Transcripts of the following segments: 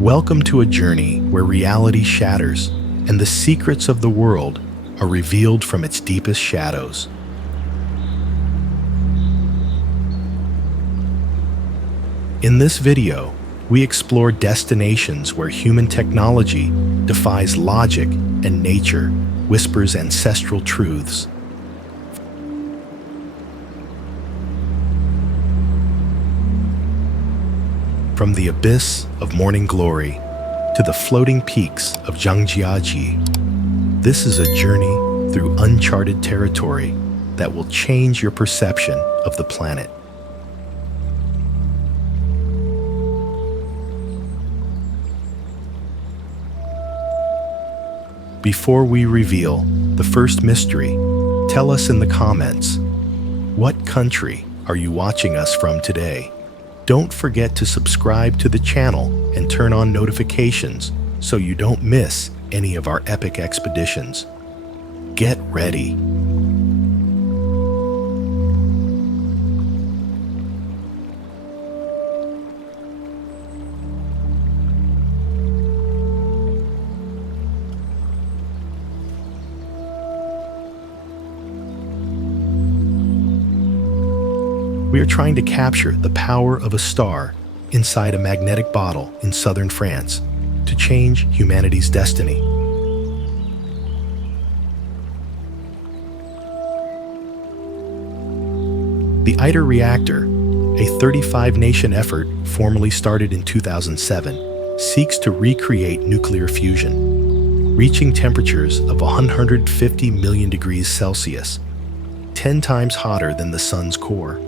Welcome to a journey where reality shatters and the secrets of the world are revealed from its deepest shadows. In this video, we explore destinations where human technology defies logic and nature whispers ancestral truths. From the abyss of morning glory to the floating peaks of Zhangjiajie, this is a journey through uncharted territory that will change your perception of the planet. Before we reveal the first mystery, tell us in the comments, what country are you watching us from today? Don't forget to subscribe to the channel and turn on notifications so you don't miss any of our epic expeditions. Get ready. We are trying to capture the power of a star inside a magnetic bottle in southern France to change humanity's destiny. The ITER reactor, a 35-nation effort formally started in 2007, seeks to recreate nuclear fusion, reaching temperatures of 150 million degrees Celsius, 10 times hotter than the sun's core.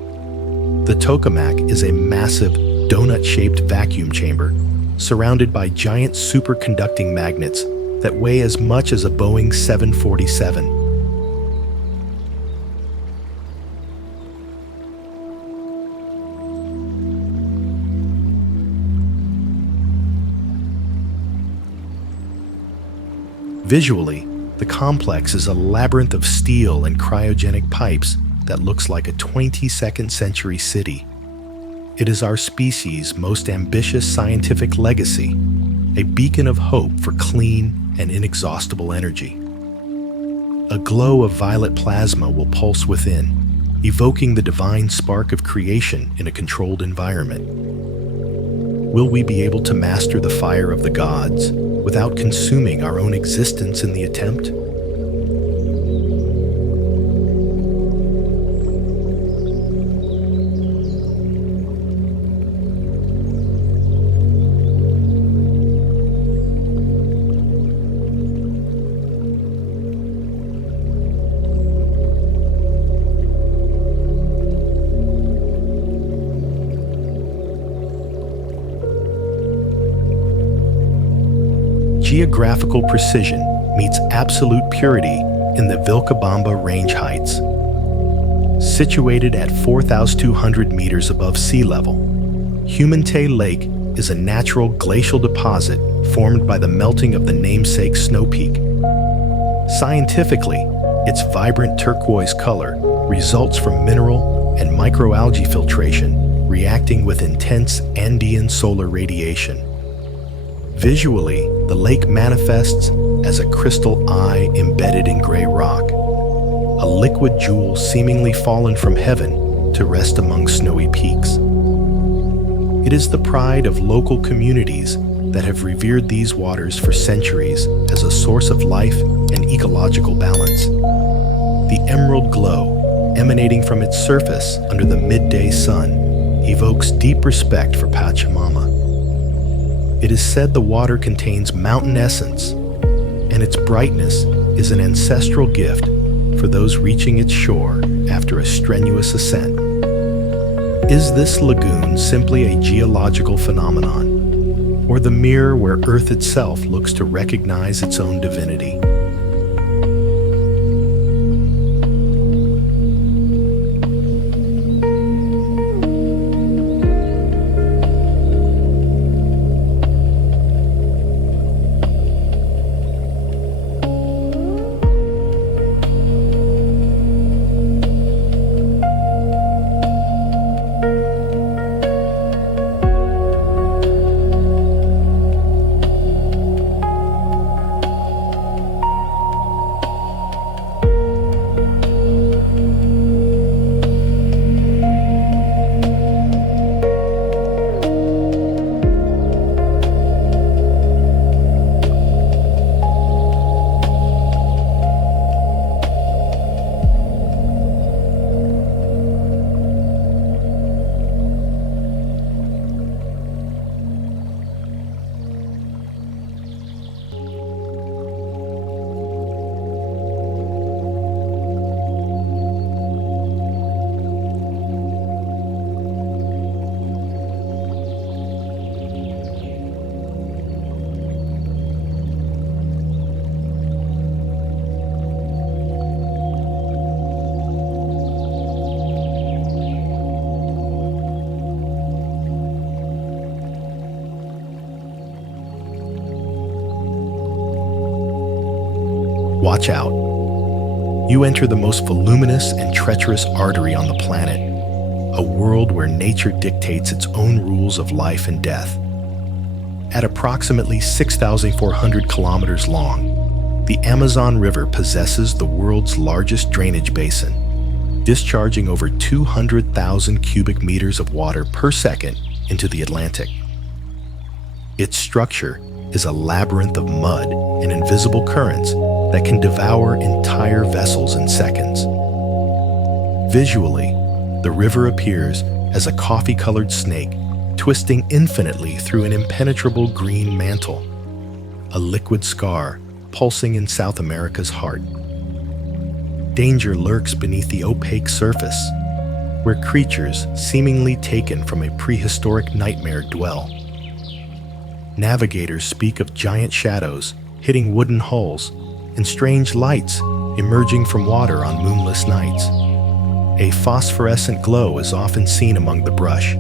The tokamak is a massive, donut-shaped vacuum chamber surrounded by giant superconducting magnets that weigh as much as a Boeing 747. Visually, the complex is a labyrinth of steel and cryogenic pipes that looks like a 22nd century city. It is our species' most ambitious scientific legacy, a beacon of hope for clean and inexhaustible energy. A glow of violet plasma will pulse within, evoking the divine spark of creation in a controlled environment. Will we be able to master the fire of the gods without consuming our own existence in the attempt? Geographical precision meets absolute purity in the Vilcabamba Range Heights. Situated at 4,200 meters above sea level, Humantay Lake is a natural glacial deposit formed by the melting of the namesake snow peak. Scientifically, its vibrant turquoise color results from mineral and microalgae filtration reacting with intense Andean solar radiation. Visually, the lake manifests as a crystal eye embedded in gray rock, a liquid jewel seemingly fallen from heaven to rest among snowy peaks. It is the pride of local communities that have revered these waters for centuries as a source of life and ecological balance. The emerald glow emanating from its surface under the midday sun evokes deep respect for Pachamama. It is said the water contains mountain essence, and its brightness is an ancestral gift for those reaching its shore after a strenuous ascent. Is this lagoon simply a geological phenomenon, or the mirror where Earth itself looks to recognize its own divinity? Watch out. You enter the most voluminous and treacherous artery on the planet, a world where nature dictates its own rules of life and death. At approximately 6,400 kilometers long, the Amazon River possesses the world's largest drainage basin, discharging over 200,000 cubic meters of water per second into the Atlantic. Its structure is a labyrinth of mud and invisible currents that can devour entire vessels in seconds. Visually, the river appears as a coffee-colored snake twisting infinitely through an impenetrable green mantle, a liquid scar pulsing in South America's heart. Danger lurks beneath the opaque surface, where creatures seemingly taken from a prehistoric nightmare dwell. Navigators speak of giant shadows hitting wooden hulls and strange lights emerging from water on moonless nights. A phosphorescent glow is often seen among the brush,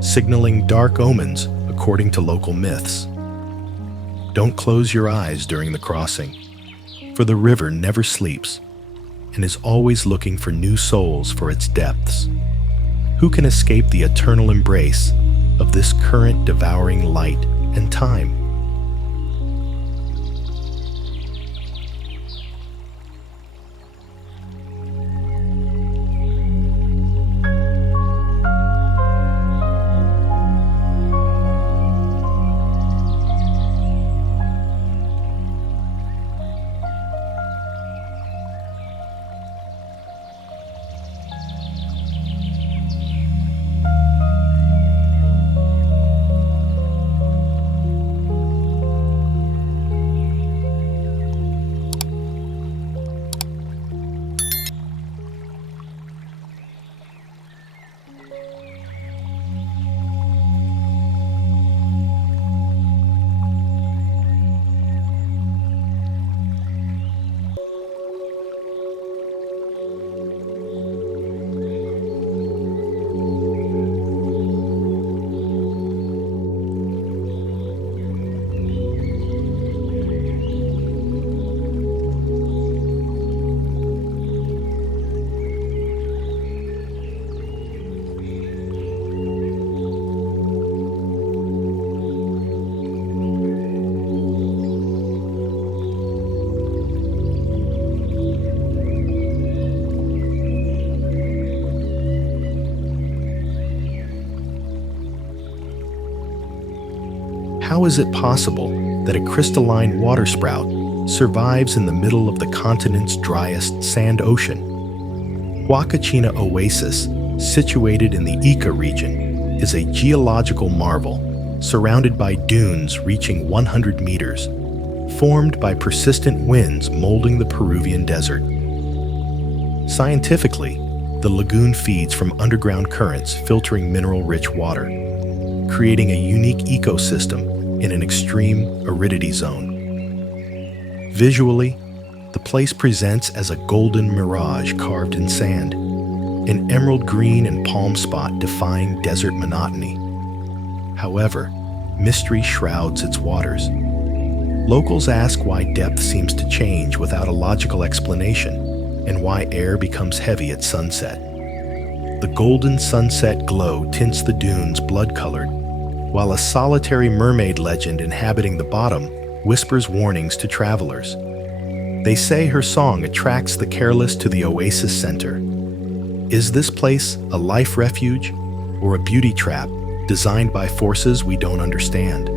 signaling dark omens according to local myths. Don't close your eyes during the crossing, for the river never sleeps and is always looking for new souls for its depths. Who can escape the eternal embrace of this current devouring light and time? How is it possible that a crystalline water sprout survives in the middle of the continent's driest sand ocean? Huacachina Oasis, situated in the Ica region, is a geological marvel surrounded by dunes reaching 100 meters, formed by persistent winds molding the Peruvian desert. Scientifically, the lagoon feeds from underground currents filtering mineral-rich water, creating a unique ecosystem in an extreme aridity zone. Visually, the place presents as a golden mirage carved in sand, an emerald green and palm spot defying desert monotony. However, mystery shrouds its waters. Locals ask why depth seems to change without a logical explanation, and why air becomes heavy at sunset. The golden sunset glow tints the dunes blood-colored, while a solitary mermaid legend inhabiting the bottom whispers warnings to travelers. They say her song attracts the careless to the oasis center. Is this place a life refuge or a beauty trap designed by forces we don't understand?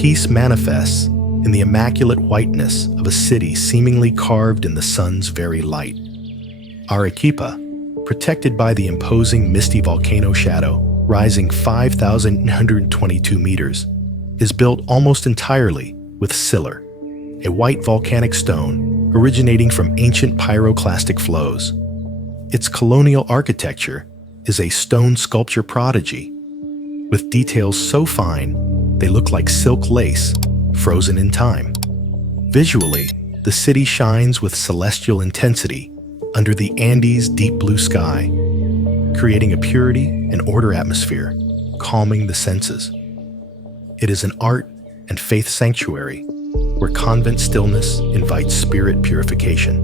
Peace manifests in the immaculate whiteness of a city seemingly carved in the sun's very light. Arequipa, protected by the imposing misty volcano shadow, rising 5,922 meters, is built almost entirely with sillar, a white volcanic stone originating from ancient pyroclastic flows. Its colonial architecture is a stone sculpture prodigy, with details so fine they look like silk lace frozen in time. Visually, the city shines with celestial intensity under the Andes' deep blue sky, creating a purity and order atmosphere, calming the senses. It is an art and faith sanctuary where convent stillness invites spirit purification.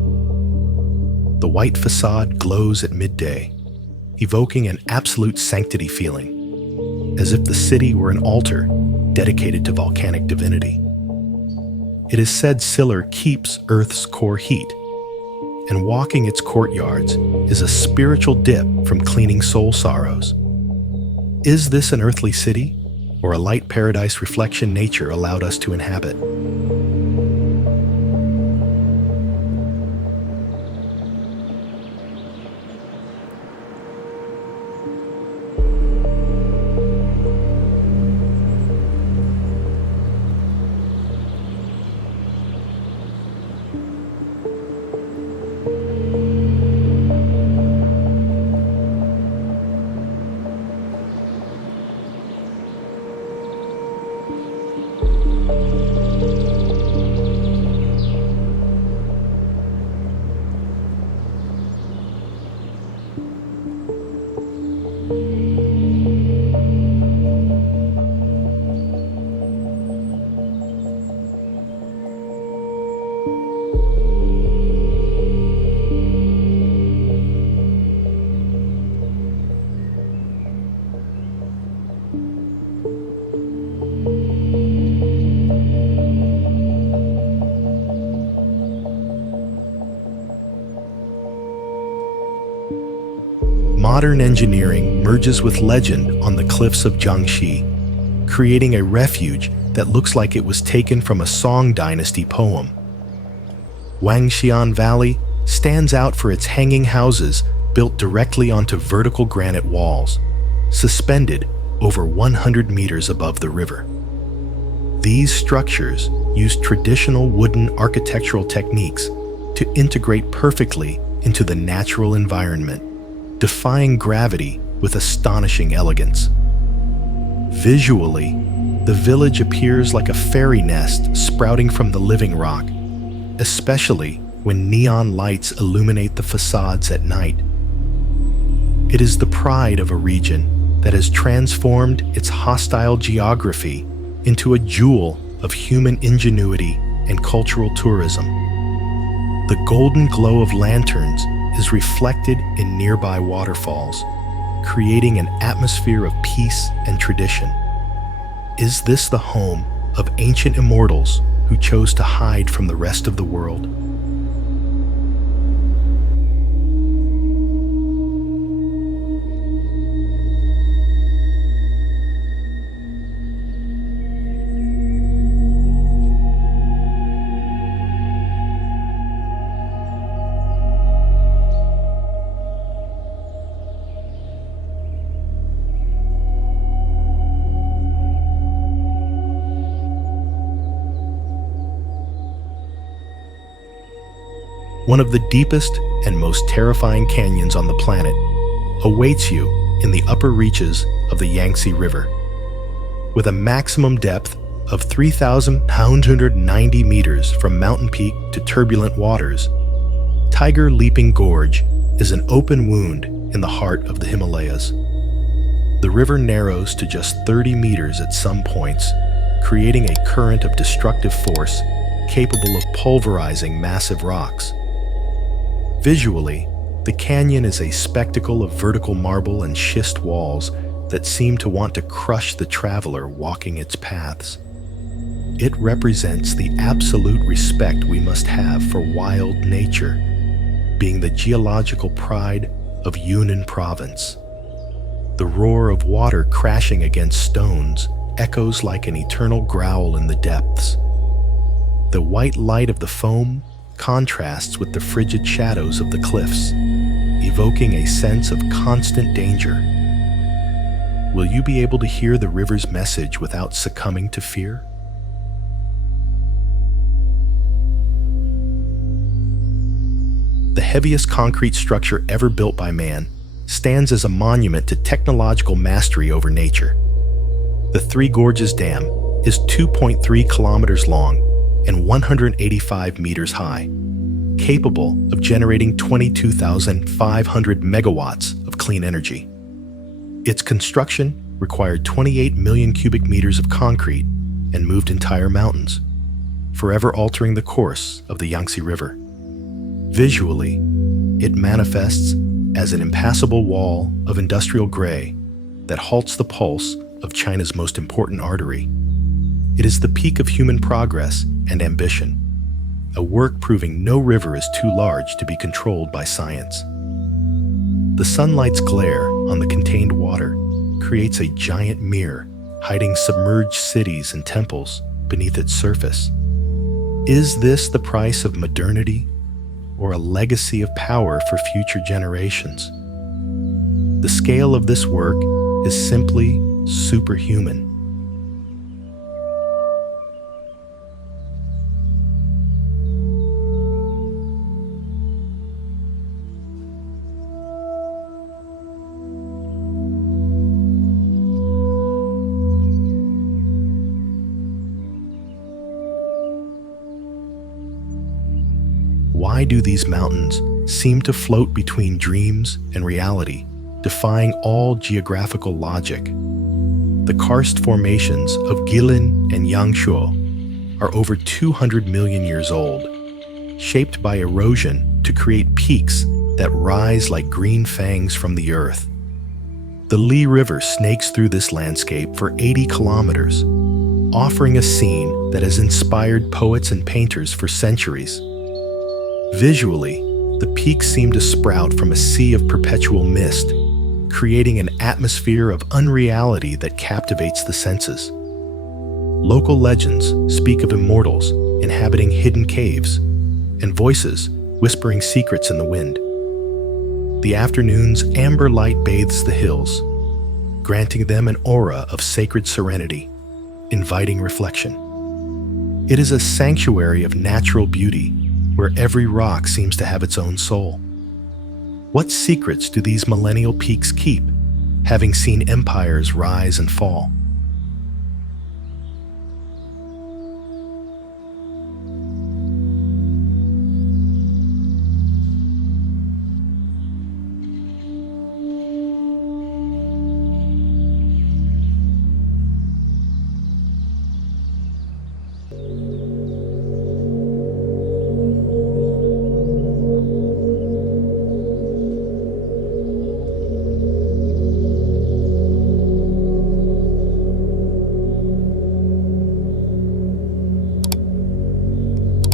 The white facade glows at midday, evoking an absolute sanctity feeling, as if the city were an altar dedicated to volcanic divinity. It is said sillar keeps Earth's core heat, and walking its courtyards is a spiritual dip from cleaning soul sorrows. Is this an earthly city, or a light paradise reflection nature allowed us to inhabit? Modern engineering merges with legend on the cliffs of Jiangxi, creating a refuge that looks like it was taken from a Song Dynasty poem. Wangxian Valley stands out for its hanging houses built directly onto vertical granite walls, suspended over 100 meters above the river. These structures use traditional wooden architectural techniques to integrate perfectly into the natural environment, defying gravity with astonishing elegance. Visually, the village appears like a fairy nest sprouting from the living rock, especially when neon lights illuminate the facades at night. It is the pride of a region that has transformed its hostile geography into a jewel of human ingenuity and cultural tourism. The golden glow of lanterns is reflected in nearby waterfalls, creating an atmosphere of peace and tradition. Is this the home of ancient immortals who chose to hide from the rest of the world? One of the deepest and most terrifying canyons on the planet awaits you in the upper reaches of the Yangtze River. With a maximum depth of 3,990 meters from mountain peak to turbulent waters, Tiger Leaping Gorge is an open wound in the heart of the Himalayas. The river narrows to just 30 meters at some points, creating a current of destructive force capable of pulverizing massive rocks. Visually, the canyon is a spectacle of vertical marble and schist walls that seem to want to crush the traveler walking its paths. It represents the absolute respect we must have for wild nature, being the geological pride of Yunnan province. The roar of water crashing against stones echoes like an eternal growl in the depths. The white light of the foam contrasts with the frigid shadows of the cliffs, evoking a sense of constant danger. Will you be able to hear the river's message without succumbing to fear? The heaviest concrete structure ever built by man stands as a monument to technological mastery over nature. The Three Gorges Dam is 2.3 kilometers long and 185 meters high, capable of generating 22,500 megawatts of clean energy. Its construction required 28 million cubic meters of concrete and moved entire mountains, forever altering the course of the Yangtze River. Visually, it manifests as an impassable wall of industrial gray that halts the pulse of China's most important artery. It is the peak of human progress and ambition, a work proving no river is too large to be controlled by science. The sunlight's glare on the contained water creates a giant mirror, hiding submerged cities and temples beneath its surface. Is this the price of modernity, or a legacy of power for future generations? The scale of this work is simply superhuman. Why do these mountains seem to float between dreams and reality, defying all geographical logic? The karst formations of Kylin and Yangshuo are over 200 million years old, shaped by erosion to create peaks that rise like green fangs from the earth. The Li River snakes through this landscape for 80 kilometers, offering a scene that has inspired poets and painters for centuries. Visually, the peaks seem to sprout from a sea of perpetual mist, creating an atmosphere of unreality that captivates the senses. Local legends speak of immortals inhabiting hidden caves and voices whispering secrets in the wind. The afternoon's amber light bathes the hills, granting them an aura of sacred serenity, inviting reflection. It is a sanctuary of natural beauty, where every rock seems to have its own soul. What secrets do these millennial peaks keep, having seen empires rise and fall?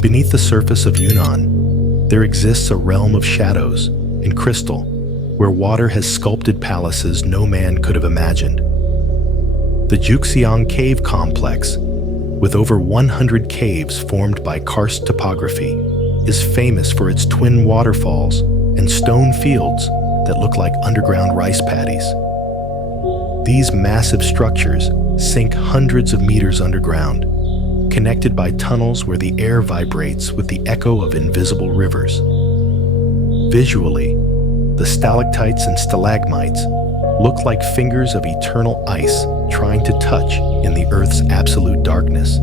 Beneath the surface of Yunnan, there exists a realm of shadows and crystal, where water has sculpted palaces no man could have imagined. The Juxiang Cave Complex, with over 100 caves formed by karst topography, is famous for its twin waterfalls and stone fields that look like underground rice paddies. These massive structures sink hundreds of meters underground, connected by tunnels where the air vibrates with the echo of invisible rivers. Visually, the stalactites and stalagmites look like fingers of eternal ice trying to touch in the Earth's absolute darkness.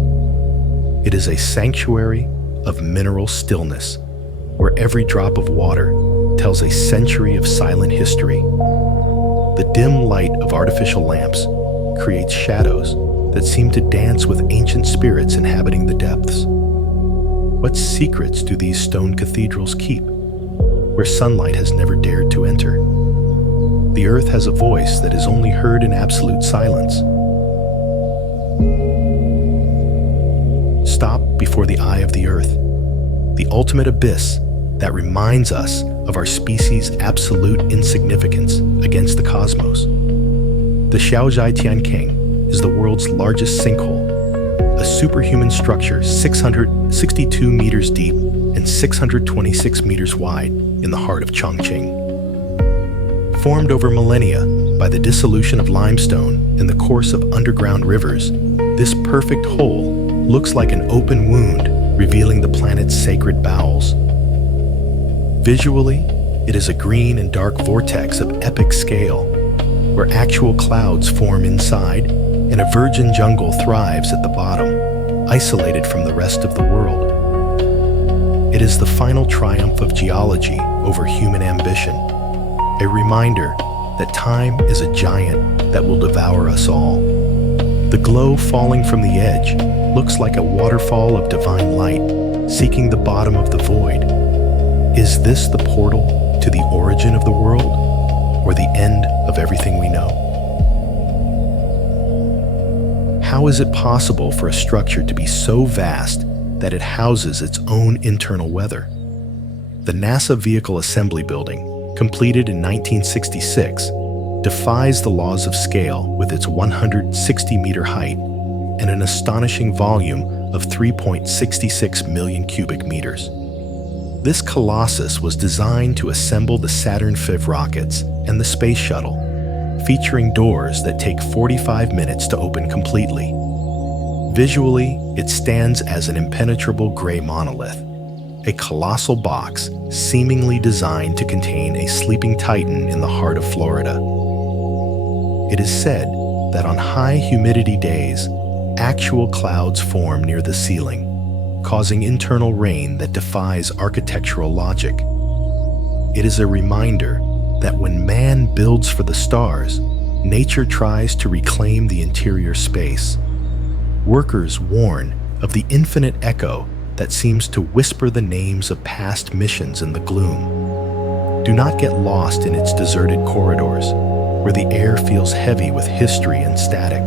It is a sanctuary of mineral stillness, where every drop of water tells a century of silent history. The dim light of artificial lamps creates shadows that seem to dance with ancient spirits inhabiting the depths. What secrets do these stone cathedrals keep, where sunlight has never dared to enter? The earth has a voice that is only heard in absolute silence. Stop before the eye of the earth, the ultimate abyss that reminds us of our species' absolute insignificance against the cosmos. The Xiaozhai Tiankeng is the world's largest sinkhole, a superhuman structure 662 meters deep and 626 meters wide in the heart of Chongqing. Formed over millennia by the dissolution of limestone in the course of underground rivers, this perfect hole looks like an open wound revealing the planet's sacred bowels. Visually, it is a green and dark vortex of epic scale, where actual clouds form inside and a virgin jungle thrives at the bottom, isolated from the rest of the world. It is the final triumph of geology over human ambition, a reminder that time is a giant that will devour us all. The glow falling from the edge looks like a waterfall of divine light, seeking the bottom of the void. Is this the portal to the origin of the world, or the end of everything we know? How is it possible for a structure to be so vast that it houses its own internal weather? The NASA Vehicle Assembly Building, completed in 1966, defies the laws of scale with its 160-meter height and an astonishing volume of 3.66 million cubic meters. This colossus was designed to assemble the Saturn V rockets and the Space Shuttle, featuring doors that take 45 minutes to open completely. Visually, it stands as an impenetrable gray monolith, a colossal box seemingly designed to contain a sleeping titan in the heart of Florida. It is said that on high humidity days, actual clouds form near the ceiling, causing internal rain that defies architectural logic. It is a reminder that when man builds for the stars, nature tries to reclaim the interior space. Workers warn of the infinite echo that seems to whisper the names of past missions in the gloom. Do not get lost in its deserted corridors, where the air feels heavy with history and static.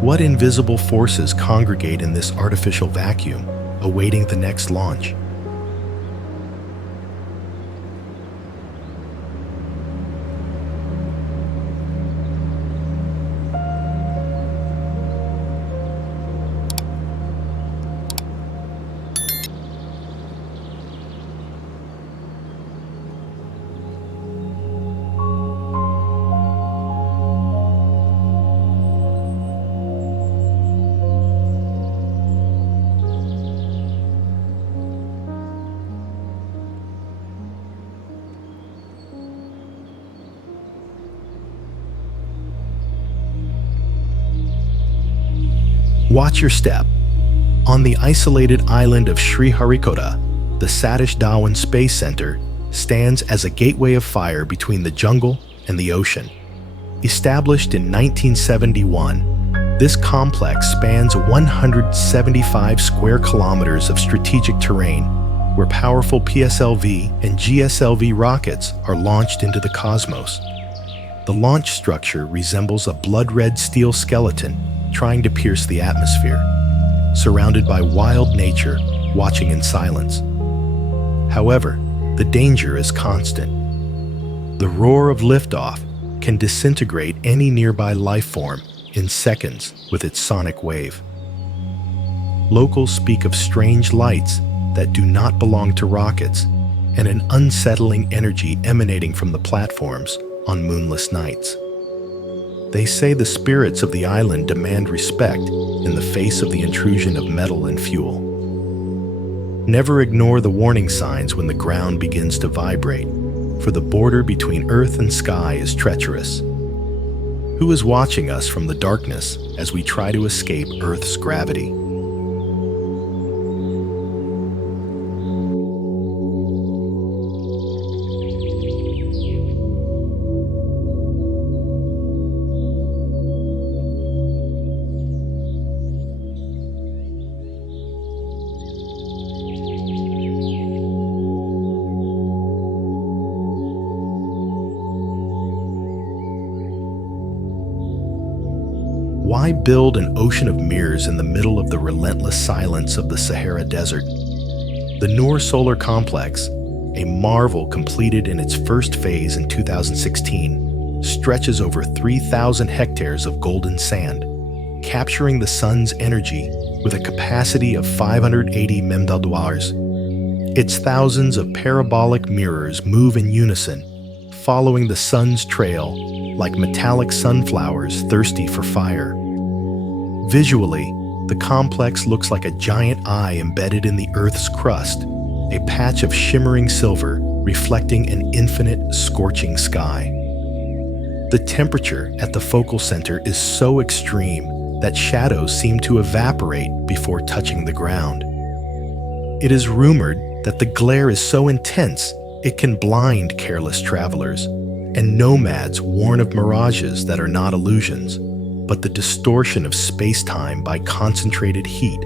What invisible forces congregate in this artificial vacuum, awaiting the next launch? Watch your step. On the isolated island of Sriharikota, the Satish Dhawan Space Center stands as a gateway of fire between the jungle and the ocean. Established in 1971, this complex spans 175 square kilometers of strategic terrain, where powerful PSLV and GSLV rockets are launched into the cosmos. The launch structure resembles a blood-red steel skeleton trying to pierce the atmosphere, surrounded by wild nature watching in silence. However, the danger is constant. The roar of liftoff can disintegrate any nearby life form in seconds with its sonic wave. Locals speak of strange lights that do not belong to rockets and an unsettling energy emanating from the platforms on moonless nights. They say the spirits of the island demand respect in the face of the intrusion of metal and fuel. Never ignore the warning signs when the ground begins to vibrate, for the border between earth and sky is treacherous. Who is watching us from the darkness as we try to escape Earth's gravity? Why build an ocean of mirrors in the middle of the relentless silence of the Sahara Desert? The Noor Solar Complex, a marvel completed in its first phase in 2016, stretches over 3,000 hectares of golden sand, capturing the sun's energy with a capacity of 580 memdadwars. Its thousands of parabolic mirrors move in unison, following the sun's trail like metallic sunflowers thirsty for fire. Visually, the complex looks like a giant eye embedded in the Earth's crust, a patch of shimmering silver reflecting an infinite, scorching sky. The temperature at the focal center is so extreme that shadows seem to evaporate before touching the ground. It is rumored that the glare is so intense it can blind careless travelers and nomads warn of mirages that are not illusions, but the distortion of space-time by concentrated heat.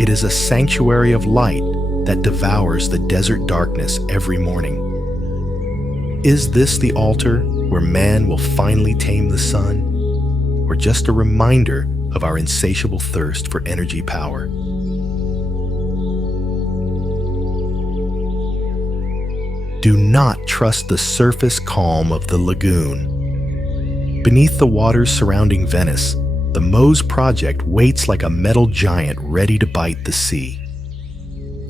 It is a sanctuary of light that devours the desert darkness every morning. Is this the altar where man will finally tame the sun, or just a reminder of our insatiable thirst for energy power? Do not trust the surface calm of the lagoon. Beneath the waters surrounding Venice, the MOSE project waits like a metal giant ready to bite the sea.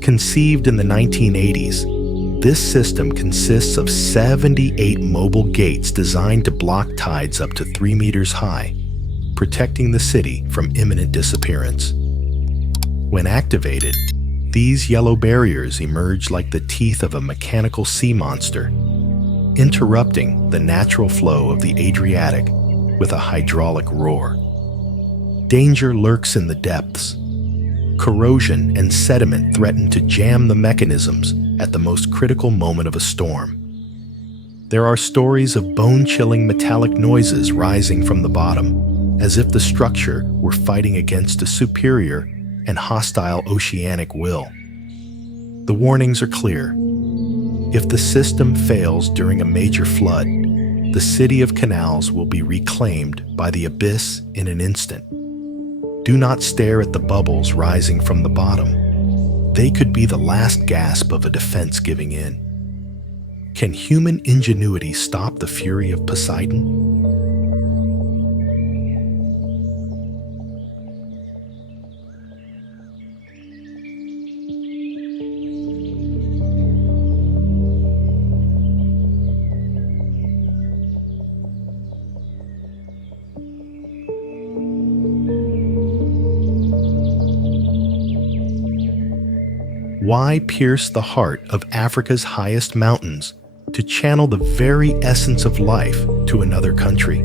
Conceived in the 1980s, this system consists of 78 mobile gates designed to block tides up to 3 meters high, protecting the city from imminent disappearance. When activated, these yellow barriers emerge like the teeth of a mechanical sea monster, interrupting the natural flow of the Adriatic with a hydraulic roar. Danger lurks in the depths. Corrosion and sediment threaten to jam the mechanisms at the most critical moment of a storm. There are stories of bone-chilling metallic noises rising from the bottom, as if the structure were fighting against a superior and hostile oceanic will. The warnings are clear. If the system fails during a major flood, the city of canals will be reclaimed by the abyss in an instant. Do not stare at the bubbles rising from the bottom. They could be the last gasp of a defense giving in. Can human ingenuity stop the fury of Poseidon? Why pierce the heart of Africa's highest mountains to channel the very essence of life to another country?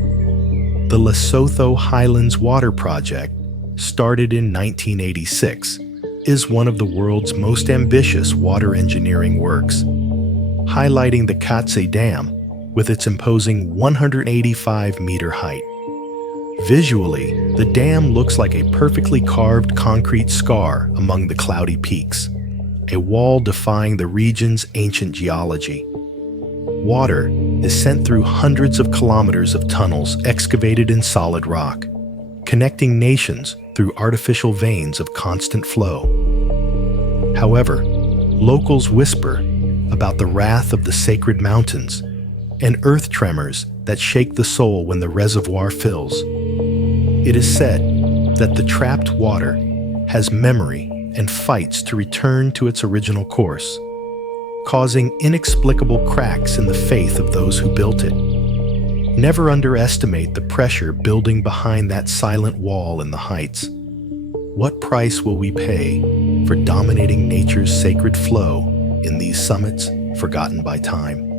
The Lesotho Highlands Water Project, started in 1986, is one of the world's most ambitious water engineering works, highlighting the Gorges Dam with its imposing 185-meter height. Visually, the dam looks like a perfectly carved concrete scar among the cloudy peaks, a wall defying the region's ancient geology. Water is sent through hundreds of kilometers of tunnels excavated in solid rock, connecting nations through artificial veins of constant flow. However, locals whisper about the wrath of the sacred mountains and earth tremors that shake the soul when the reservoir fills. It is said that the trapped water has memory and fights to return to its original course, causing inexplicable cracks in the faith of those who built it. Never underestimate the pressure building behind that silent wall in the heights. What price will we pay for dominating nature's sacred flow in these summits forgotten by time?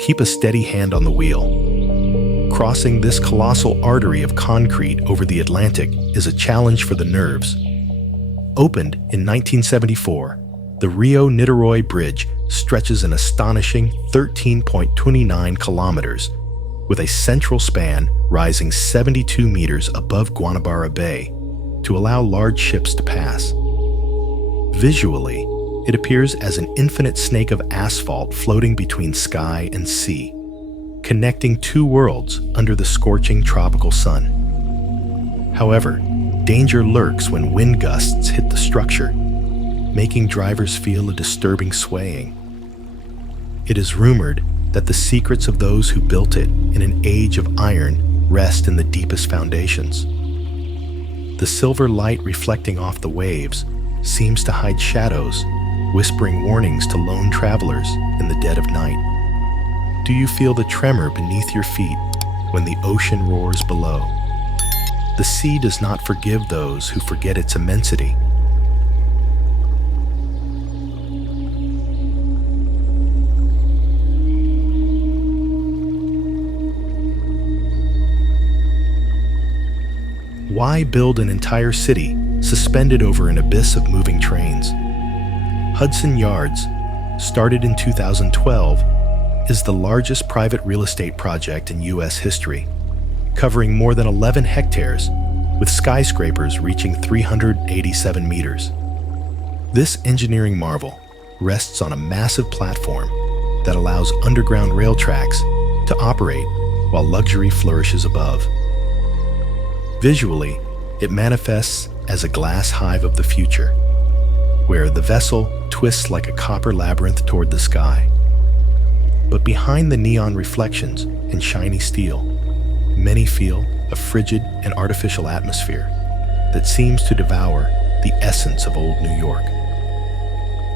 Keep a steady hand on the wheel. Crossing this colossal artery of concrete over the Atlantic is a challenge for the nerves. Opened in 1974, the Rio-Niterói Bridge stretches an astonishing 13.29 kilometers, with a central span rising 72 meters above Guanabara Bay to allow large ships to pass. Visually, It appears as an infinite snake of asphalt floating between sky and sea, connecting two worlds under the scorching tropical sun. However, danger lurks when wind gusts hit the structure, making drivers feel a disturbing swaying. It is rumored that the secrets of those who built it in an age of iron rest in the deepest foundations. The silver light reflecting off the waves seems to hide shadows, whispering warnings to lone travelers in the dead of night. Do you feel the tremor beneath your feet when the ocean roars below? The sea does not forgive those who forget its immensity. Why build an entire city suspended over an abyss of moving trains? Hudson Yards, started in 2012, is the largest private real estate project in U.S. history, covering more than 11 hectares, with skyscrapers reaching 387 meters. This engineering marvel rests on a massive platform that allows underground rail tracks to operate while luxury flourishes above. Visually, it manifests as a glass hive of the future, where the vessel twists like a copper labyrinth toward the sky. But behind the neon reflections and shiny steel, many feel a frigid and artificial atmosphere that seems to devour the essence of old New York.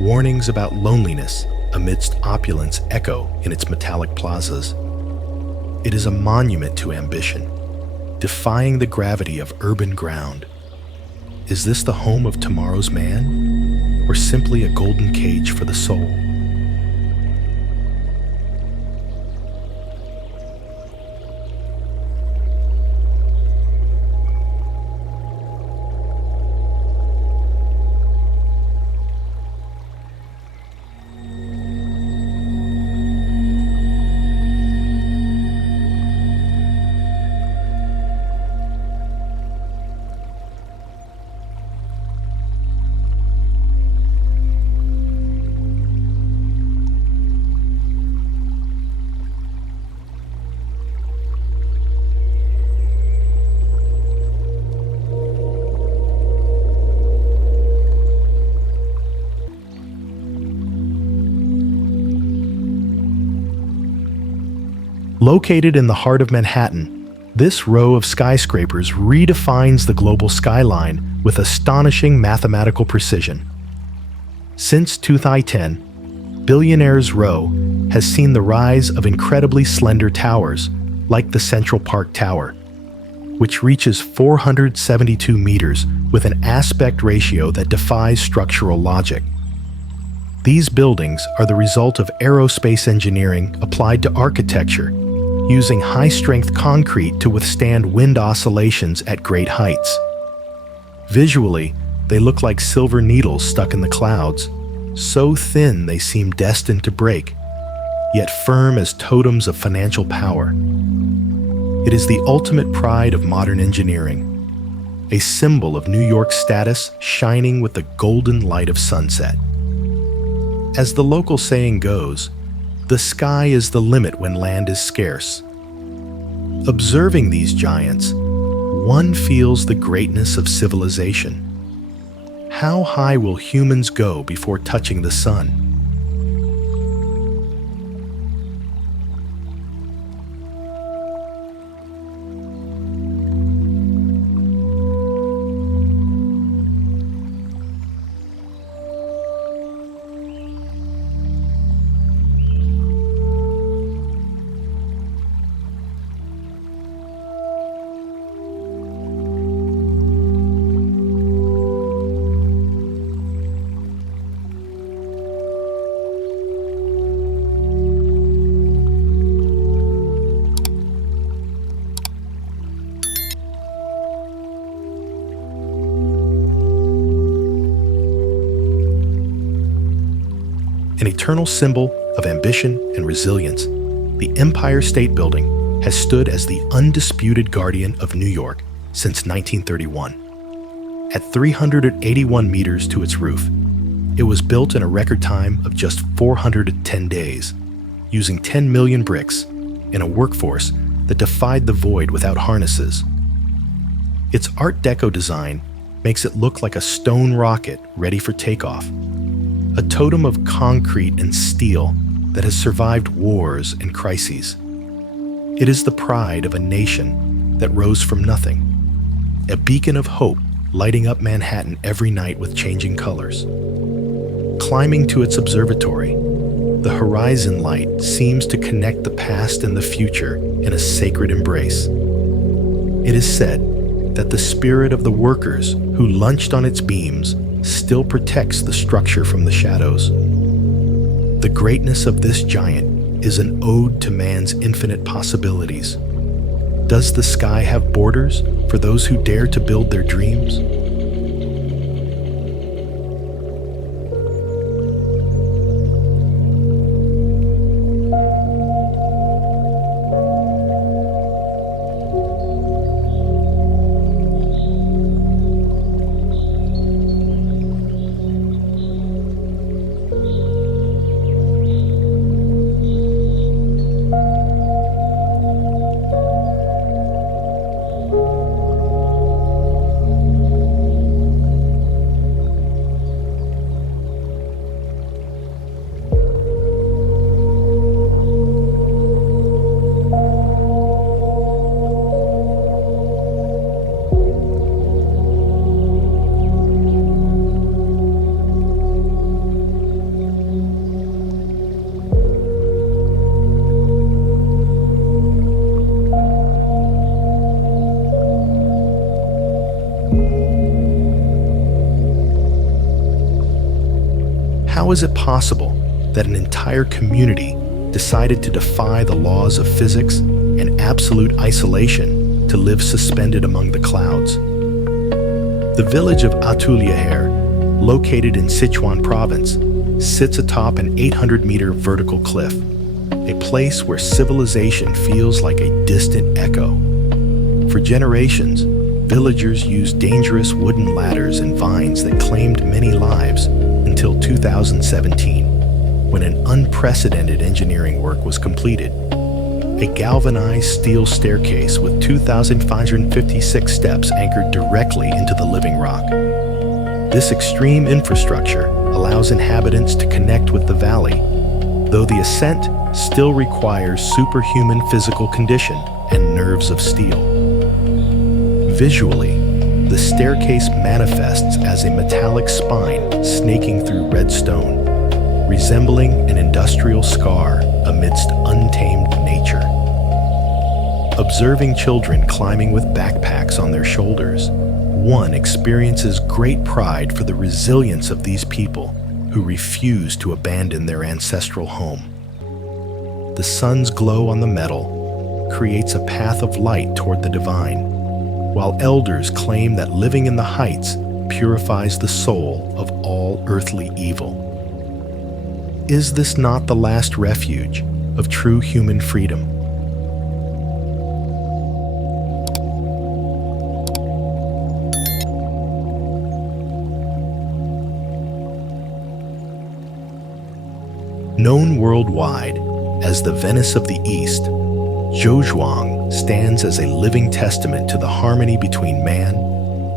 Warnings about loneliness amidst opulence echo in its metallic plazas. It is a monument to ambition, defying the gravity of urban ground. Is this the home of tomorrow's man, or simply a golden cage for the soul? Located in the heart of Manhattan, this row of skyscrapers redefines the global skyline with astonishing mathematical precision. Since 2010, Billionaires Row has seen the rise of incredibly slender towers, like the Central Park Tower, which reaches 472 meters with an aspect ratio that defies structural logic. These buildings are the result of aerospace engineering applied to architecture, using high-strength concrete to withstand wind oscillations at great heights. Visually, they look like silver needles stuck in the clouds, so thin they seem destined to break, yet firm as totems of financial power. It is the ultimate pride of modern engineering, a symbol of New York's status shining with the golden light of sunset. As the local saying goes, the sky is the limit when land is scarce. Observing these giants, one feels the greatness of civilization. How high will humans go before touching the sun? An eternal symbol of ambition and resilience, the Empire State Building has stood as the undisputed guardian of New York since 1931. At 381 meters to its roof, It was built in a record time of just 410 days, using 10 million bricks in a workforce that defied the void without harnesses. Its Art Deco design makes it look like a stone rocket ready for takeoff, a totem of concrete and steel that has survived wars and crises. It is the pride of a nation that rose from nothing, a beacon of hope lighting up Manhattan every night with changing colors. Climbing to its observatory, the horizon light seems to connect the past and the future in a sacred embrace. It is said that the spirit of the workers who lunched on its beams still protects the structure from the shadows. The greatness of this giant is an ode to man's infinite possibilities. Does the sky have borders for those who dare to build their dreams? How is it possible that an entire community decided to defy the laws of physics and absolute isolation to live suspended among the clouds? The village of Atulyaher, located in Sichuan province, sits atop an 800-meter vertical cliff, a place where civilization feels like a distant echo. For generations, villagers used dangerous wooden ladders and vines that claimed many lives until 2017, when an unprecedented engineering work was completed. A galvanized steel staircase with 2,556 steps anchored directly into the living rock. This extreme infrastructure allows inhabitants to connect with the valley, though the ascent still requires superhuman physical condition and nerves of steel. Visually, the staircase manifests as a metallic spine snaking through red stone, resembling an industrial scar amidst untamed nature. Observing children climbing with backpacks on their shoulders, one experiences great pride for the resilience of these people who refuse to abandon their ancestral home. The sun's glow on the metal creates a path of light toward the divine, while elders claim that living in the heights purifies the soul of all earthly evil. Is this not the last refuge of true human freedom? Known worldwide as the Venice of the East, Zhejiang stands as a living testament to the harmony between man,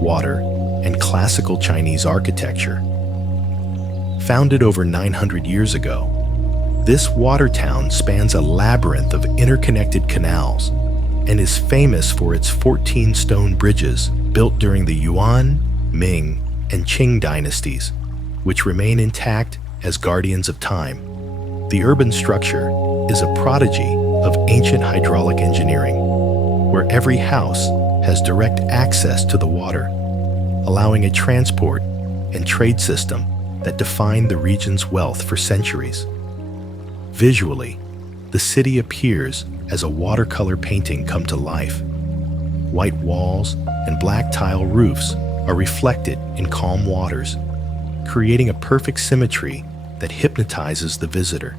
water, and classical Chinese architecture. Founded over 900 years ago, this water town spans a labyrinth of interconnected canals and is famous for its 14 stone bridges built during the Yuan, Ming, and Qing dynasties, which remain intact as guardians of time. The urban structure is a prodigy of ancient hydraulic engineering, where every house has direct access to the water, allowing a transport and trade system that defined the region's wealth for centuries. Visually, the city appears as a watercolor painting come to life. White walls and black tile roofs are reflected in calm waters, creating a perfect symmetry that hypnotizes the visitor.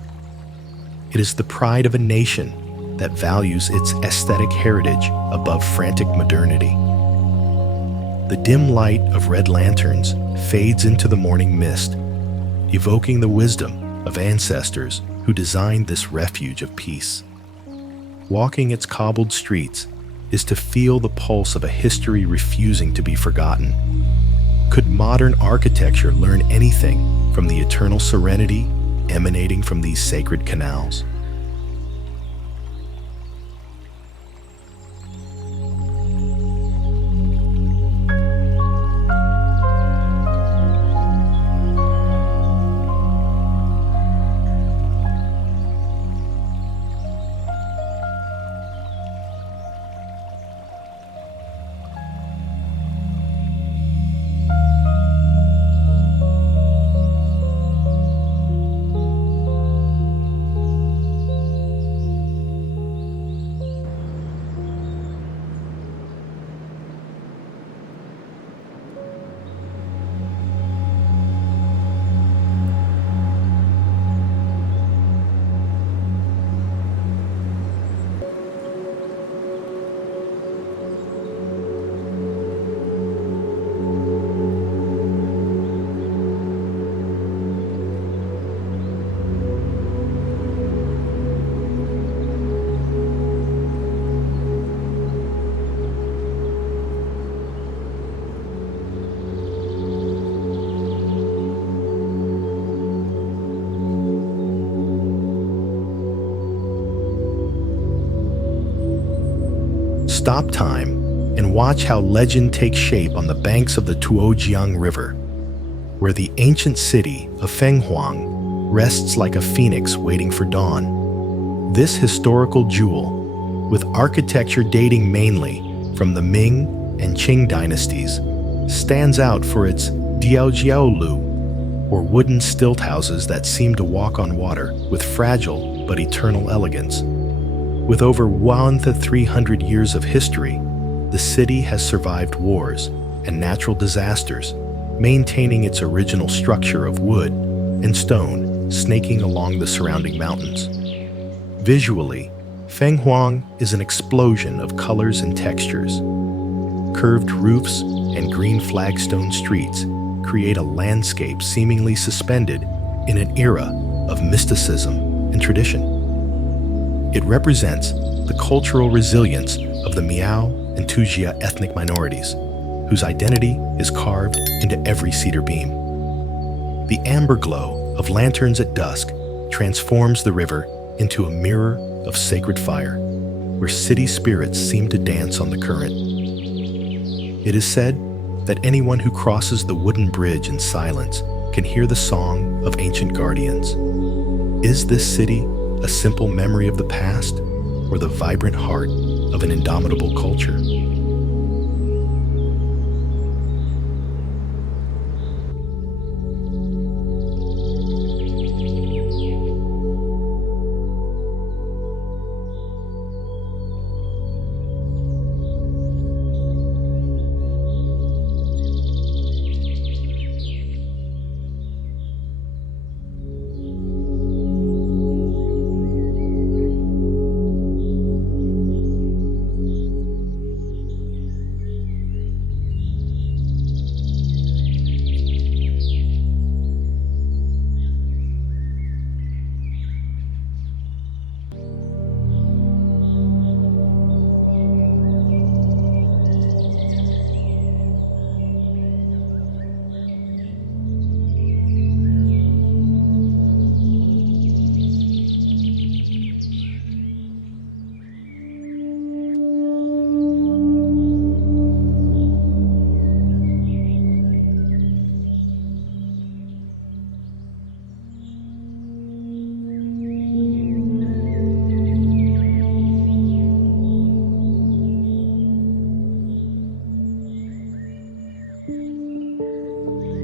It is the pride of a nation that values its aesthetic heritage above frantic modernity. The dim light of red lanterns fades into the morning mist, evoking the wisdom of ancestors who designed this refuge of peace. Walking its cobbled streets is to feel the pulse of a history refusing to be forgotten. Could modern architecture learn anything from the eternal serenity emanating from these sacred canals? Stop time and watch how legend takes shape on the banks of the Tuojiang River, where the ancient city of Fenghuang rests like a phoenix waiting for dawn. This historical jewel, with architecture dating mainly from the Ming and Qing dynasties, stands out for its diaojiaolu, or wooden stilt houses that seem to walk on water with fragile but eternal elegance. With over 1,300 years of history, the city has survived wars and natural disasters, maintaining its original structure of wood and stone snaking along the surrounding mountains. Visually, Fenghuang is an explosion of colors and textures. Curved roofs and green flagstone streets create a landscape seemingly suspended in an era of mysticism and tradition. It represents the cultural resilience of the Miao and Tujia ethnic minorities, whose identity is carved into every cedar beam. The amber glow of lanterns at dusk transforms the river into a mirror of sacred fire, where city spirits seem to dance on the current. It is said that anyone who crosses the wooden bridge in silence can hear the song of ancient guardians. Is this city a simple memory of the past, or the vibrant heart of an indomitable culture?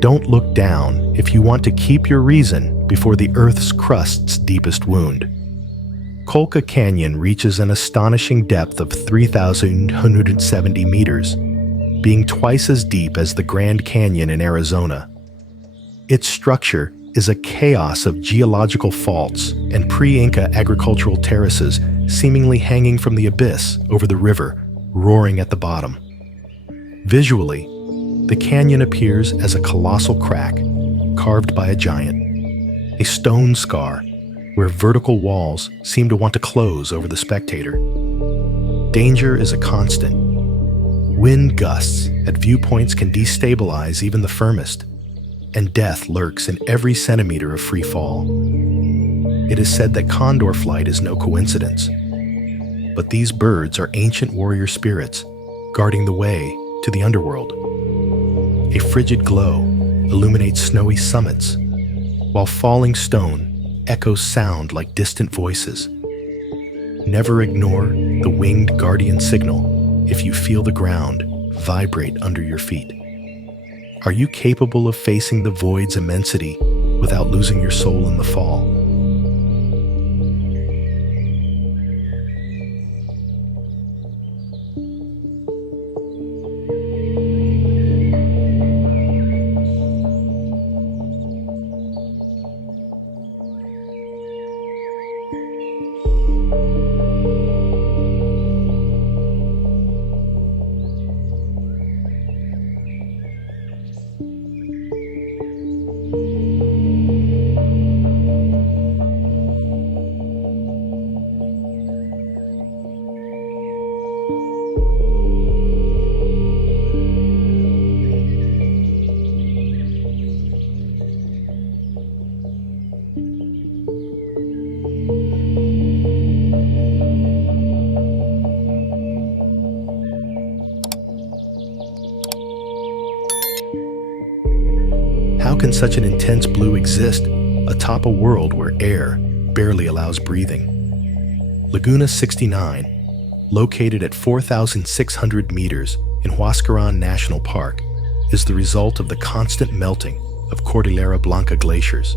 Don't look down if you want to keep your reason before the Earth's crust's deepest wound. Colca Canyon reaches an astonishing depth of 3,170 meters, being twice as deep as the Grand Canyon in Arizona. Its structure is a chaos of geological faults and pre-Inca agricultural terraces seemingly hanging from the abyss over the river, roaring at the bottom. Visually, the canyon appears as a colossal crack, carved by a giant. a stone scar where vertical walls seem to want to close over the spectator. Danger is a constant. Wind gusts at viewpoints can destabilize even the firmest, and death lurks in every centimeter of free fall. It is said that condor flight is no coincidence, but these birds are ancient warrior spirits guarding the way to the underworld. A frigid glow illuminates snowy summits, while falling stone echoes sound like distant voices. Never ignore the winged guardian signal if you feel the ground vibrate under your feet. Are you capable of facing the void's immensity without losing your soul in the fall? How can such an intense blue exist atop a world where air barely allows breathing? Laguna 69, located at 4,600 meters in Huascarán National Park, is the result of the constant melting of Cordillera Blanca glaciers.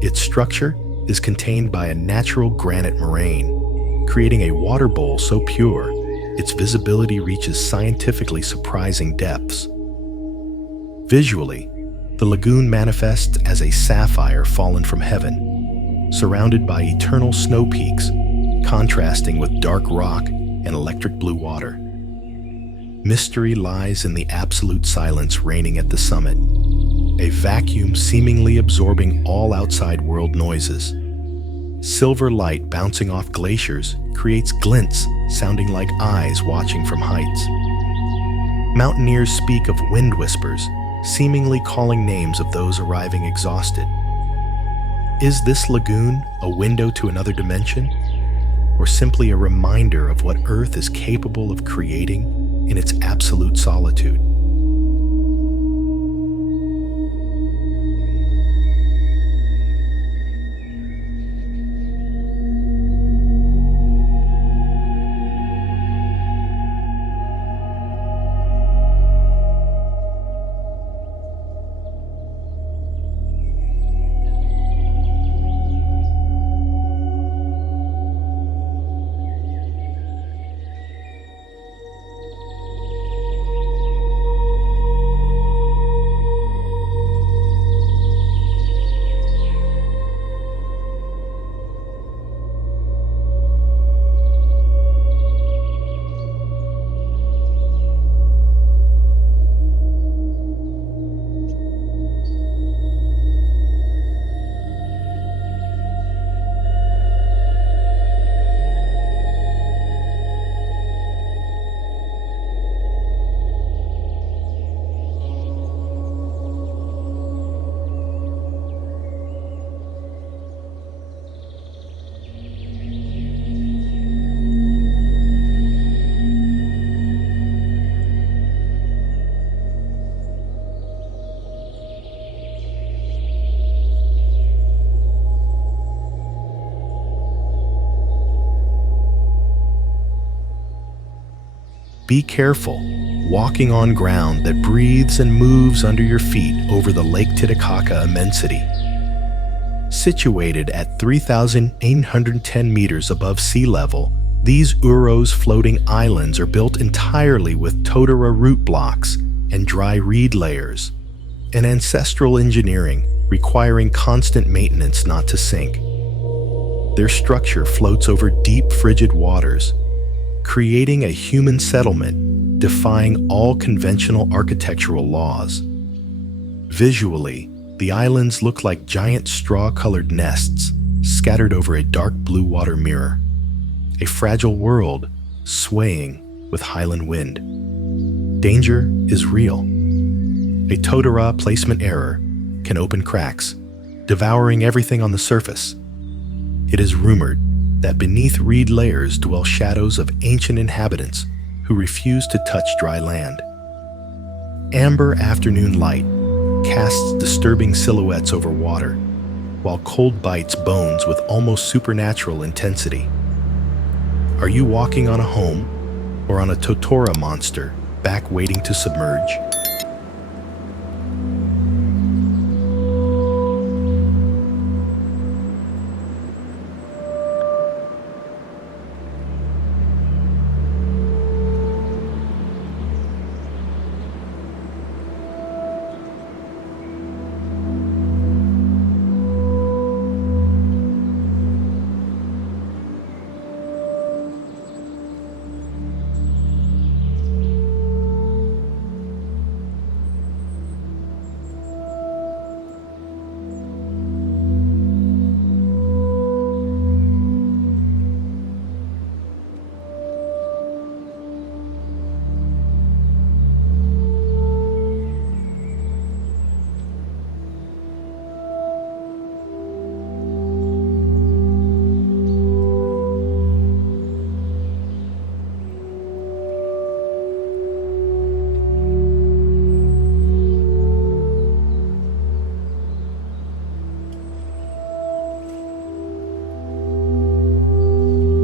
Its structure is contained by a natural granite moraine, creating a water bowl so pure its visibility reaches scientifically surprising depths. Visually, the lagoon manifests as a sapphire fallen from heaven, surrounded by eternal snow peaks, contrasting with dark rock and electric blue water. Mystery lies in the absolute silence reigning at the summit, a vacuum seemingly absorbing all outside world noises. Silver light bouncing off glaciers creates glints sounding like eyes watching from heights. Mountaineers speak of wind whispers, seemingly calling names of those arriving exhausted. Is this lagoon a window to another dimension, or simply a reminder of what Earth is capable of creating in its absolute solitude? Be careful, walking on ground that breathes and moves under your feet over the Lake Titicaca immensity. Situated at 3,810 meters above sea level, these Uro's floating islands are built entirely with totara root blocks and dry reed layers, an ancestral engineering requiring constant maintenance not to sink. Their structure floats over deep, frigid waters, creating a human settlement defying all conventional architectural laws. Visually, The islands look like giant straw-colored nests scattered over a dark blue water mirror, a fragile world swaying with highland wind. Danger is real. A Totara placement error can open cracks, devouring everything on the surface. It is rumored that beneath reed layers dwell shadows of ancient inhabitants who refuse to touch dry land. Amber afternoon light casts disturbing silhouettes over water, while cold bites bones with almost supernatural intensity. Are you walking on a home or on a Totora monster back waiting to submerge?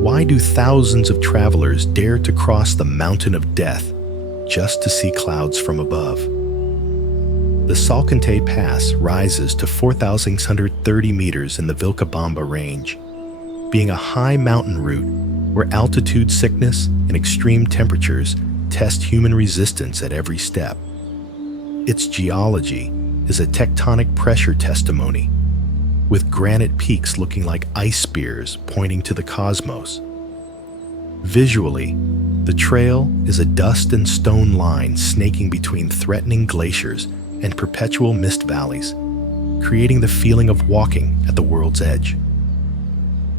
Why do thousands of travelers dare to cross the mountain of death just to see clouds from above? The Salkantay Pass rises to 4,630 meters in the Vilcabamba Range, being a high mountain route where altitude sickness and extreme temperatures test human resistance at every step. Its geology is a tectonic pressure testimony, with granite peaks looking like ice spears pointing to the cosmos. Visually, the trail is a dust and stone line snaking between threatening glaciers and perpetual mist valleys, creating the feeling of walking at the world's edge.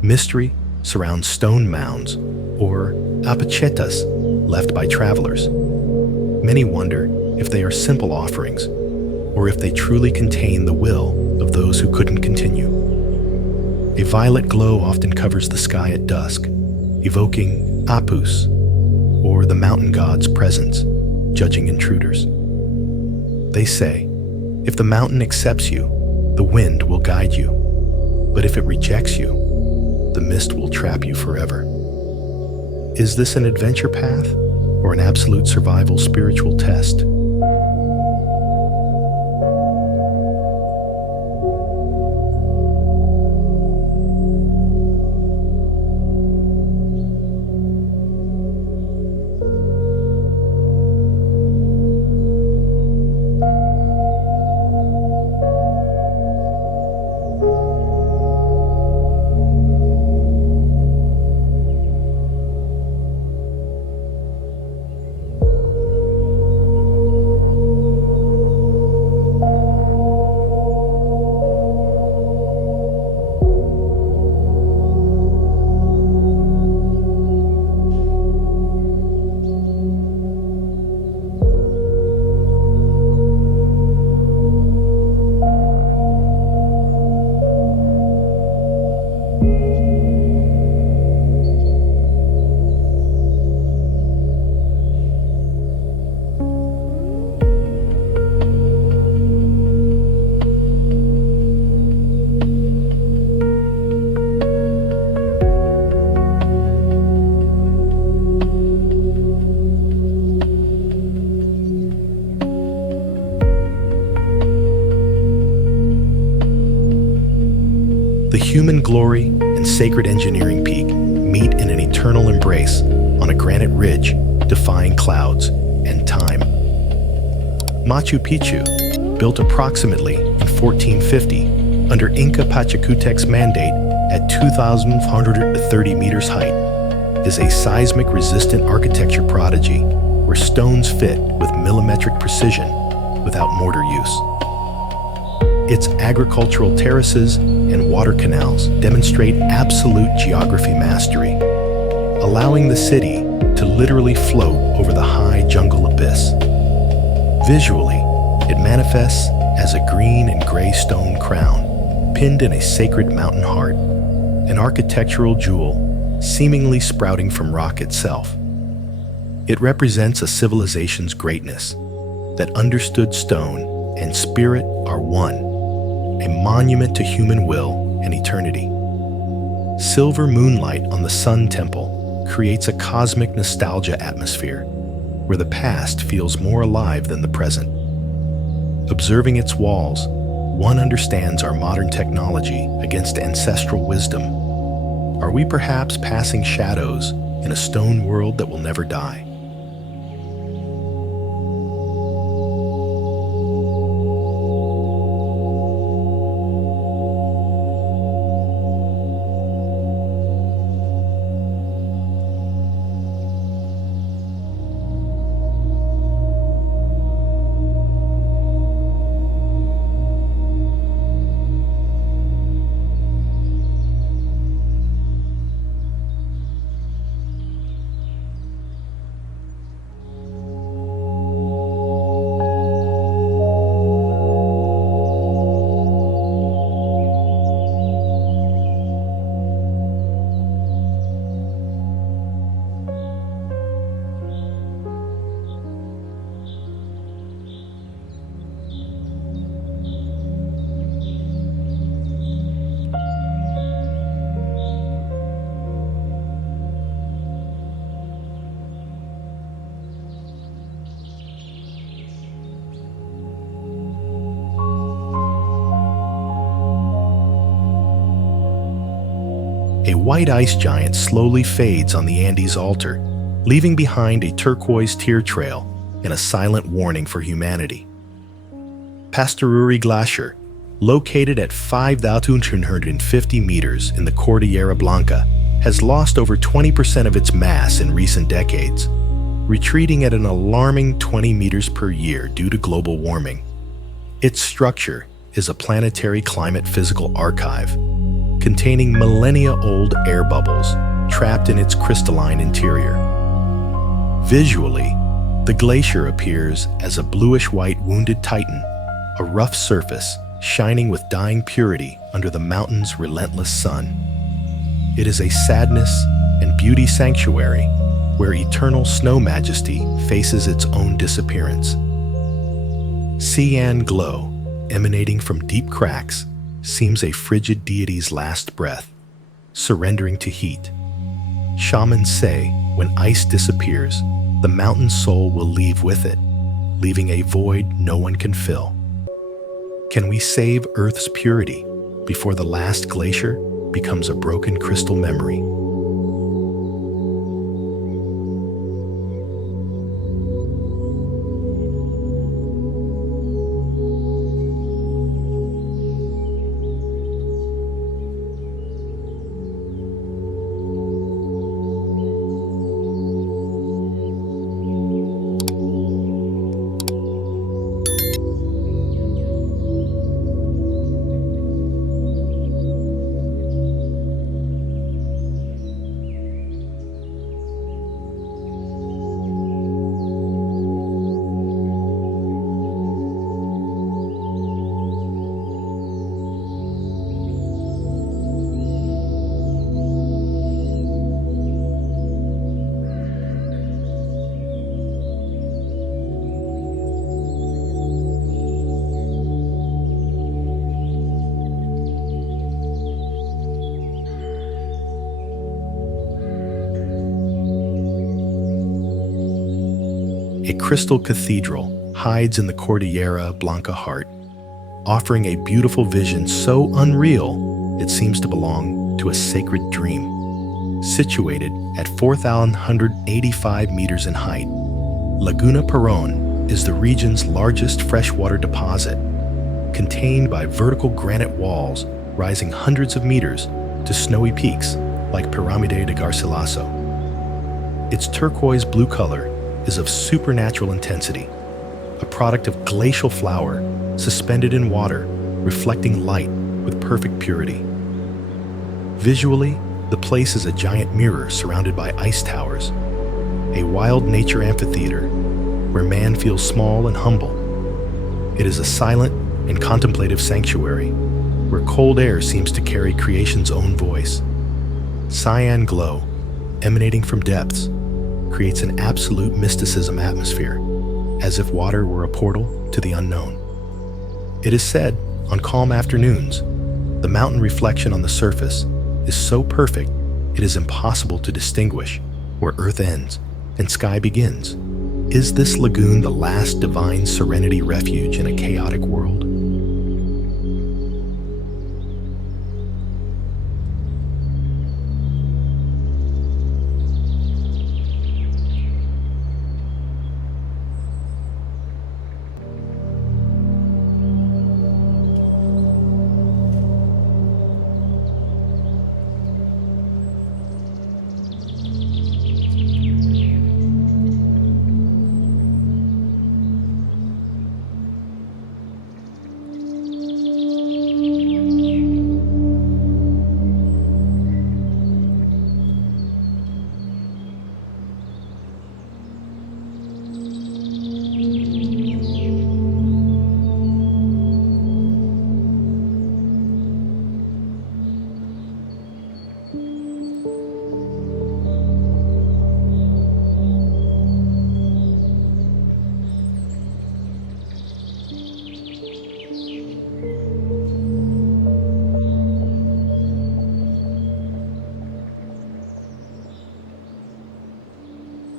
Mystery surrounds stone mounds, or apachetas, left by travelers. Many wonder if they are simple offerings, or if they truly contain the will of those who couldn't continue. A violet glow often covers the sky at dusk, evoking Apus, or the mountain god's presence, judging intruders. They say, if the mountain accepts you, the wind will guide you, but if it rejects you, the mist will trap you forever. Is this an adventure path, or an absolute survival spiritual test? Human glory and sacred engineering peak meet in an eternal embrace on a granite ridge defying clouds and time. Machu Picchu, built approximately in 1450 under Inca Pachacutec's mandate at 2,430 meters height, is a seismic-resistant architecture prodigy where stones fit with millimetric precision without mortar use. Its agricultural terraces and water canals demonstrate absolute geography mastery, allowing the city to literally float over the high jungle abyss. Visually, it manifests as a green and gray stone crown pinned in a sacred mountain heart, an architectural jewel seemingly sprouting from rock itself. It represents a civilization's greatness that understood stone and spirit are one, a monument to human will and eternity. Silver moonlight on the Sun Temple creates a cosmic nostalgia atmosphere where the past feels more alive than the present. Observing its walls, one understands our modern technology against ancestral wisdom. Are we perhaps passing shadows in a stone world that will never die? A white ice giant slowly fades on the Andes altar, leaving behind a turquoise tear trail and a silent warning for humanity. Pastoruri Glacier, located at 5,250 meters in the Cordillera Blanca, has lost over 20% of its mass in recent decades, retreating at an alarming 20 meters per year due to global warming. Its structure is a planetary climate physical archive, containing millennia-old air bubbles trapped in its crystalline interior. Visually, the glacier appears as a bluish-white wounded titan, a rough surface shining with dying purity under the mountain's relentless sun. It is a sadness and beauty sanctuary where eternal snow majesty faces its own disappearance. Cyan glow emanating from deep cracks seems a frigid deity's last breath, surrendering to heat. Shamans say when ice disappears, the mountain's soul will leave with it, leaving a void no one can fill. Can we save Earth's purity before the last glacier becomes a broken crystal memory? A crystal cathedral hides in the Cordillera Blanca heart, offering a beautiful vision so unreal it seems to belong to a sacred dream. Situated at 4,185 meters in height, Laguna Paron is the region's largest freshwater deposit, contained by vertical granite walls rising hundreds of meters to snowy peaks like Pirámide de Garcilaso. Its turquoise blue color is of supernatural intensity, a product of glacial flour suspended in water reflecting light with perfect purity. Visually, the place is a giant mirror surrounded by ice towers, a wild nature amphitheater where man feels small and humble. It is a silent and contemplative sanctuary where cold air seems to carry creation's own voice. Cyan glow, emanating from depths, creates an absolute mysticism atmosphere, as if water were a portal to the unknown. It is said, on calm afternoons, the mountain reflection on the surface is so perfect it is impossible to distinguish where earth ends and sky begins. Is this lagoon the last divine serenity refuge in a chaotic world?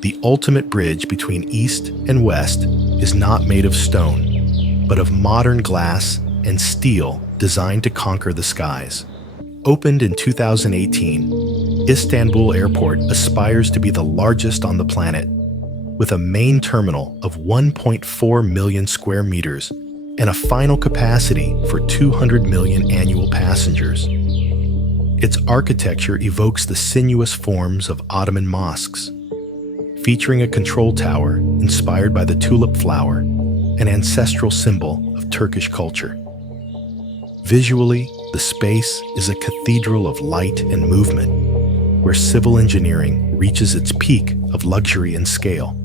The ultimate bridge between east and west is not made of stone, but of modern glass and steel designed to conquer the skies. Opened in 2018, Istanbul Airport aspires to be the largest on the planet, with a main terminal of 1.4 million square meters and a final capacity for 200 million annual passengers. Its architecture evokes the sinuous forms of Ottoman mosques, featuring a control tower inspired by the tulip flower, an ancestral symbol of Turkish culture. Visually, the space is a cathedral of light and movement, where civil engineering reaches its peak of luxury and scale.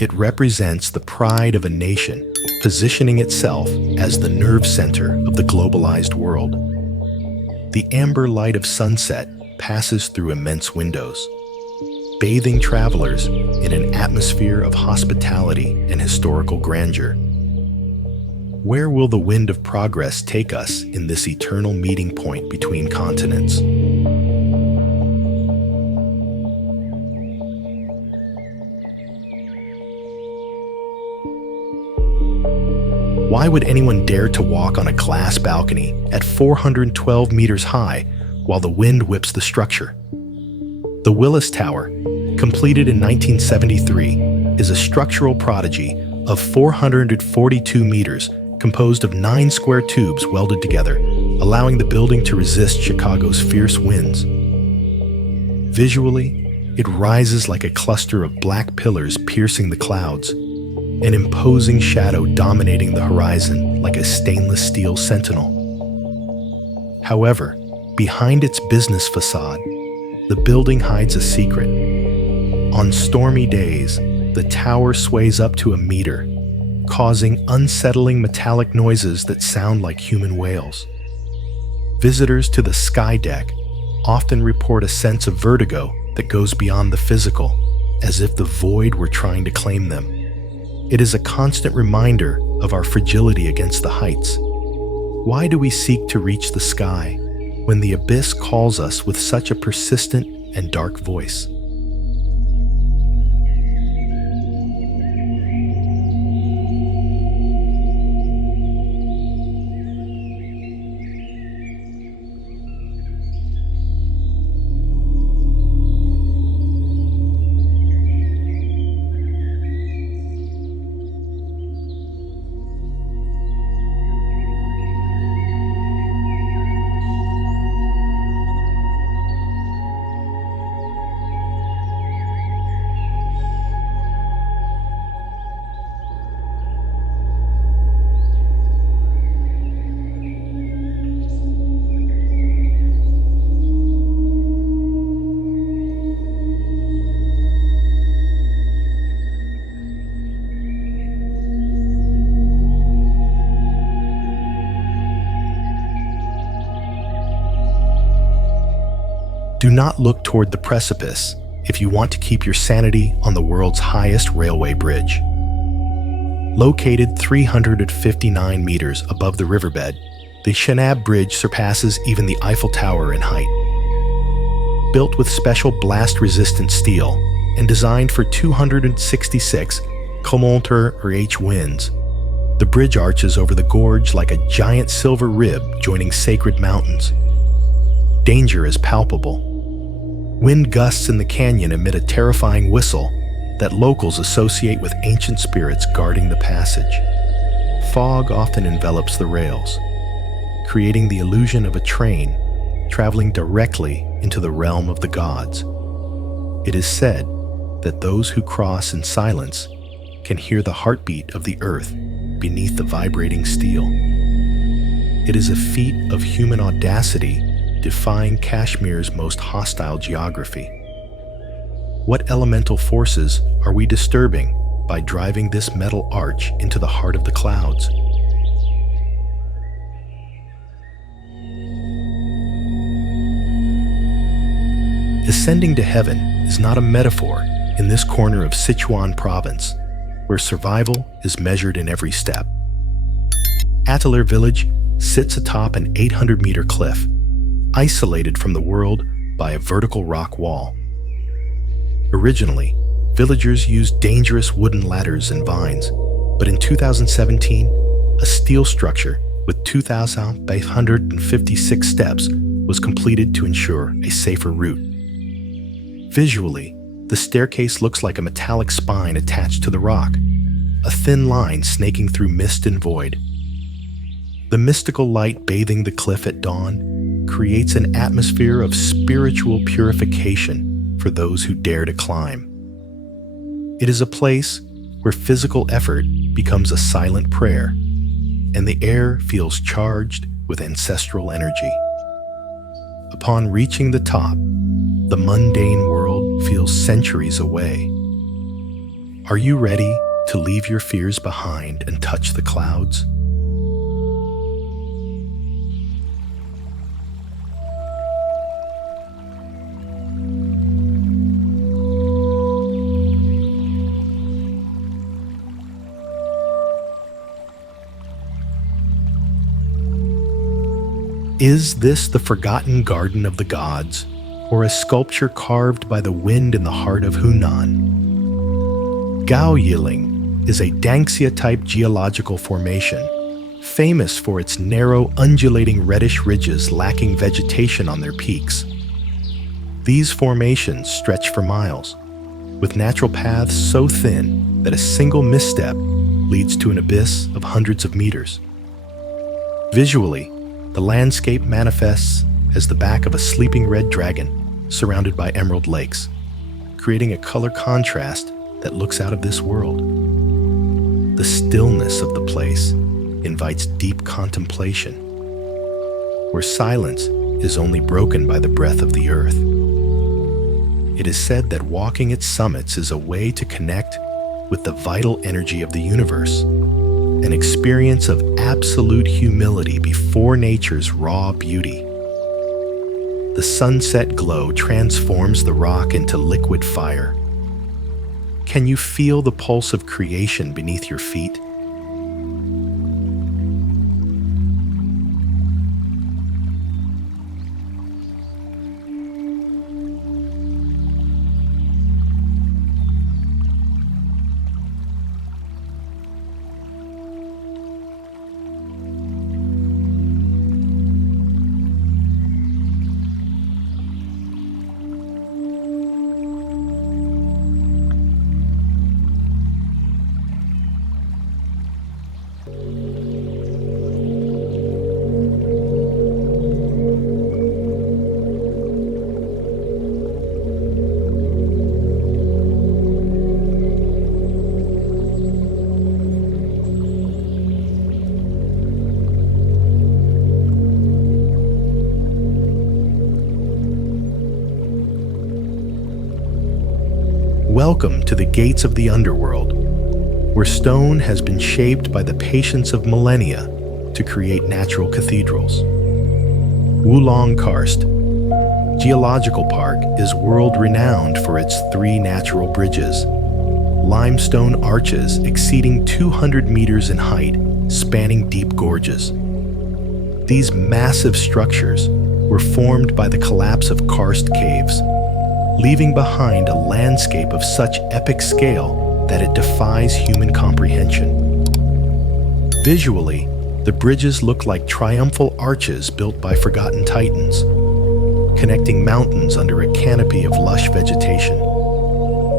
It represents the pride of a nation, positioning itself as the nerve center of the globalized world. The amber light of sunset passes through immense windows, bathing travelers in an atmosphere of hospitality and historical grandeur. Where will the wind of progress take us in this eternal meeting point between continents? Why would anyone dare to walk on a glass balcony at 412 meters high while the wind whips the structure? The Willis Tower, completed in 1973, is a structural prodigy of 442 meters composed of 9 square tubes welded together, allowing the building to resist Chicago's fierce winds. Visually, it rises like a cluster of black pillars piercing the clouds, an imposing shadow dominating the horizon like a stainless steel sentinel. However, behind its business facade, the building hides a secret. On stormy days, the tower sways up to a meter, causing unsettling metallic noises that sound like human wails. Visitors to the sky deck often report a sense of vertigo that goes beyond the physical, as if the void were trying to claim them. It is a constant reminder of our fragility against the heights. Why do we seek to reach the sky when the abyss calls us with such a persistent and dark voice? not look toward the precipice if you want to keep your sanity on the world's highest railway bridge. Located 359 meters above the riverbed, the Chenab Bridge surpasses even the Eiffel Tower in height. Built with special blast-resistant steel and designed for 266 km/h winds, the bridge arches over the gorge like a giant silver rib joining sacred mountains. Danger is palpable. Wind gusts in the canyon emit a terrifying whistle that locals associate with ancient spirits guarding the passage. Fog often envelops the rails, creating the illusion of a train traveling directly into the realm of the gods. It is said that those who cross in silence can hear the heartbeat of the earth beneath the vibrating steel. It is a feat of human audacity defying Kashmir's most hostile geography. What elemental forces are we disturbing by driving this metal arch into the heart of the clouds? Ascending to heaven is not a metaphor in this corner of Sichuan province, where survival is measured in every step. Atalir village sits atop an 800-meter cliff, isolated from the world by a vertical rock wall. Originally, villagers used dangerous wooden ladders and vines, but in 2017, a steel structure with 2,556 steps was completed to ensure a safer route. Visually, the staircase looks like a metallic spine attached to the rock, a thin line snaking through mist and void. The mystical light bathing the cliff at dawn creates an atmosphere of spiritual purification for those who dare to climb. It is a place where physical effort becomes a silent prayer, and the air feels charged with ancestral energy. Upon reaching the top, the mundane world feels centuries away. Are you ready to leave your fears behind and touch the clouds? Is this the forgotten garden of the gods, or a sculpture carved by the wind in the heart of Hunan? Gao Yiling is a Dangxia-type geological formation, famous for its narrow, undulating reddish ridges lacking vegetation on their peaks. These formations stretch for miles, with natural paths so thin that a single misstep leads to an abyss of hundreds of meters. Visually, the landscape manifests as the back of a sleeping red dragon surrounded by emerald lakes, creating a color contrast that looks out of this world. The stillness of the place invites deep contemplation, where silence is only broken by the breath of the earth. It is said that walking its summits is a way to connect with the vital energy of the universe, an experience of absolute humility before nature's raw beauty. The sunset glow transforms the rock into liquid fire. Can you feel the pulse of creation beneath your feet? Welcome to the gates of the underworld, where stone has been shaped by the patience of millennia to create natural cathedrals. Wulong Karst, Geological Park is world-renowned for its 3 natural bridges, limestone arches exceeding 200 meters in height, spanning deep gorges. These massive structures were formed by the collapse of karst caves, leaving behind a landscape of such epic scale that it defies human comprehension. Visually, the bridges look like triumphal arches built by forgotten titans, connecting mountains under a canopy of lush vegetation.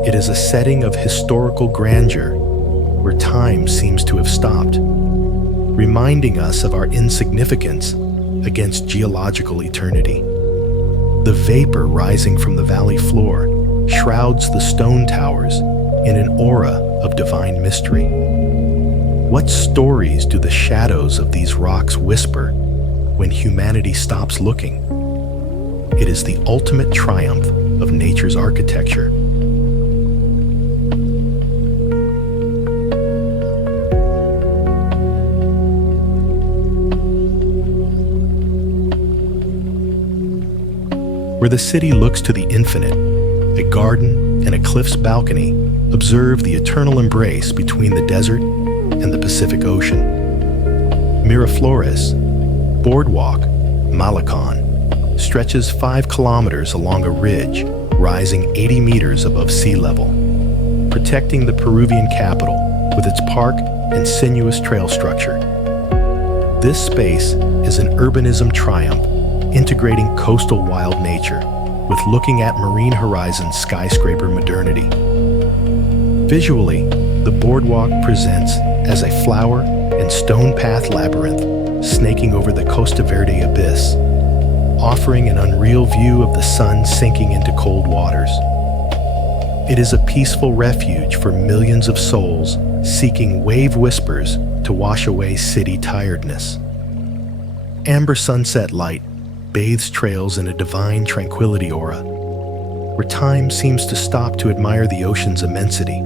It is a setting of historical grandeur where time seems to have stopped, reminding us of our insignificance against geological eternity. The vapor rising from the valley floor shrouds the stone towers in an aura of divine mystery. What stories do the shadows of these rocks whisper when humanity stops looking? It is the ultimate triumph of nature's architecture. Where the city looks to the infinite, a garden and a cliff's balcony observe the eternal embrace between the desert and the Pacific Ocean. Miraflores, boardwalk, Malecon, stretches 5 kilometers along a ridge rising 80 meters above sea level, protecting the Peruvian capital with its park and sinuous trail structure. This space is an urbanism triumph, integrating coastal wild nature with looking at marine horizon's skyscraper modernity. Visually, the boardwalk presents as a flower and stone path labyrinth snaking over the Costa Verde abyss, offering an unreal view of the sun sinking into cold waters. It is a peaceful refuge for millions of souls seeking wave whispers to wash away city tiredness. Amber sunset light bathes trails in a divine tranquility aura, where time seems to stop to admire the ocean's immensity.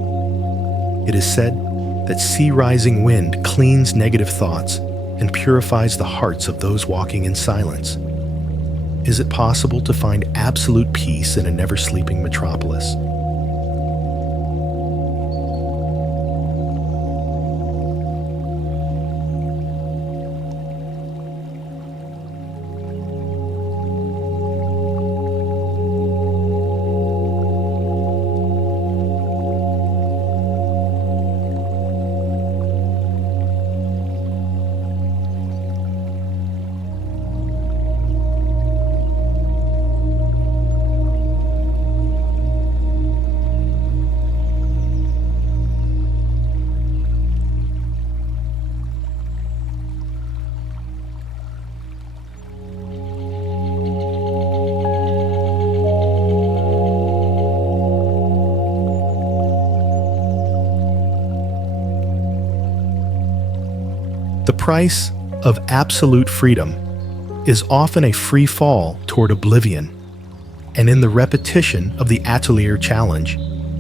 It is said that sea-rising wind cleans negative thoughts and purifies the hearts of those walking in silence. Is it possible to find absolute peace in a never-sleeping metropolis? The price of absolute freedom is often a free fall toward oblivion, and in the repetition of the Atelier Challenge,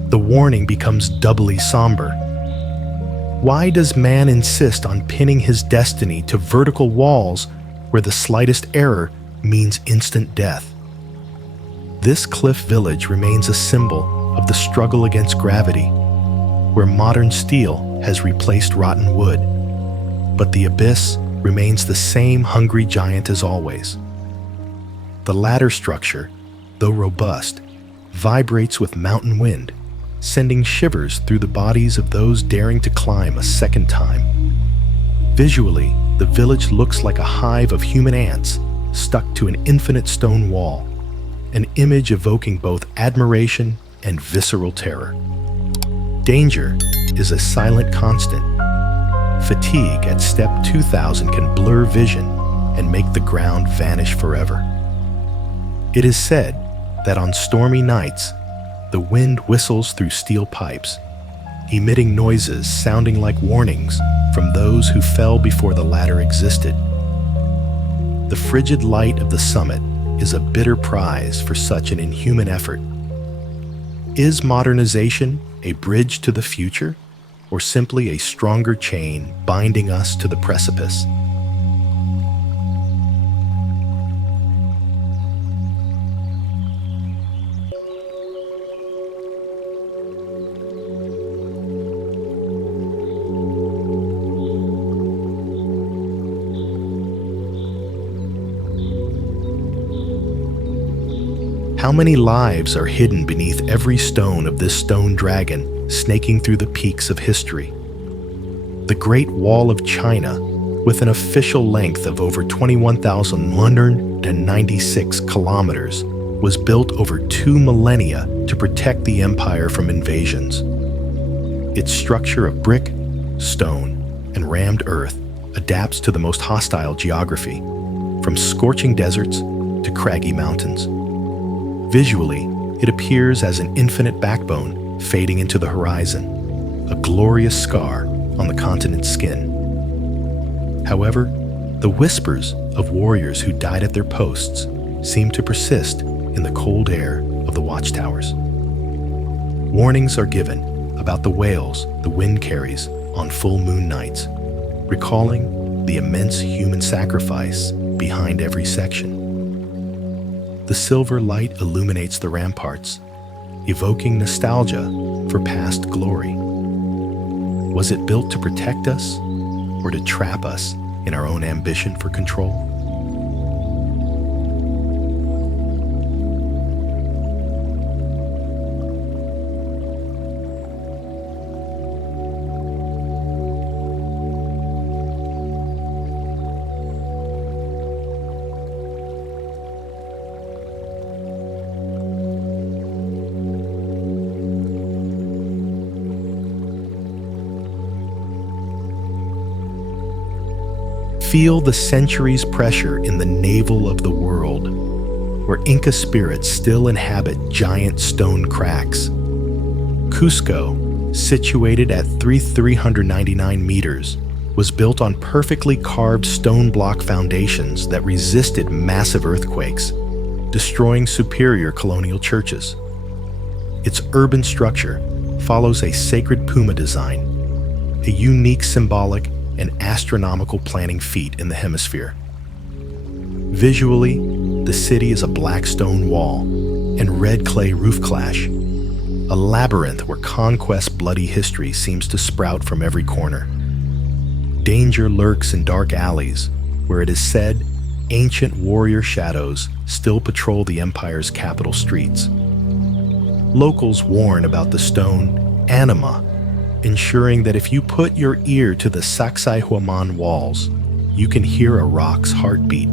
the warning becomes doubly somber. Why does man insist on pinning his destiny to vertical walls where the slightest error means instant death? This cliff village remains a symbol of the struggle against gravity, where modern steel has replaced rotten wood. But the abyss remains the same hungry giant as always. The ladder structure, though robust, vibrates with mountain wind, sending shivers through the bodies of those daring to climb a second time. Visually, the village looks like a hive of human ants stuck to an infinite stone wall, an image evoking both admiration and visceral terror. Danger is a silent constant. Fatigue at step 2000 can blur vision and make the ground vanish forever. It is said that on stormy nights, the wind whistles through steel pipes, emitting noises sounding like warnings from those who fell before the ladder existed. The frigid light of the summit is a bitter prize for such an inhuman effort. Is modernization a bridge to the future, or simply a stronger chain binding us to the precipice? – How many lives are hidden beneath every stone of this stone dragon snaking through the peaks of history? The Great Wall of China, with an official length of over 21,196 kilometers, was built over 2 millennia to protect the empire from invasions. Its structure of brick, stone, and rammed earth adapts to the most hostile geography, from scorching deserts to craggy mountains. Visually, it appears as an infinite backbone fading into the horizon, a glorious scar on the continent's skin. However, the whispers of warriors who died at their posts seem to persist in the cold air of the watchtowers. Warnings are given about the wails the wind carries on full moon nights, recalling the immense human sacrifice behind every section. The silver light illuminates the ramparts, evoking nostalgia for past glory. Was it built to protect us or to trap us in our own ambition for control? Feel the centuries' pressure in the navel of the world, where Inca spirits still inhabit giant stone cracks. Cusco, situated at 399 meters, was built on perfectly carved stone block foundations that resisted massive earthquakes, destroying superior colonial churches. Its urban structure follows a sacred puma design, a unique symbolic and astronomical planning feat in the hemisphere. Visually, the city is a black stone wall and red clay roof clash, a labyrinth where conquest's bloody history seems to sprout from every corner. Danger lurks in dark alleys, where it is said ancient warrior shadows still patrol the empire's capital streets. Locals warn about the stone anima, ensuring that if you put your ear to the Sacsayhuaman walls, you can hear a rock's heartbeat.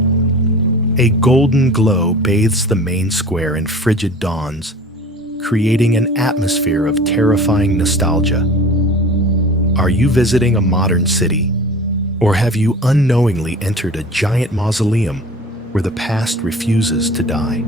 A golden glow bathes the main square in frigid dawns, creating an atmosphere of terrifying nostalgia. Are you visiting a modern city, or have you unknowingly entered a giant mausoleum where the past refuses to die?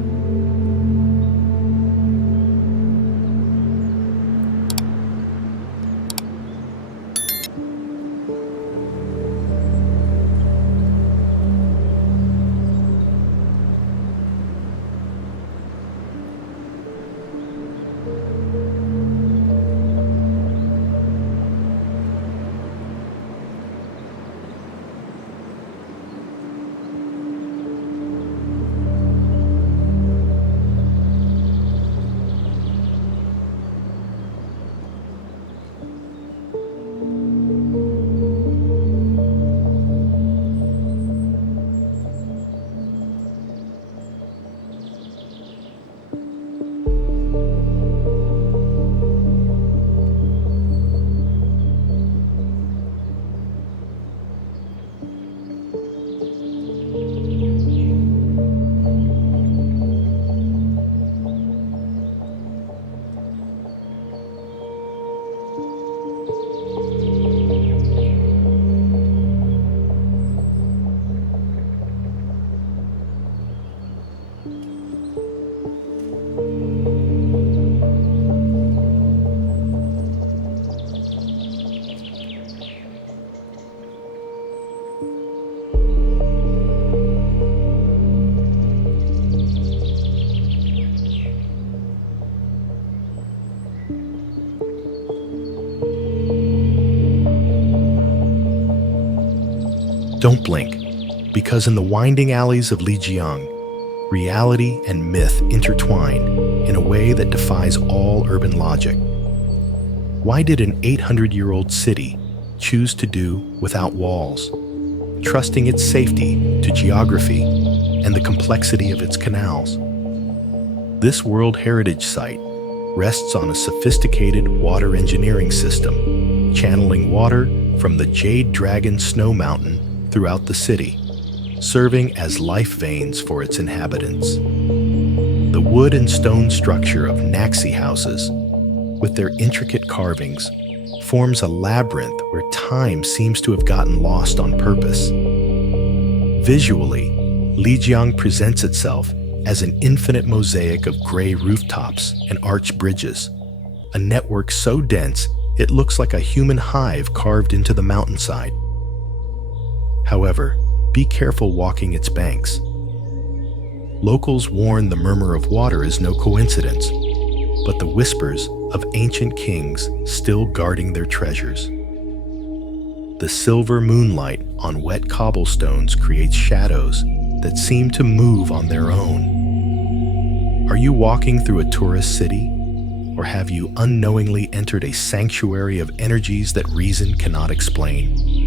Don't blink, because in the winding alleys of Lijiang, reality and myth intertwine in a way that defies all urban logic. Why did an 800-year-old city choose to do without walls, trusting its safety to geography and the complexity of its canals? This World Heritage Site rests on a sophisticated water engineering system, channeling water from the Jade Dragon Snow Mountain throughout the city, serving as life veins for its inhabitants. The wood and stone structure of Naxi houses, with their intricate carvings, forms a labyrinth where time seems to have gotten lost on purpose. Visually, Lijiang presents itself as an infinite mosaic of gray rooftops and arched bridges, a network so dense it looks like a human hive carved into the mountainside. However, be careful walking its banks. Locals warn the murmur of water is no coincidence, but the whispers of ancient kings still guarding their treasures. The silver moonlight on wet cobblestones creates shadows that seem to move on their own. Are you walking through a tourist city, or have you unknowingly entered a sanctuary of energies that reason cannot explain?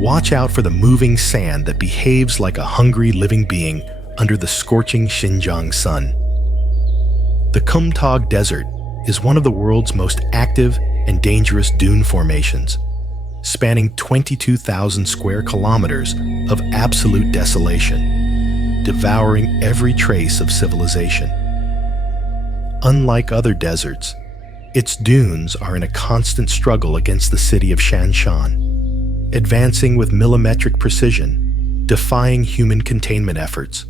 Watch out for the moving sand that behaves like a hungry living being under the scorching Xinjiang sun. The Kumtag Desert is one of the world's most active and dangerous dune formations, spanning 22,000 square kilometers of absolute desolation, devouring every trace of civilization. Unlike other deserts, its dunes are in a constant struggle against the city of Shanshan, advancing with millimetric precision, defying human containment efforts.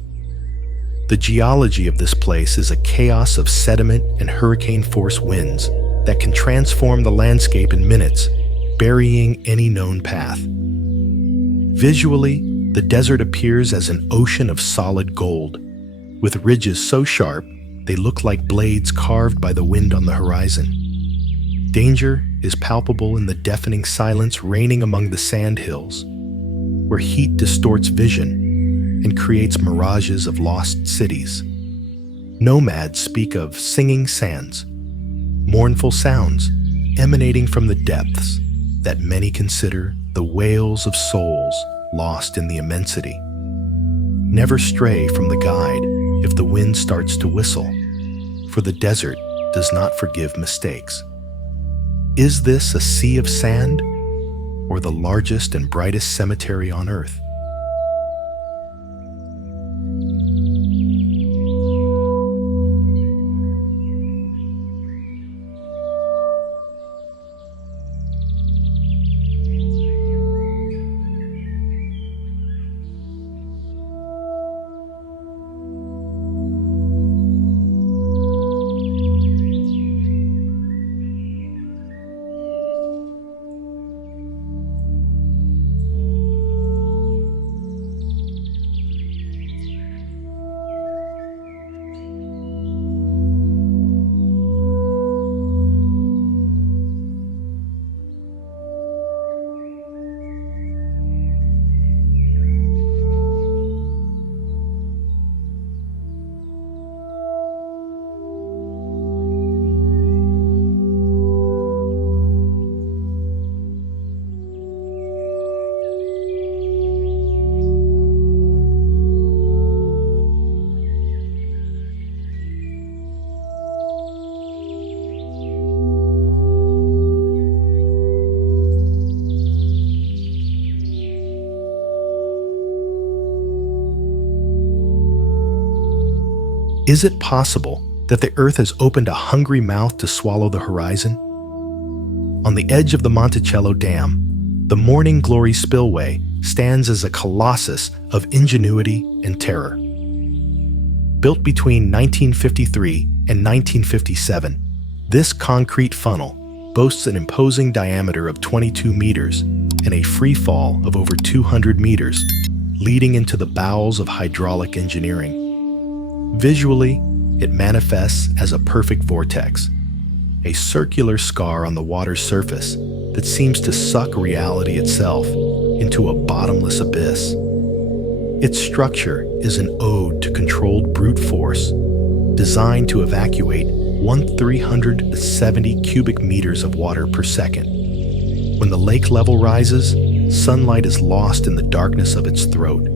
The geology of this place is a chaos of sediment and hurricane-force winds that can transform the landscape in minutes, burying any known path. Visually, the desert appears as an ocean of solid gold, with ridges so sharp they look like blades carved by the wind on the horizon. Danger is palpable in the deafening silence reigning among the sand hills, where heat distorts vision and creates mirages of lost cities. Nomads speak of singing sands, mournful sounds emanating from the depths that many consider the wails of souls lost in the immensity. Never stray from the guide if the wind starts to whistle, for the desert does not forgive mistakes. Is this a sea of sand, or the largest and brightest cemetery on Earth? Is it possible that the Earth has opened a hungry mouth to swallow the horizon? On the edge of the Monticello Dam, the Morning Glory Spillway stands as a colossus of ingenuity and terror. Built between 1953 and 1957, this concrete funnel boasts an imposing diameter of 22 meters and a free fall of over 200 meters, leading into the bowels of hydraulic engineering. Visually, it manifests as a perfect vortex, a circular scar on the water's surface that seems to suck reality itself into a bottomless abyss. Its structure is an ode to controlled brute force, designed to evacuate 1,370 cubic meters of water per second. When the lake level rises, sunlight is lost in the darkness of its throat,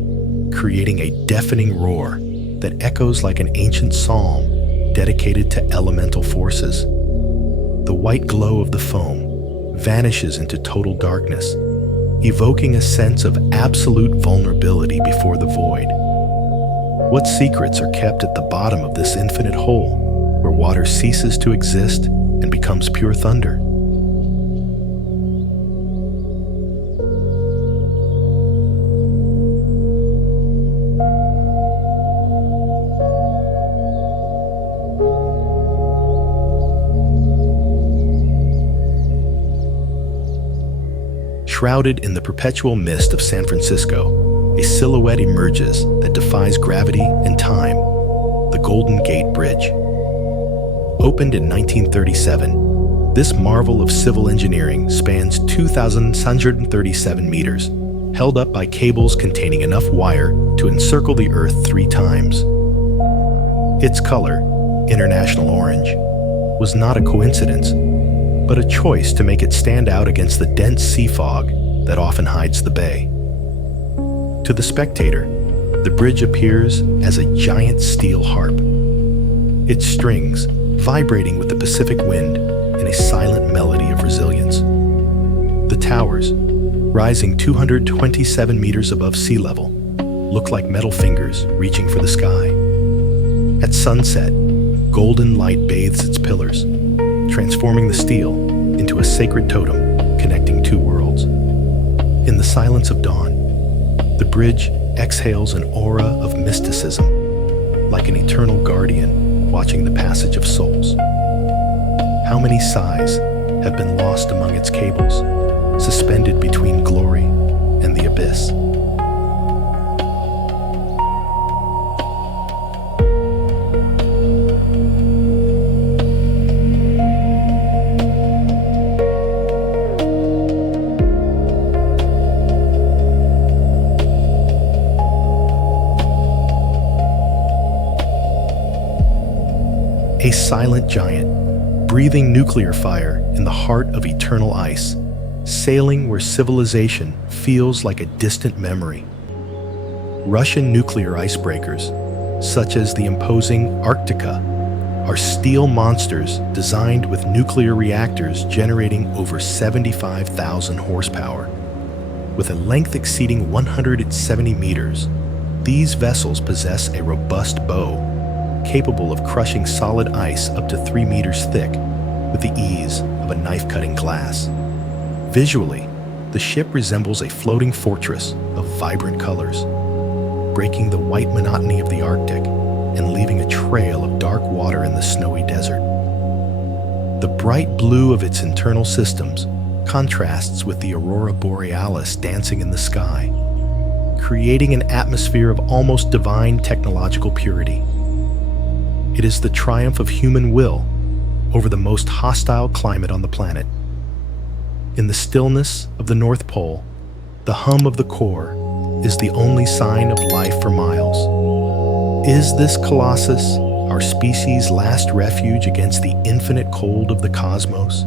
creating a deafening roar that echoes like an ancient psalm dedicated to elemental forces. The white glow of the foam vanishes into total darkness, evoking a sense of absolute vulnerability before the void. What secrets are kept at the bottom of this infinite hole, where water ceases to exist and becomes pure thunder? Shrouded in the perpetual mist of San Francisco, a silhouette emerges that defies gravity and time: the Golden Gate Bridge. Opened in 1937, this marvel of civil engineering spans 2,637 meters, held up by cables containing enough wire to encircle the Earth 3 times. Its color, international orange, was not a coincidence, but a choice to make it stand out against the dense sea fog that often hides the bay. To the spectator, the bridge appears as a giant steel harp, its strings vibrating with the Pacific wind in a silent melody of resilience. The towers, rising 227 meters above sea level, look like metal fingers reaching for the sky. At sunset, golden light bathes its pillars, transforming the steel into a sacred totem connecting 2 worlds. In the silence of dawn, the bridge exhales an aura of mysticism, like an eternal guardian watching the passage of souls. How many sighs have been lost among its cables, suspended between glory and the abyss? A silent giant, breathing nuclear fire in the heart of eternal ice, sailing where civilization feels like a distant memory. Russian nuclear icebreakers, such as the imposing Arctica, are steel monsters designed with nuclear reactors generating over 75,000 horsepower. With a length exceeding 170 meters, these vessels possess a robust bow capable of crushing solid ice up to 3 meters thick with the ease of a knife-cutting glass. Visually, the ship resembles a floating fortress of vibrant colors, breaking the white monotony of the Arctic and leaving a trail of dark water in the snowy desert. The bright blue of its internal systems contrasts with the aurora borealis dancing in the sky, creating an atmosphere of almost divine technological purity. It is the triumph of human will over the most hostile climate on the planet. In the stillness of the North Pole, the hum of the core is the only sign of life for miles. Is this colossus our species' last refuge against the infinite cold of the cosmos?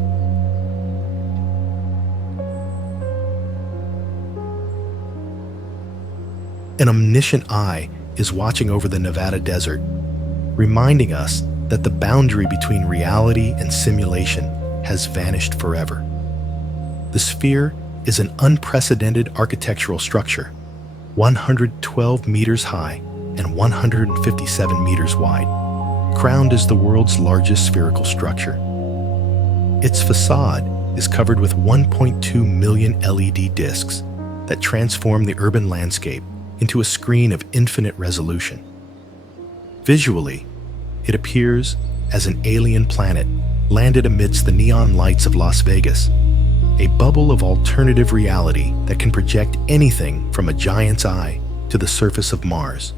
An omniscient eye is watching over the Nevada desert, reminding us that the boundary between reality and simulation has vanished forever. The sphere is an unprecedented architectural structure, 112 meters high and 157 meters wide, crowned as the world's largest spherical structure. Its facade is covered with 1.2 million LED discs that transform the urban landscape into a screen of infinite resolution. Visually, it appears as an alien planet landed amidst the neon lights of Las Vegas, a bubble of alternative reality that can project anything from a giant's eye to the surface of Mars.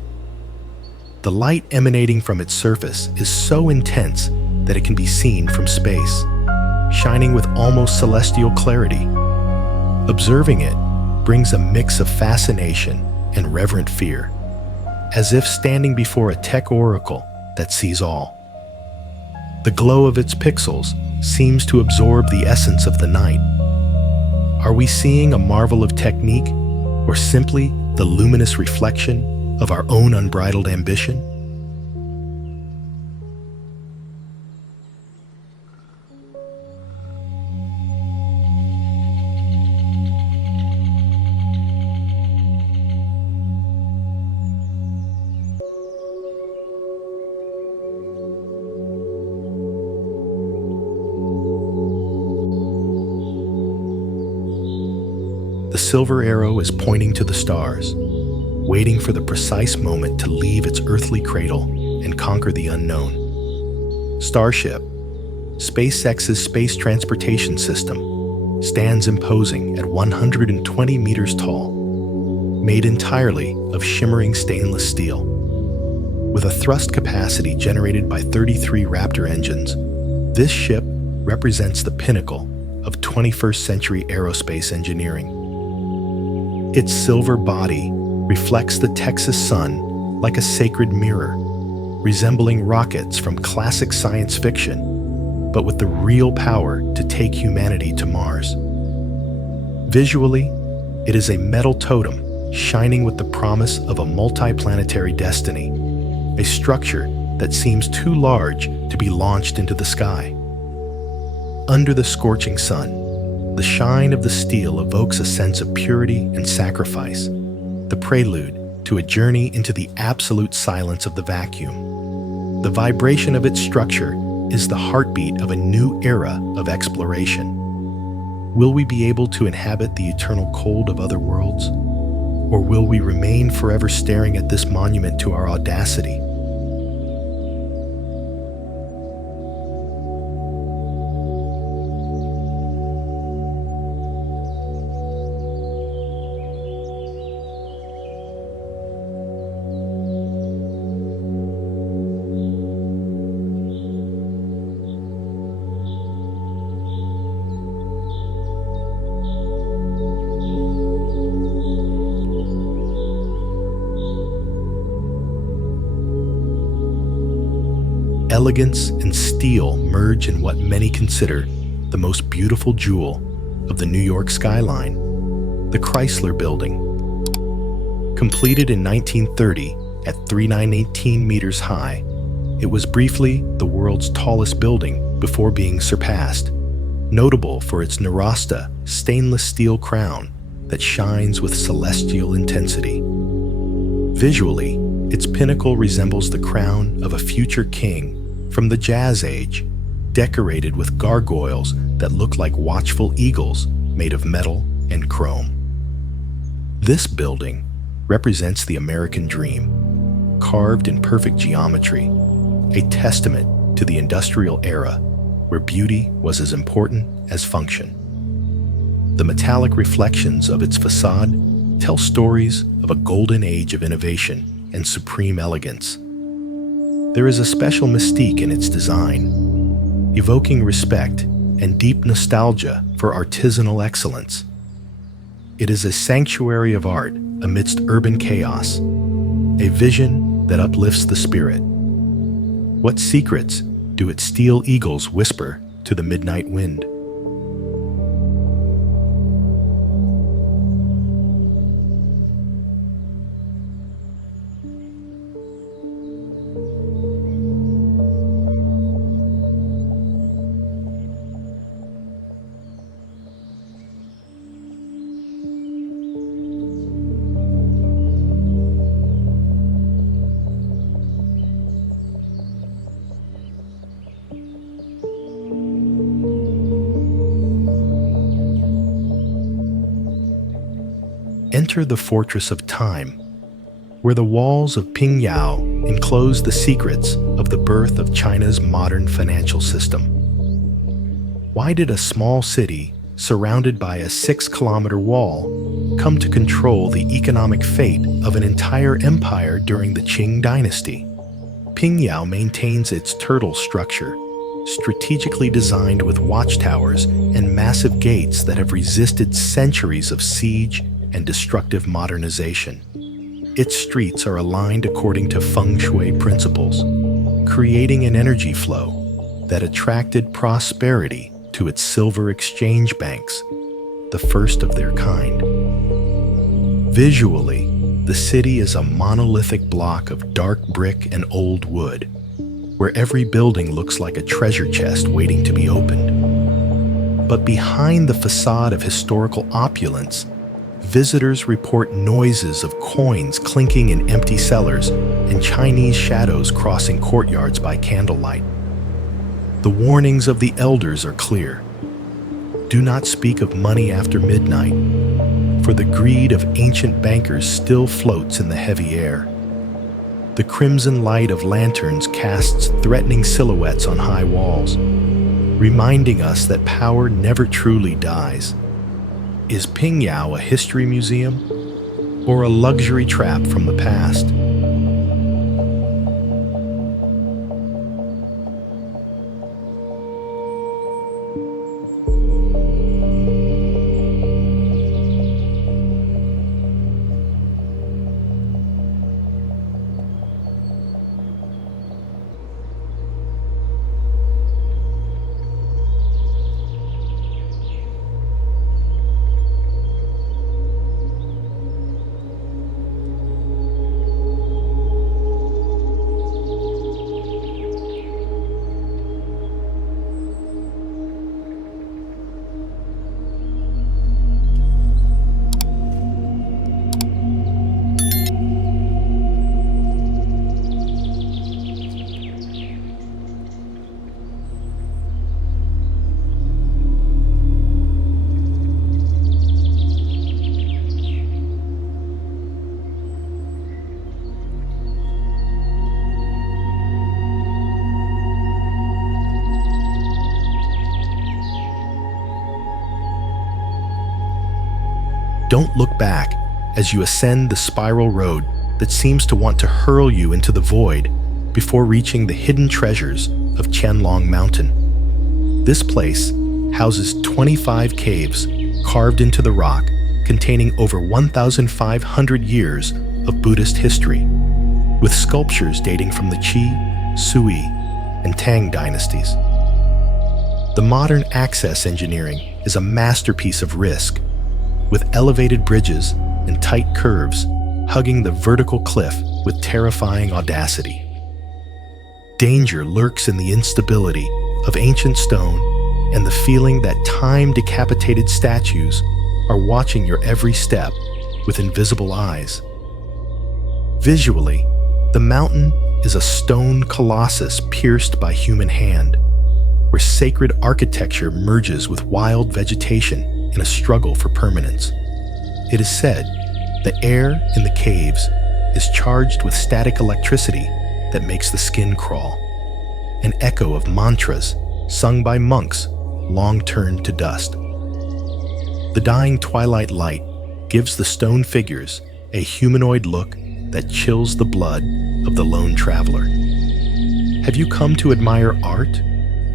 The light emanating from its surface is so intense that it can be seen from space, shining with almost celestial clarity. Observing it brings a mix of fascination and reverent fear, as if standing before a tech oracle that sees all. The glow of its pixels seems to absorb the essence of the night. Are we seeing a marvel of technique, or simply the luminous reflection of our own unbridled ambition? The silver arrow is pointing to the stars, waiting for the precise moment to leave its earthly cradle and conquer the unknown. Starship, SpaceX's space transportation system, stands imposing at 120 meters tall, made entirely of shimmering stainless steel. With a thrust capacity generated by 33 Raptor engines, this ship represents the pinnacle of 21st century aerospace engineering. Its silver body reflects the Texas sun like a sacred mirror, resembling rockets from classic science fiction, but with the real power to take humanity to Mars. Visually, it is a metal totem shining with the promise of a multi-planetary destiny, a structure that seems too large to be launched into the sky. Under the scorching sun, the shine of the steel evokes a sense of purity and sacrifice, the prelude to a journey into the absolute silence of the vacuum. The vibration of its structure is the heartbeat of a new era of exploration. Will we be able to inhabit the eternal cold of other worlds? Or will we remain forever staring at this monument to our audacity? Elegance and steel merge in what many consider the most beautiful jewel of the New York skyline, the Chrysler Building. Completed in 1930 at 3,918 meters high, it was briefly the world's tallest building before being surpassed, notable for its Narasta stainless steel crown that shines with celestial intensity. Visually, its pinnacle resembles the crown of a future king from the Jazz Age, decorated with gargoyles that look like watchful eagles made of metal and chrome. This building represents the American dream, carved in perfect geometry, a testament to the industrial era where beauty was as important as function. The metallic reflections of its facade tell stories of a golden age of innovation and supreme elegance. There is a special mystique in its design, evoking respect and deep nostalgia for artisanal excellence. It is a sanctuary of art amidst urban chaos, a vision that uplifts the spirit. What secrets do its steel eagles whisper to the midnight wind? Enter the Fortress of Time, where the walls of Pingyao enclose the secrets of the birth of China's modern financial system. Why did a small city surrounded by a 6-kilometer wall come to control the economic fate of an entire empire during the Qing dynasty? Pingyao maintains its turtle structure, strategically designed with watchtowers and massive gates that have resisted centuries of siege and destructive modernization. Its streets are aligned according to feng shui principles, creating an energy flow that attracted prosperity to its silver exchange banks, the first of their kind. Visually, the city is a monolithic block of dark brick and old wood, where every building looks like a treasure chest waiting to be opened. But behind the facade of historical opulence, visitors report noises of coins clinking in empty cellars and Chinese shadows crossing courtyards by candlelight. The warnings of the elders are clear. Do not speak of money after midnight, for the greed of ancient bankers still floats in the heavy air. The crimson light of lanterns casts threatening silhouettes on high walls, reminding us that power never truly dies. Is Pingyao a history museum or a luxury trap from the past? Don't look back as you ascend the spiral road that seems to want to hurl you into the void before reaching the hidden treasures of Chenglong Mountain. This place houses 25 caves carved into the rock containing over 1,500 years of Buddhist history, with sculptures dating from the Qi, Sui, and Tang dynasties. The modern access engineering is a masterpiece of risk, with elevated bridges and tight curves hugging the vertical cliff with terrifying audacity. Danger lurks in the instability of ancient stone and the feeling that time-decapitated statues are watching your every step with invisible eyes. Visually, the mountain is a stone colossus pierced by human hand, where sacred architecture merges with wild vegetation in a struggle for permanence. It is said the air in the caves is charged with static electricity that makes the skin crawl, an echo of mantras sung by monks long turned to dust. The dying twilight light gives the stone figures a humanoid look that chills the blood of the lone traveler. Have you come to admire art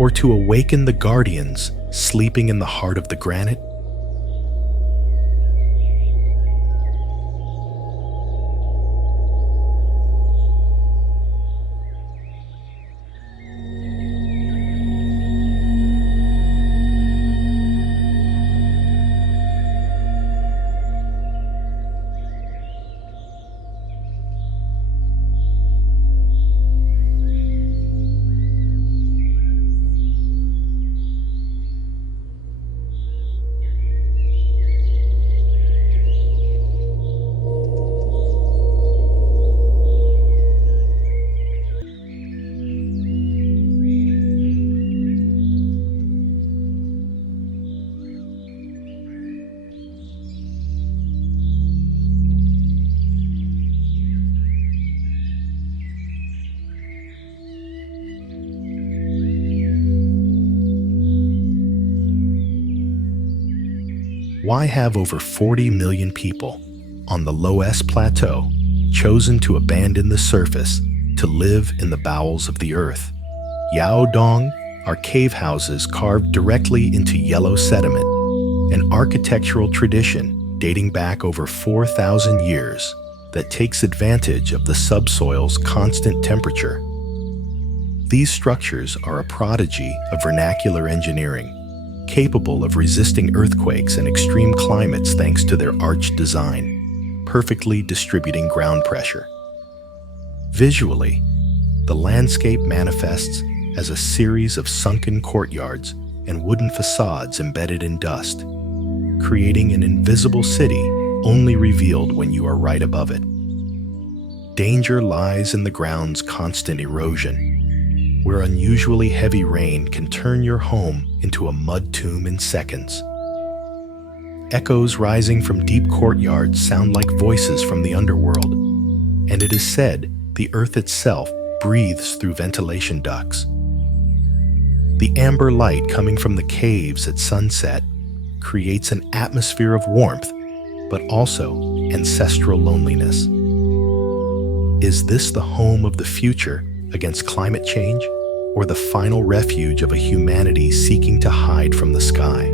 or to awaken the guardians sleeping in the heart of the granite? Why have over 40 million people on the Loess Plateau chosen to abandon the surface to live in the bowels of the earth? Yao Dong are cave houses carved directly into yellow sediment, an architectural tradition dating back over 4,000 years that takes advantage of the subsoil's constant temperature. These structures are a prodigy of vernacular engineering, capable of resisting earthquakes and extreme climates thanks to their arched design, perfectly distributing ground pressure. Visually, the landscape manifests as a series of sunken courtyards and wooden facades embedded in dust, creating an invisible city only revealed when you are right above it. Danger lies in the ground's constant erosion, where unusually heavy rain can turn your home into a mud tomb in seconds. Echoes rising from deep courtyards sound like voices from the underworld, and it is said the earth itself breathes through ventilation ducts. The amber light coming from the caves at sunset creates an atmosphere of warmth, but also ancestral loneliness. Is this the home of the future against climate change, or the final refuge of a humanity seeking to hide from the sky?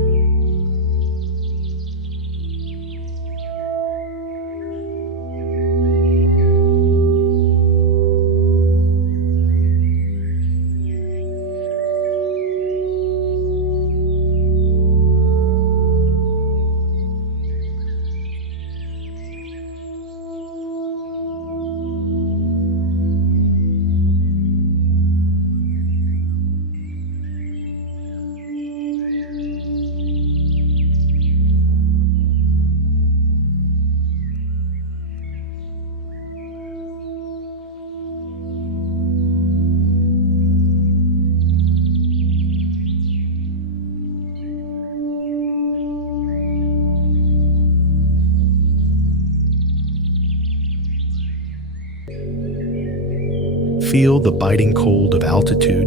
Feel the biting cold of altitude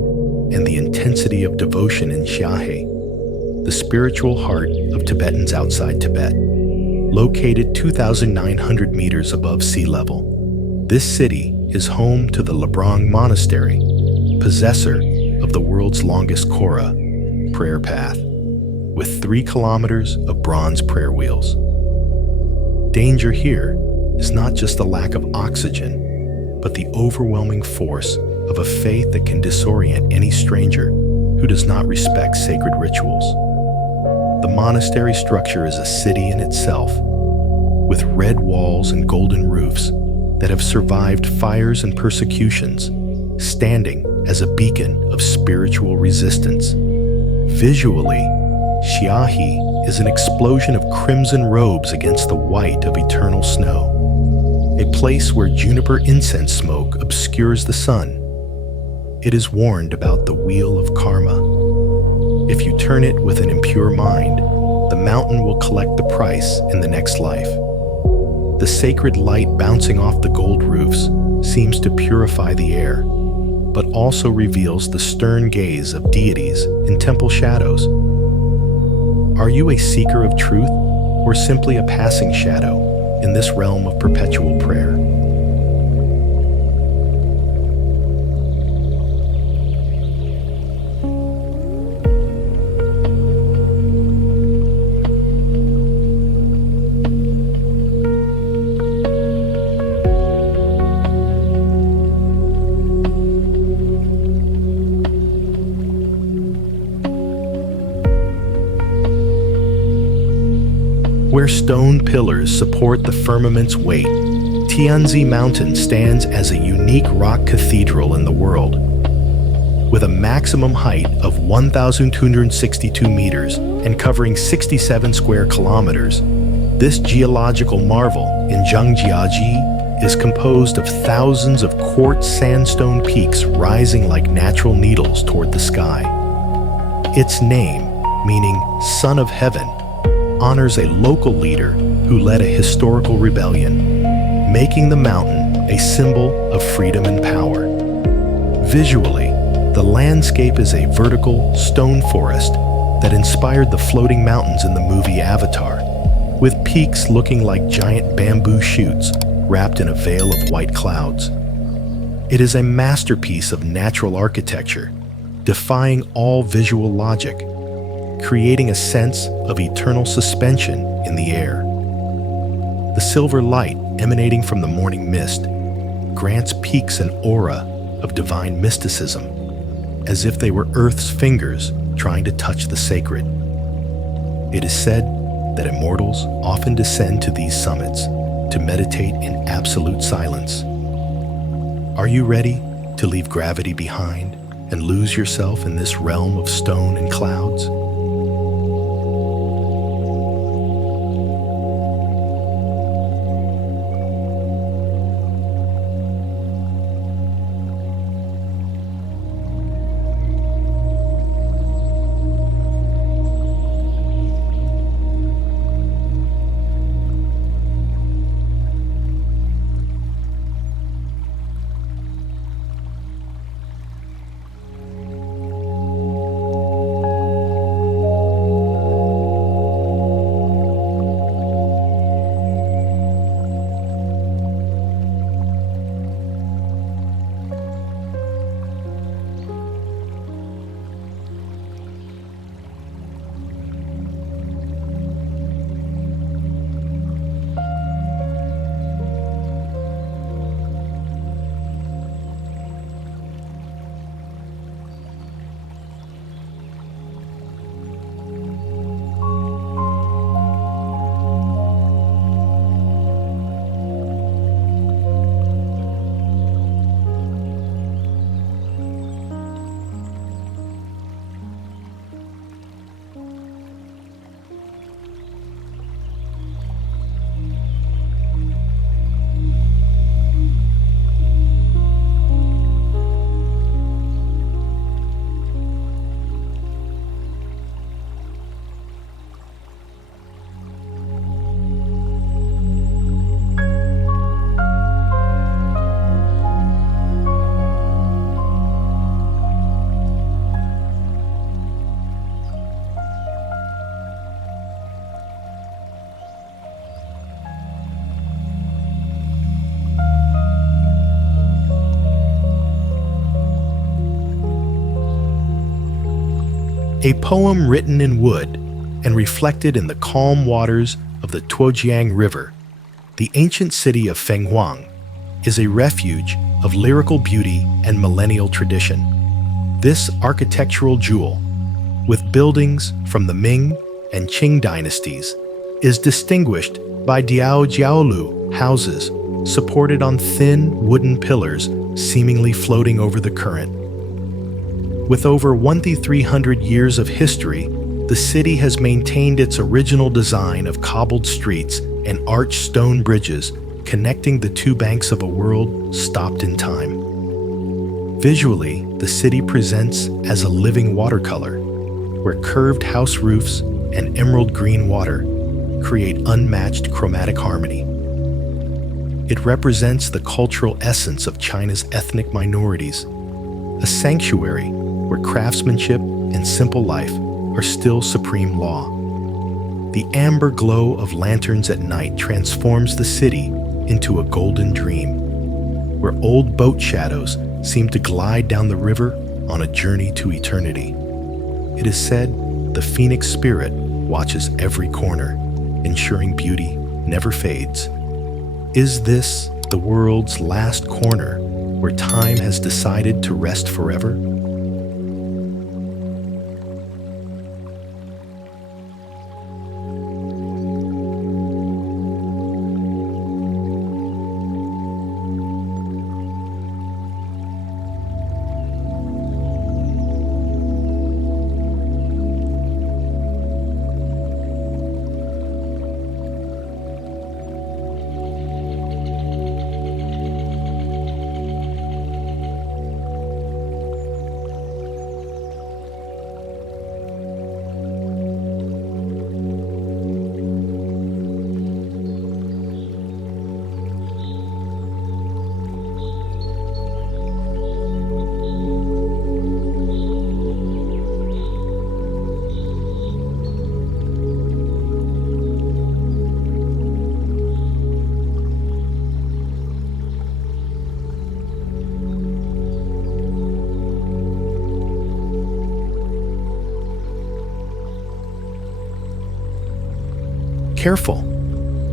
and the intensity of devotion in Xiaozhai, the spiritual heart of Tibetans outside Tibet. Located 2,900 meters above sea level, this city is home to the Labrang Monastery, possessor of the world's longest Kora prayer path, with 3 kilometers of bronze prayer wheels. Danger here is not just the lack of oxygen, but the overwhelming force of a faith that can disorient any stranger who does not respect sacred rituals. The monastery structure is a city in itself, with red walls and golden roofs that have survived fires and persecutions, standing as a beacon of spiritual resistance. Visually, Xiaozhai is an explosion of crimson robes against the white of eternal snow, a place where juniper incense smoke obscures the sun. It is warned about the wheel of karma. If you turn it with an impure mind, the mountain will collect the price in the next life. The sacred light bouncing off the gold roofs seems to purify the air, but also reveals the stern gaze of deities in temple shadows. Are you a seeker of truth, or simply a passing shadow in this realm of perpetual prayer? Where stone pillars support the firmament's weight, Tianzi Mountain stands as a unique rock cathedral in the world. With a maximum height of 1,262 meters and covering 67 square kilometers, this geological marvel in Zhangjiaji is composed of thousands of quartz sandstone peaks rising like natural needles toward the sky. Its name, meaning Son of Heaven, honors a local leader who led a historical rebellion, making the mountain a symbol of freedom and power. Visually, the landscape is a vertical stone forest that inspired the floating mountains in the movie Avatar, with peaks looking like giant bamboo shoots wrapped in a veil of white clouds. It is a masterpiece of natural architecture, defying all visual logic, creating a sense of eternal suspension in the air. The silver light emanating from the morning mist grants peaks an aura of divine mysticism, as if they were Earth's fingers trying to touch the sacred. It is said that immortals often descend to these summits to meditate in absolute silence. Are you ready to leave gravity behind and lose yourself in this realm of stone and clouds? A poem written in wood and reflected in the calm waters of the Tuojiang River, the ancient city of Fenghuang is a refuge of lyrical beauty and millennial tradition. This architectural jewel, with buildings from the Ming and Qing dynasties, is distinguished by Diao houses supported on thin wooden pillars seemingly floating over the current. With over 1,300 years of history, the city has maintained its original design of cobbled streets and arched stone bridges connecting the two banks of a world stopped in time. Visually, the city presents as a living watercolor, where curved house roofs and emerald green water create unmatched chromatic harmony. It represents the cultural essence of China's ethnic minorities, a sanctuary where craftsmanship and simple life are still supreme law. The amber glow of lanterns at night transforms the city into a golden dream, where old boat shadows seem to glide down the river on a journey to eternity. It is said the phoenix spirit watches every corner, ensuring beauty never fades. Is this the world's last corner where time has decided to rest forever? Careful!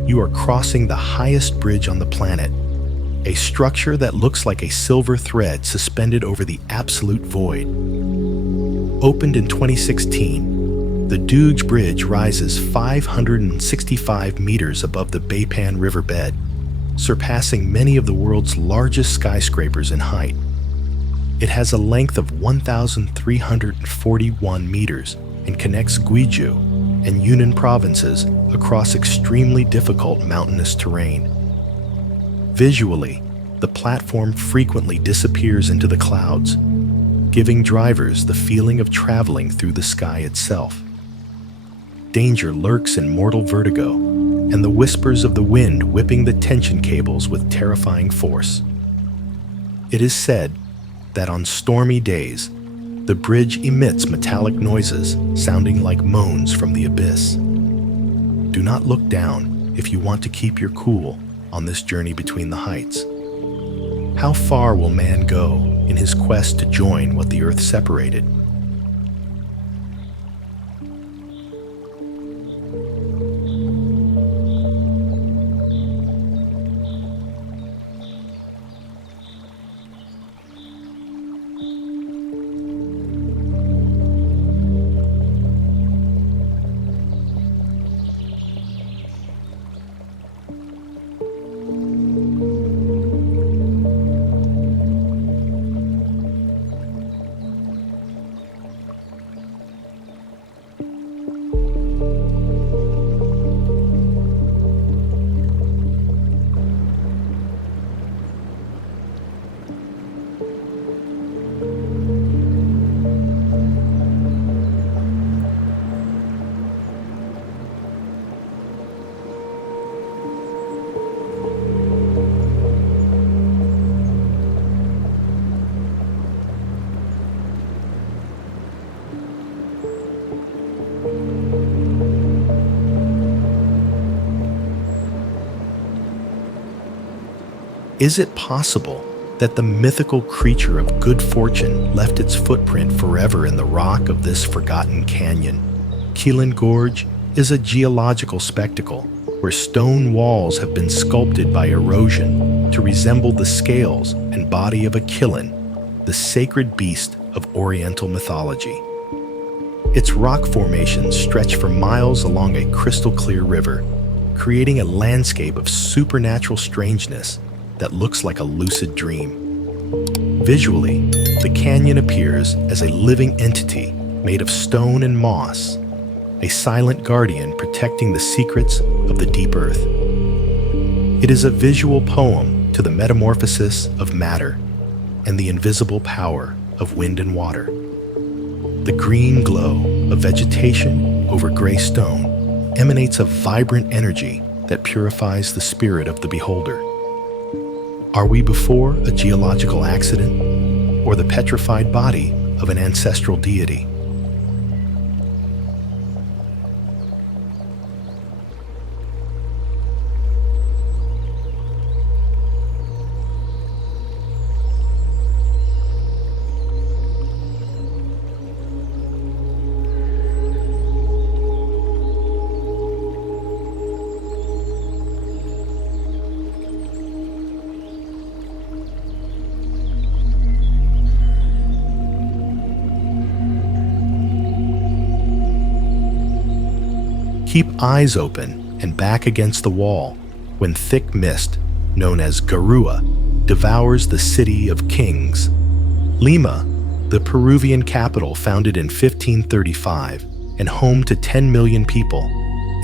You are crossing the highest bridge on the planet, a structure that looks like a silver thread suspended over the absolute void. Opened in 2016, the Duge Bridge rises 565 meters above the Beipan riverbed, surpassing many of the world's largest skyscrapers in height. It has a length of 1,341 meters and connects Gwiju and Yunnan provinces across extremely difficult mountainous terrain. Visually, the platform frequently disappears into the clouds, giving drivers the feeling of traveling through the sky itself. Danger lurks in mortal vertigo and the whispers of the wind whipping the tension cables with terrifying force. It is said that on stormy days, the bridge emits metallic noises sounding like moans from the abyss. Do not look down if you want to keep your cool on this journey between the heights. How far will man go in his quest to join what the earth separated? Is it possible that the mythical creature of good fortune left its footprint forever in the rock of this forgotten canyon? Kylin Gorge is a geological spectacle where stone walls have been sculpted by erosion to resemble the scales and body of a Kylin, the sacred beast of Oriental mythology. Its rock formations stretch for miles along a crystal-clear river, creating a landscape of supernatural strangeness that looks like a lucid dream. Visually, the canyon appears as a living entity made of stone and moss, a silent guardian protecting the secrets of the deep earth. It is a visual poem to the metamorphosis of matter and the invisible power of wind and water. The green glow of vegetation over gray stone emanates a vibrant energy that purifies the spirit of the beholder. Are we before a geological accident or the petrified body of an ancestral deity? Keep eyes open and back against the wall when thick mist, known as garua, devours the city of kings. Lima, the Peruvian capital founded in 1535 and home to 10 million people,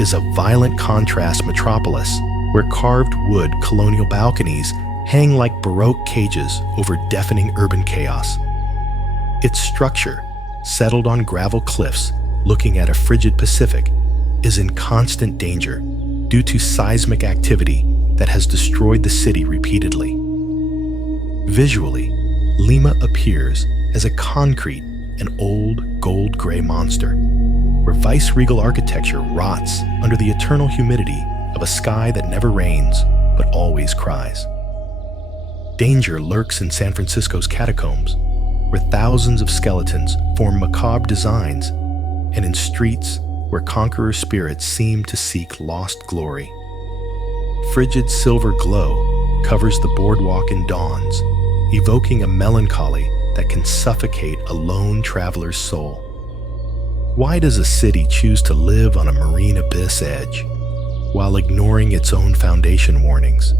is a violent contrast metropolis where carved wood colonial balconies hang like Baroque cages over deafening urban chaos. Its structure, settled on gravel cliffs looking at a frigid Pacific, is in constant danger due to seismic activity that has destroyed the city repeatedly. Visually, Lima appears as a concrete and old gold-gray monster, where vice-regal architecture rots under the eternal humidity of a sky that never rains but always cries. Danger lurks in San Francisco's catacombs, where thousands of skeletons form macabre designs, and in streets where conqueror spirits seem to seek lost glory. Frigid silver glow covers the boardwalk in dawns, evoking a melancholy that can suffocate a lone traveler's soul. Why does a city choose to live on a marine abyss edge while ignoring its own foundation warnings?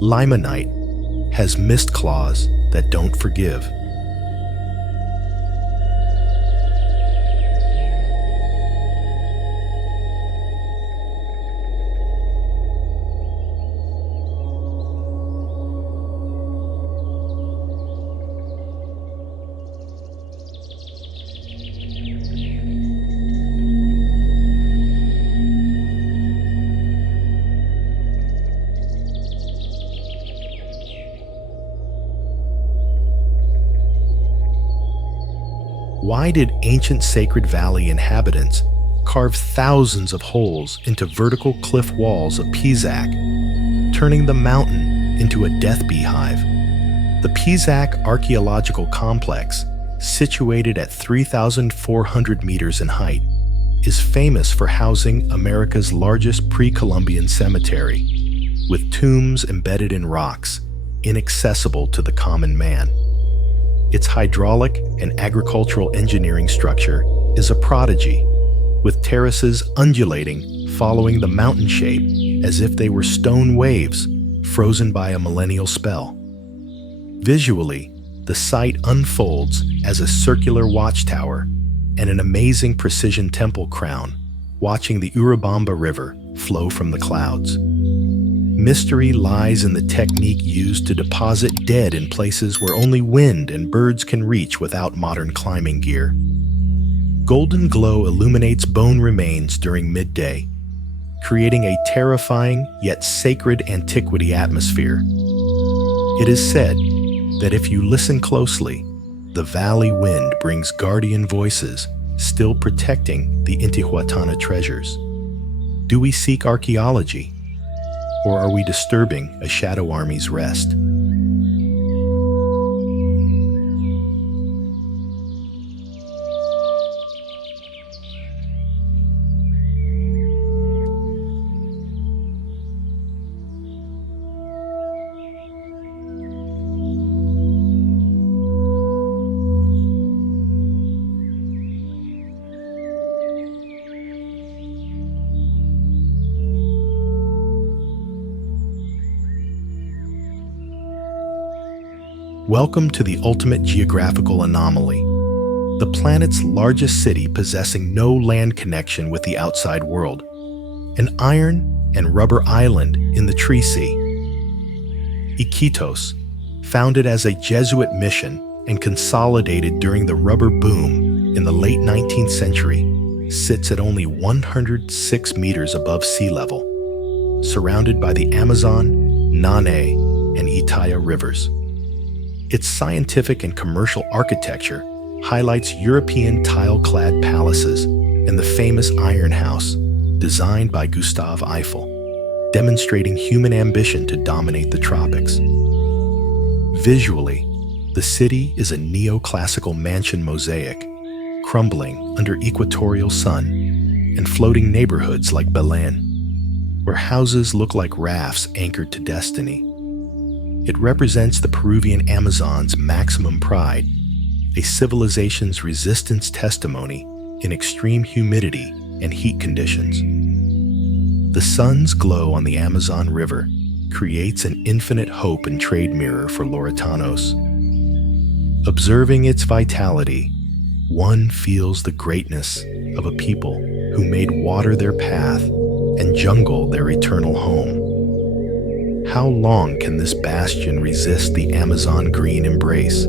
Limonite has mist claws that don't forgive. Why did ancient Sacred Valley inhabitants carve thousands of holes into vertical cliff walls of Pisac, turning the mountain into a death beehive? The Pisac Archaeological Complex, situated at 3,400 meters in height, is famous for housing America's largest pre-Columbian cemetery, with tombs embedded in rocks, inaccessible to the common man. Its hydraulic and agricultural engineering structure is a prodigy, with terraces undulating following the mountain shape as if they were stone waves frozen by a millennial spell. Visually, the site unfolds as a circular watchtower and an amazing precision temple crown, watching the Urubamba River flow from the clouds. Mystery lies in the technique used to deposit dead in places where only wind and birds can reach without modern climbing gear. Golden glow illuminates bone remains during midday, creating a terrifying yet sacred antiquity atmosphere. It is said that if you listen closely, the valley wind brings guardian voices, still protecting the Intihuatana treasures. Do we seek archaeology? Or are we disturbing a shadow army's rest? Welcome to the ultimate geographical anomaly, the planet's largest city possessing no land connection with the outside world, an iron and rubber island in the Tree Sea. Iquitos, founded as a Jesuit mission and consolidated during the rubber boom in the late 19th century, sits at only 106 meters above sea level, surrounded by the Amazon, Nanay, and Itaya rivers. Its scientific and commercial architecture highlights European tile-clad palaces and the famous Iron House, designed by Gustave Eiffel, demonstrating human ambition to dominate the tropics. Visually, the city is a neoclassical mansion mosaic, crumbling under equatorial sun, and floating neighborhoods like Belen, where houses look like rafts anchored to destiny. It represents the Peruvian Amazon's maximum pride, a civilization's resistance testimony in extreme humidity and heat conditions. The sun's glow on the Amazon River creates an infinite hope and trade mirror for Lauritanos. Observing its vitality, one feels the greatness of a people who made water their path and jungle their eternal home. How long can this bastion resist the Amazon green embrace?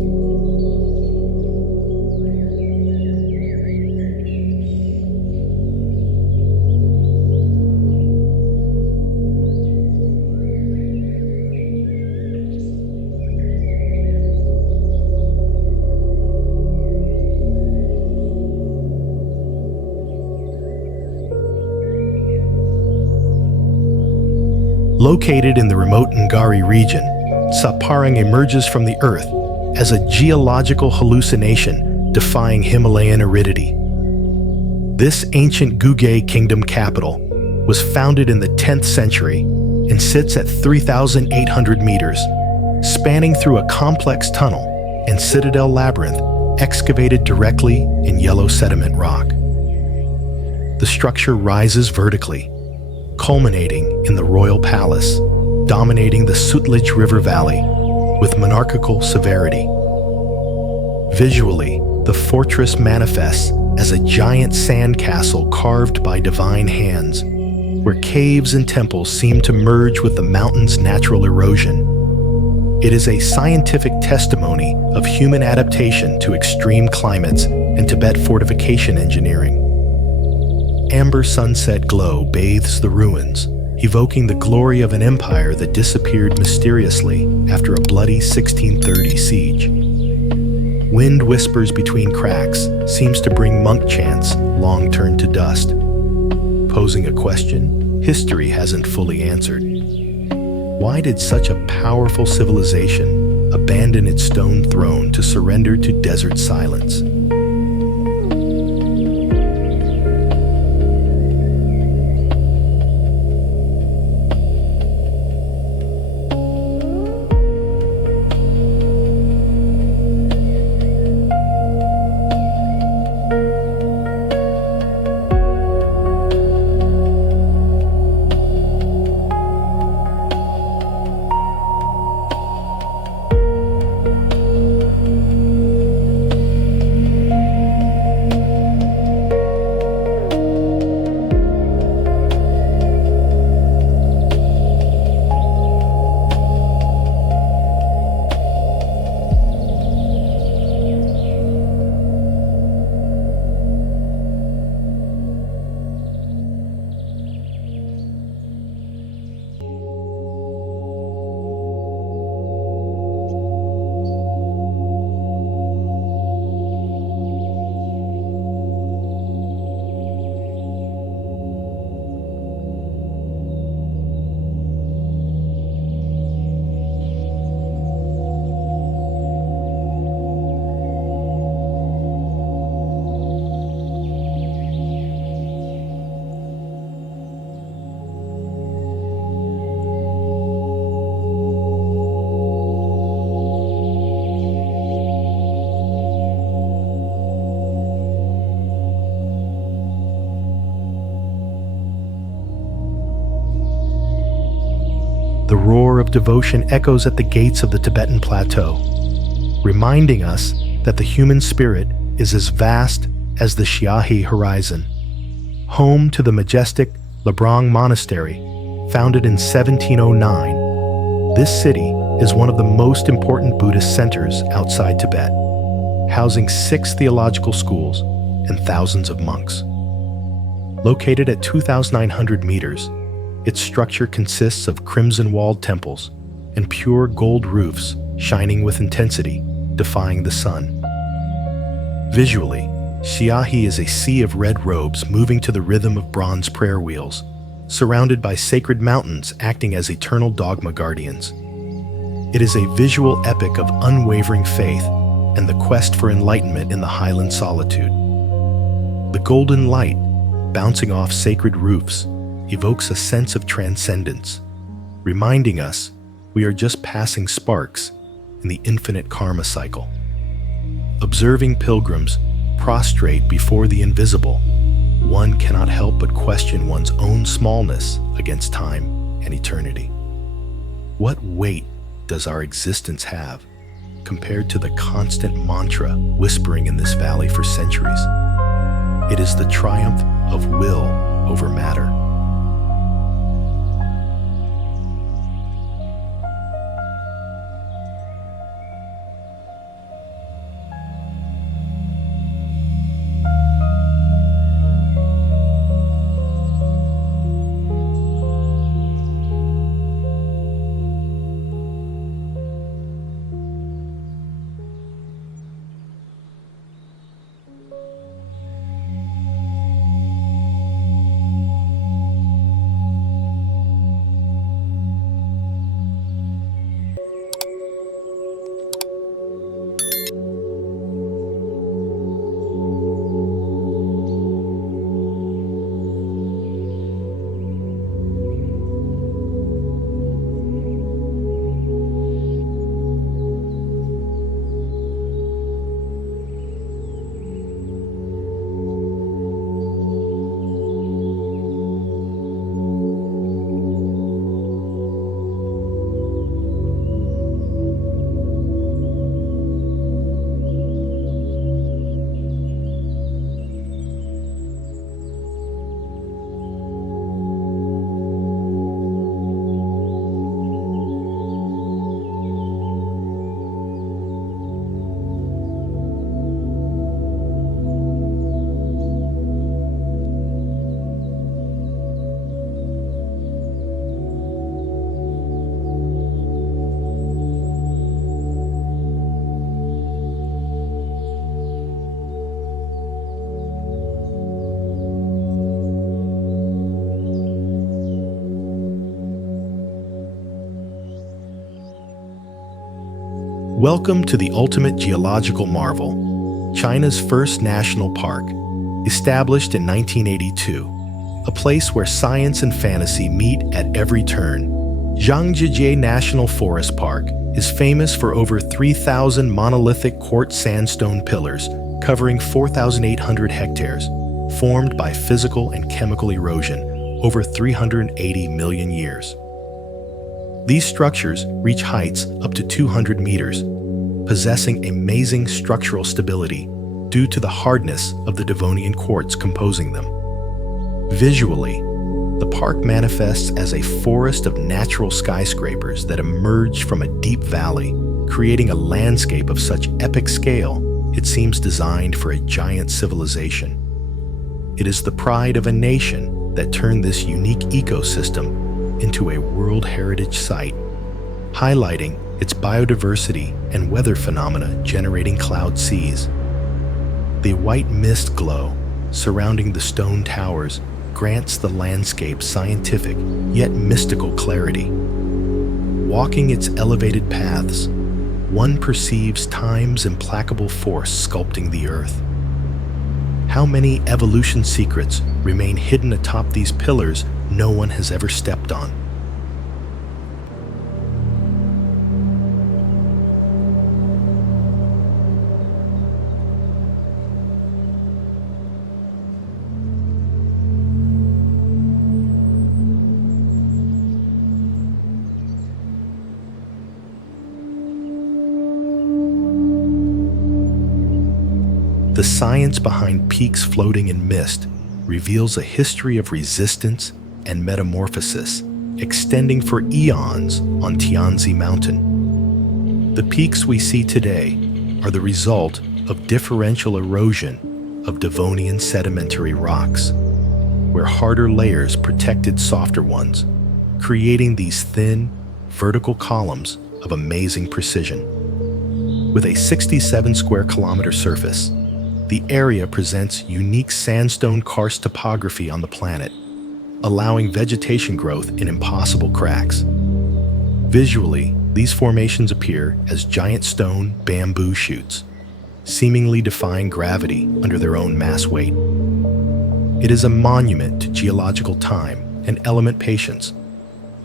Located in the remote Ngari region, Saparang emerges from the earth as a geological hallucination defying Himalayan aridity. This ancient Guge kingdom capital was founded in the 10th century and sits at 3,800 meters, spanning through a complex tunnel and citadel labyrinth excavated directly in yellow sediment rock. The structure rises vertically, culminating in the royal palace, dominating the Sutlej River Valley with monarchical severity. Visually, the fortress manifests as a giant sandcastle carved by divine hands, where caves and temples seem to merge with the mountain's natural erosion. It is a scientific testimony of human adaptation to extreme climates and Tibet fortification engineering. Amber sunset glow bathes the ruins, evoking the glory of an empire that disappeared mysteriously after a bloody 1630 siege. Wind whispers between cracks seems to bring monk chants long turned to dust, posing a question history hasn't fully answered. Why did such a powerful civilization abandon its stone throne to surrender to desert silence? The roar of devotion echoes at the gates of the Tibetan plateau, reminding us that the human spirit is as vast as the Xiaozhai horizon. Home to the majestic Labrang Monastery, founded in 1709, this city is one of the most important Buddhist centers outside Tibet, housing 6 theological schools and thousands of monks. Located at 2,900 meters, its structure consists of crimson-walled temples and pure gold roofs shining with intensity, defying the sun. Visually, Xiaozhai is a sea of red robes moving to the rhythm of bronze prayer wheels, surrounded by sacred mountains acting as eternal dogma guardians. It is a visual epic of unwavering faith and the quest for enlightenment in the highland solitude. The golden light, bouncing off sacred roofs, evokes a sense of transcendence, reminding us we are just passing sparks in the infinite karma cycle. Observing pilgrims prostrate before the invisible, one cannot help but question one's own smallness against time and eternity. What weight does our existence have compared to the constant mantra whispering in this valley for centuries? It is the triumph of will over matter. Welcome to the ultimate geological marvel, China's first national park, established in 1982, a place where science and fantasy meet at every turn. Zhangjiajie National Forest Park is famous for over 3,000 monolithic quartz sandstone pillars covering 4,800 hectares, formed by physical and chemical erosion over 380 million years. These structures reach heights up to 200 meters, possessing amazing structural stability due to the hardness of the Devonian quartz composing them. Visually, the park manifests as a forest of natural skyscrapers that emerge from a deep valley, creating a landscape of such epic scale it seems designed for a giant civilization. It is the pride of a nation that turned this unique ecosystem into a World Heritage Site, highlighting its biodiversity and weather phenomena generating cloud seas. The white mist glow surrounding the stone towers grants the landscape scientific yet mystical clarity. Walking its elevated paths, one perceives time's implacable force sculpting the earth. How many evolution secrets remain hidden atop these pillars no one has ever stepped on? The science behind peaks floating in mist reveals a history of resistance and metamorphosis extending for eons on Tianzi Mountain. The peaks we see today are the result of differential erosion of Devonian sedimentary rocks, where harder layers protected softer ones, creating these thin, vertical columns of amazing precision. With a 67 square kilometer surface, the area presents unique sandstone karst topography on the planet, allowing vegetation growth in impossible cracks. Visually, these formations appear as giant stone bamboo shoots, seemingly defying gravity under their own mass weight. It is a monument to geological time and element patience,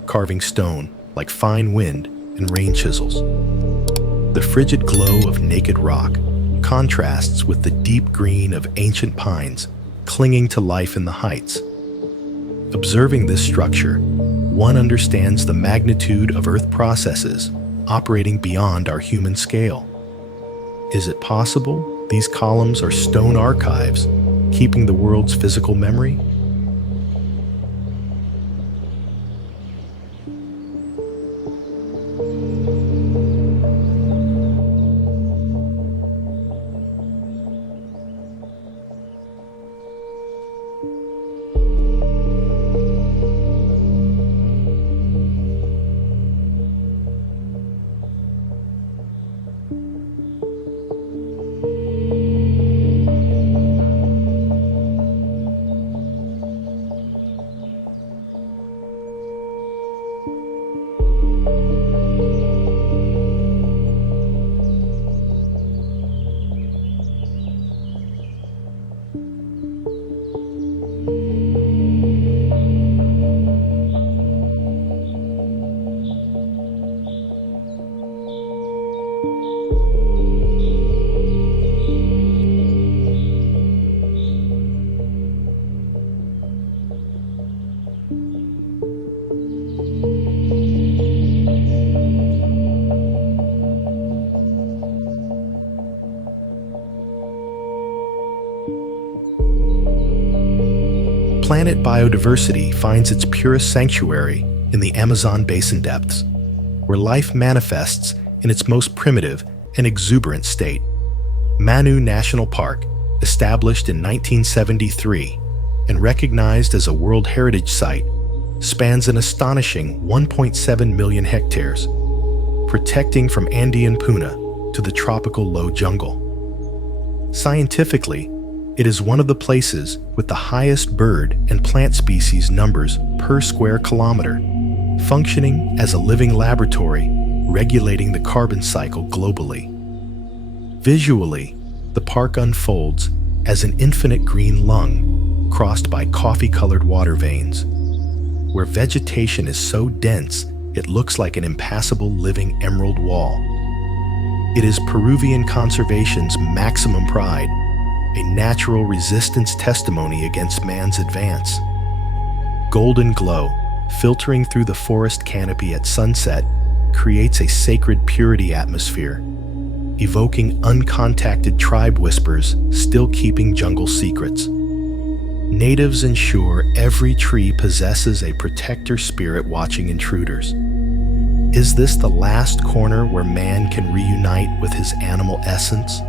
carving stone like fine wind and rain chisels. The frigid glow of naked rock contrasts with the deep green of ancient pines clinging to life in the heights. Observing this structure, one understands the magnitude of Earth processes operating beyond our human scale. Is it possible these columns are stone archives, keeping the world's physical memory? Planet biodiversity finds its purest sanctuary in the Amazon basin depths, where life manifests in its most primitive and exuberant state. Manu National Park, established in 1973 and recognized as a World Heritage Site, spans an astonishing 1.7 million hectares, protecting from Andean puna to the tropical low jungle. Scientifically, it is one of the places with the highest bird and plant species numbers per square kilometer, functioning as a living laboratory regulating the carbon cycle globally. Visually, the park unfolds as an infinite green lung crossed by coffee-colored water veins, where vegetation is so dense it looks like an impassable living emerald wall. It is Peruvian conservation's maximum pride, a natural resistance testimony against man's advance. Golden glow, filtering through the forest canopy at sunset, creates a sacred purity atmosphere, evoking uncontacted tribe whispers still keeping jungle secrets. Natives ensure every tree possesses a protector spirit watching intruders. Is this the last corner where man can reunite with his animal essence?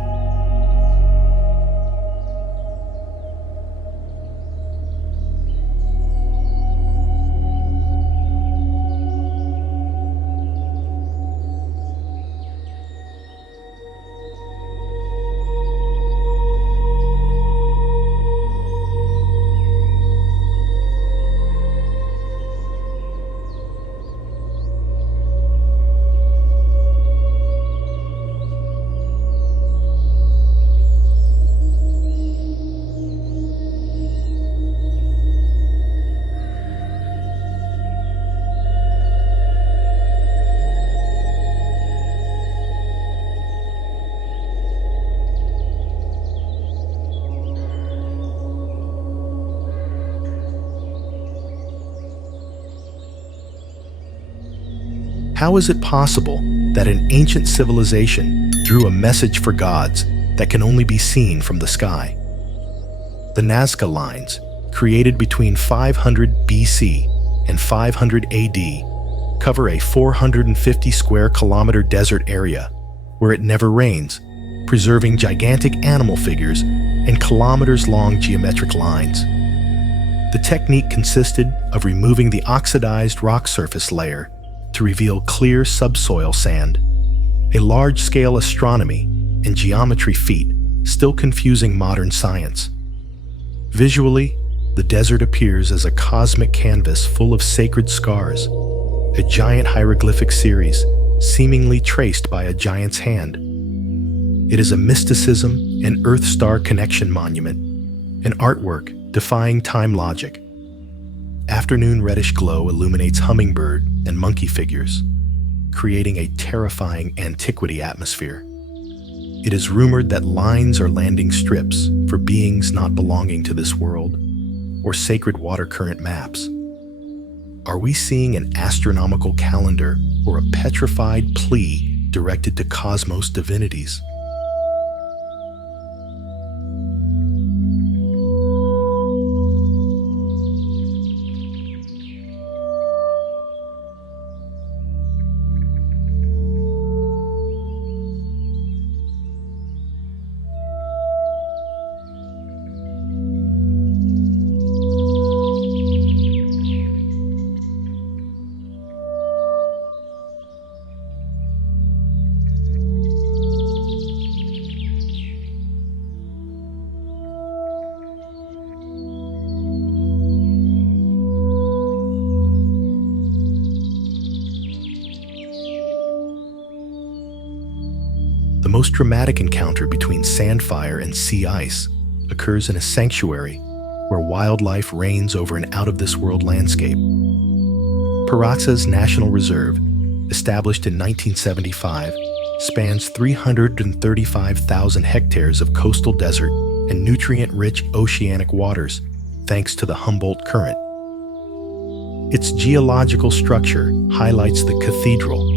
How is it possible that an ancient civilization drew a message for gods that can only be seen from the sky? The Nazca Lines, created between 500 BC and 500 AD, cover a 450 square kilometer desert area where it never rains, preserving gigantic animal figures and kilometers-long geometric lines. The technique consisted of removing the oxidized rock surface layer to reveal clear subsoil sand, a large-scale astronomy and geometry feat still confusing modern science. Visually, the desert appears as a cosmic canvas full of sacred scars, a giant hieroglyphic series seemingly traced by a giant's hand. It is a mysticism and Earth-star connection monument, an artwork defying time logic. Afternoon reddish glow illuminates hummingbird and monkey figures, creating a terrifying antiquity atmosphere. It is rumored that lines are landing strips for beings not belonging to this world, or sacred water current maps. Are we seeing an astronomical calendar or a petrified plea directed to cosmos divinities? The most dramatic encounter between sandfire and sea ice occurs in a sanctuary where wildlife reigns over an out-of-this-world landscape. Paracas National Reserve, established in 1975, spans 335,000 hectares of coastal desert and nutrient-rich oceanic waters, thanks to the Humboldt Current. Its geological structure highlights the cathedral,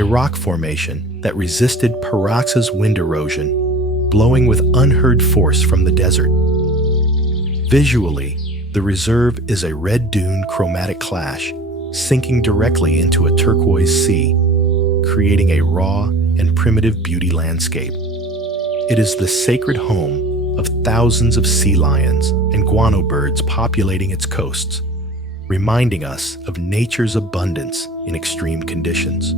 a rock formation that resisted Paracas wind erosion, blowing with unheard force from the desert. Visually, the reserve is a red dune chromatic clash, sinking directly into a turquoise sea, creating a raw and primitive beauty landscape. It is the sacred home of thousands of sea lions and guano birds populating its coasts, reminding us of nature's abundance in extreme conditions.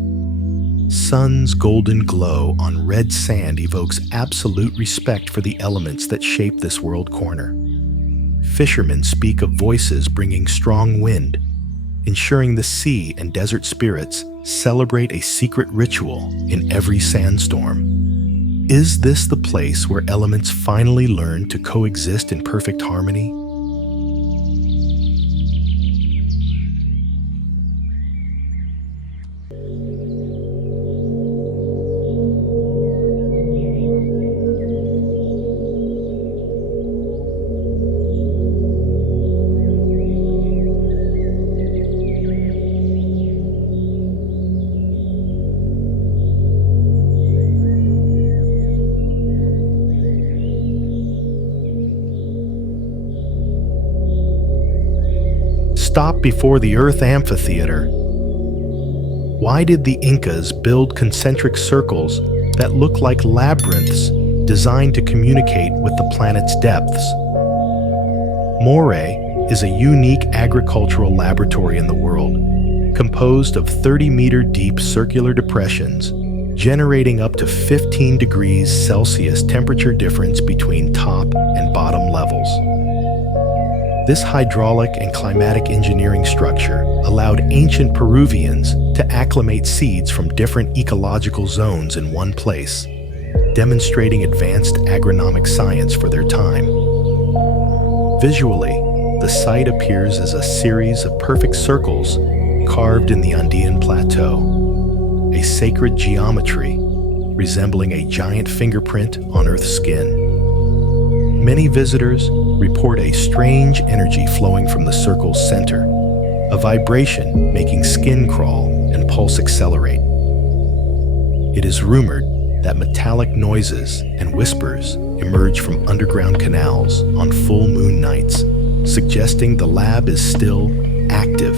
Sun's golden glow on red sand evokes absolute respect for the elements that shape this world corner. Fishermen speak of voices bringing strong wind, ensuring the sea and desert spirits celebrate a secret ritual in every sandstorm. Is this the place where elements finally learn to coexist in perfect harmony? Stop before the Earth Amphitheater. Why did the Incas build concentric circles that look like labyrinths designed to communicate with the planet's depths? MORE is a unique agricultural laboratory in the world, composed of 30-meter deep circular depressions, generating up to 15 degrees Celsius temperature difference between top and bottom levels. This hydraulic and climatic engineering structure allowed ancient Peruvians to acclimate seeds from different ecological zones in one place, demonstrating advanced agronomic science for their time. Visually, the site appears as a series of perfect circles carved in the Andean Plateau, a sacred geometry resembling a giant fingerprint on Earth's skin. Many visitors report a strange energy flowing from the circle's center, a vibration making skin crawl and pulse accelerate. It is rumored that metallic noises and whispers emerge from underground canals on full moon nights, suggesting the lab is still active.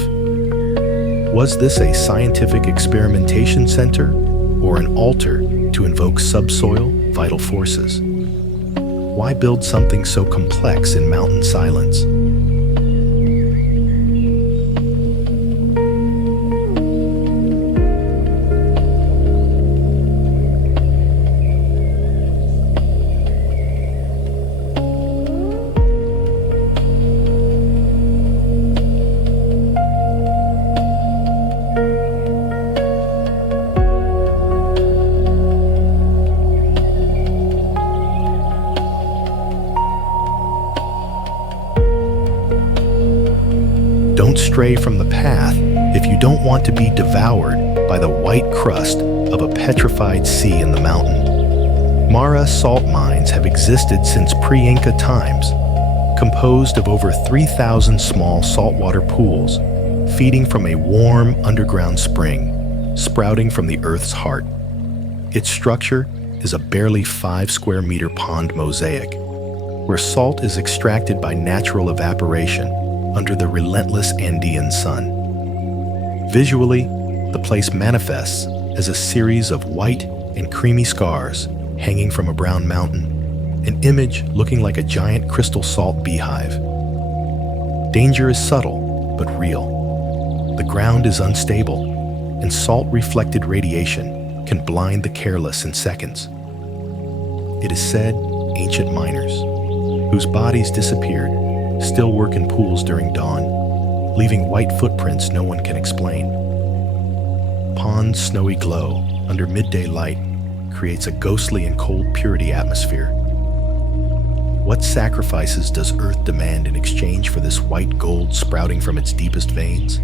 Was this a scientific experimentation center or an altar to invoke subsoil vital forces? Why build something so complex in mountain silence? Don't stray from the path if you don't want to be devoured by the white crust of a petrified sea in the mountain. Mara salt mines have existed since pre-Inca times, composed of over 3,000 small saltwater pools, feeding from a warm underground spring, sprouting from the Earth's heart. Its structure is a barely 5 square meter pond mosaic, where salt is extracted by natural evaporation under the relentless Andean sun. Visually, the place manifests as a series of white and creamy scars hanging from a brown mountain, an image looking like a giant crystal salt beehive. Danger is subtle, but real. The ground is unstable, and salt-reflected radiation can blind the careless in seconds. It is said ancient miners, whose bodies disappeared, still work in pools during dawn, leaving white footprints no one can explain. Pond's snowy glow under midday light creates a ghostly and cold purity atmosphere. What sacrifices does Earth demand in exchange for this white gold sprouting from its deepest veins?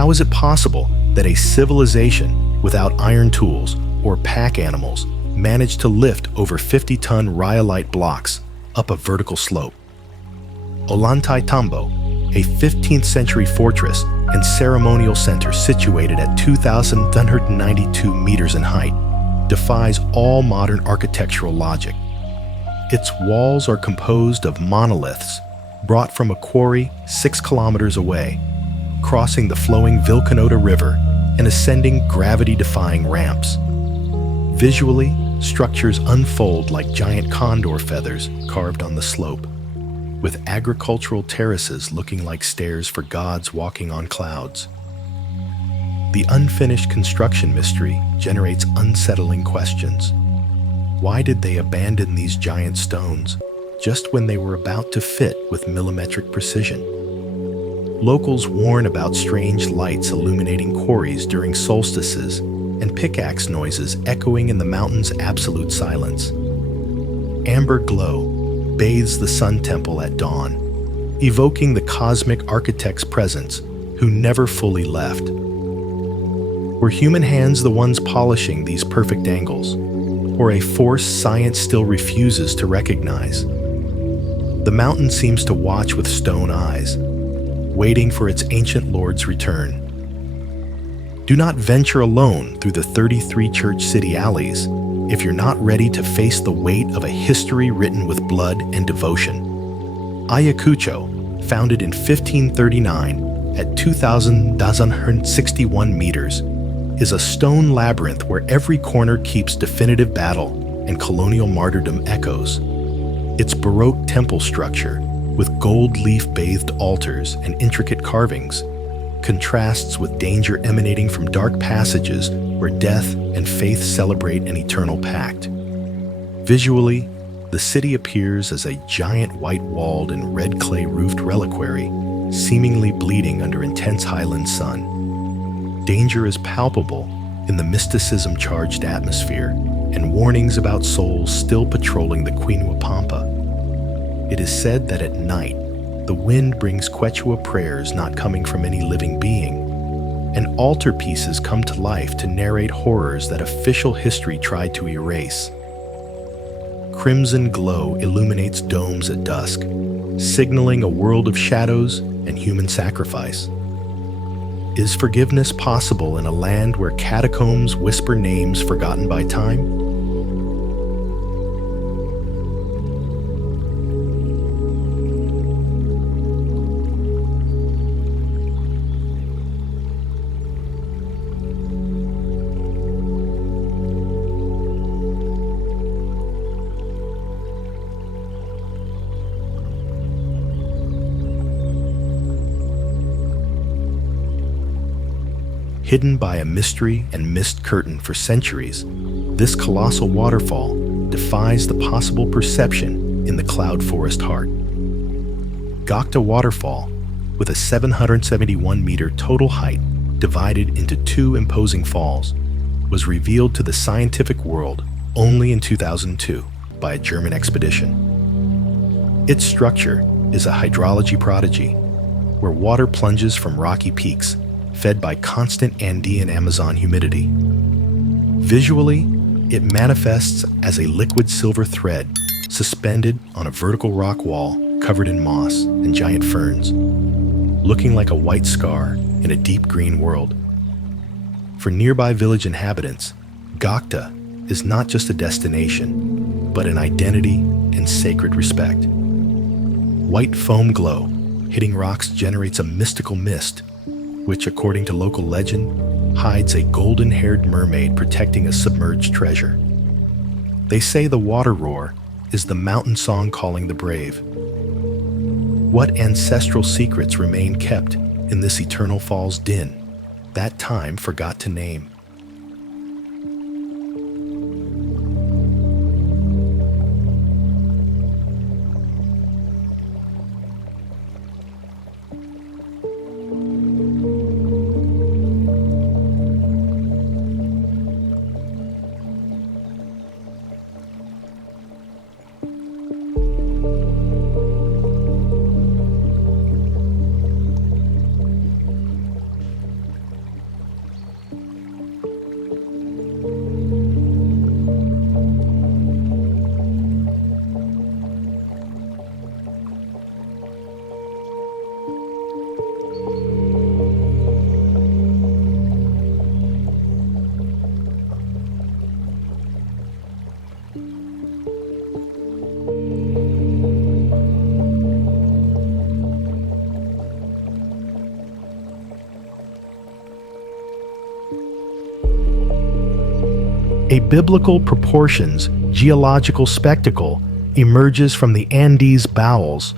How is it possible that a civilization without iron tools or pack animals managed to lift over 50-ton rhyolite blocks up a vertical slope? Ollantay Tambo, a 15th century fortress and ceremonial center situated at 2,192 meters in height, defies all modern architectural logic. Its walls are composed of monoliths brought from a quarry 6 kilometers away, crossing the flowing Vilcanota River and ascending gravity-defying ramps. Visually, structures unfold like giant condor feathers carved on the slope, with agricultural terraces looking like stairs for gods walking on clouds. The unfinished construction mystery generates unsettling questions. Why did they abandon these giant stones just when they were about to fit with millimetric precision? Locals warn about strange lights illuminating quarries during solstices and pickaxe noises echoing in the mountain's absolute silence. Amber glow bathes the Sun Temple at dawn, evoking the cosmic architect's presence who never fully left. Were human hands the ones polishing these perfect angles, or a force science still refuses to recognize? The mountain seems to watch with stone eyes, waiting for its ancient lord's return. Do not venture alone through the 33 church city alleys if you're not ready to face the weight of a history written with blood and devotion. Ayacucho, founded in 1539 at 2,161 meters, is a stone labyrinth where every corner keeps definitive battle and colonial martyrdom echoes. Its Baroque temple structure, with gold leaf-bathed altars and intricate carvings, contrasts with danger emanating from dark passages where death and faith celebrate an eternal pact. Visually, the city appears as a giant white-walled and red clay-roofed reliquary, seemingly bleeding under intense highland sun. Danger is palpable in the mysticism-charged atmosphere, and warnings about souls still patrolling the Quinua Pampa. It is said that at night, the wind brings Quechua prayers not coming from any living being, and altar pieces come to life to narrate horrors that official history tried to erase. Crimson glow illuminates domes at dusk, signaling a world of shadows and human sacrifice. Is forgiveness possible in a land where catacombs whisper names forgotten by time? Hidden by a mystery and mist curtain for centuries, this colossal waterfall defies the possible perception in the cloud forest heart. Gokta Waterfall, with a 771-meter total height divided into 2 imposing falls, was revealed to the scientific world only in 2002 by a German expedition. Its structure is a hydrology prodigy, where water plunges from rocky peaks fed by constant Andean Amazon humidity. Visually, it manifests as a liquid silver thread suspended on a vertical rock wall covered in moss and giant ferns, looking like a white scar in a deep green world. For nearby village inhabitants, Gokta is not just a destination, but an identity and sacred respect. White foam glow hitting rocks generates a mystical mist, which, according to local legend, hides a golden-haired mermaid protecting a submerged treasure. They say the water roar is the mountain song calling the brave. What ancestral secrets remain kept in this eternal fall's din that time forgot to name? A biblical proportions geological spectacle emerges from the Andes bowels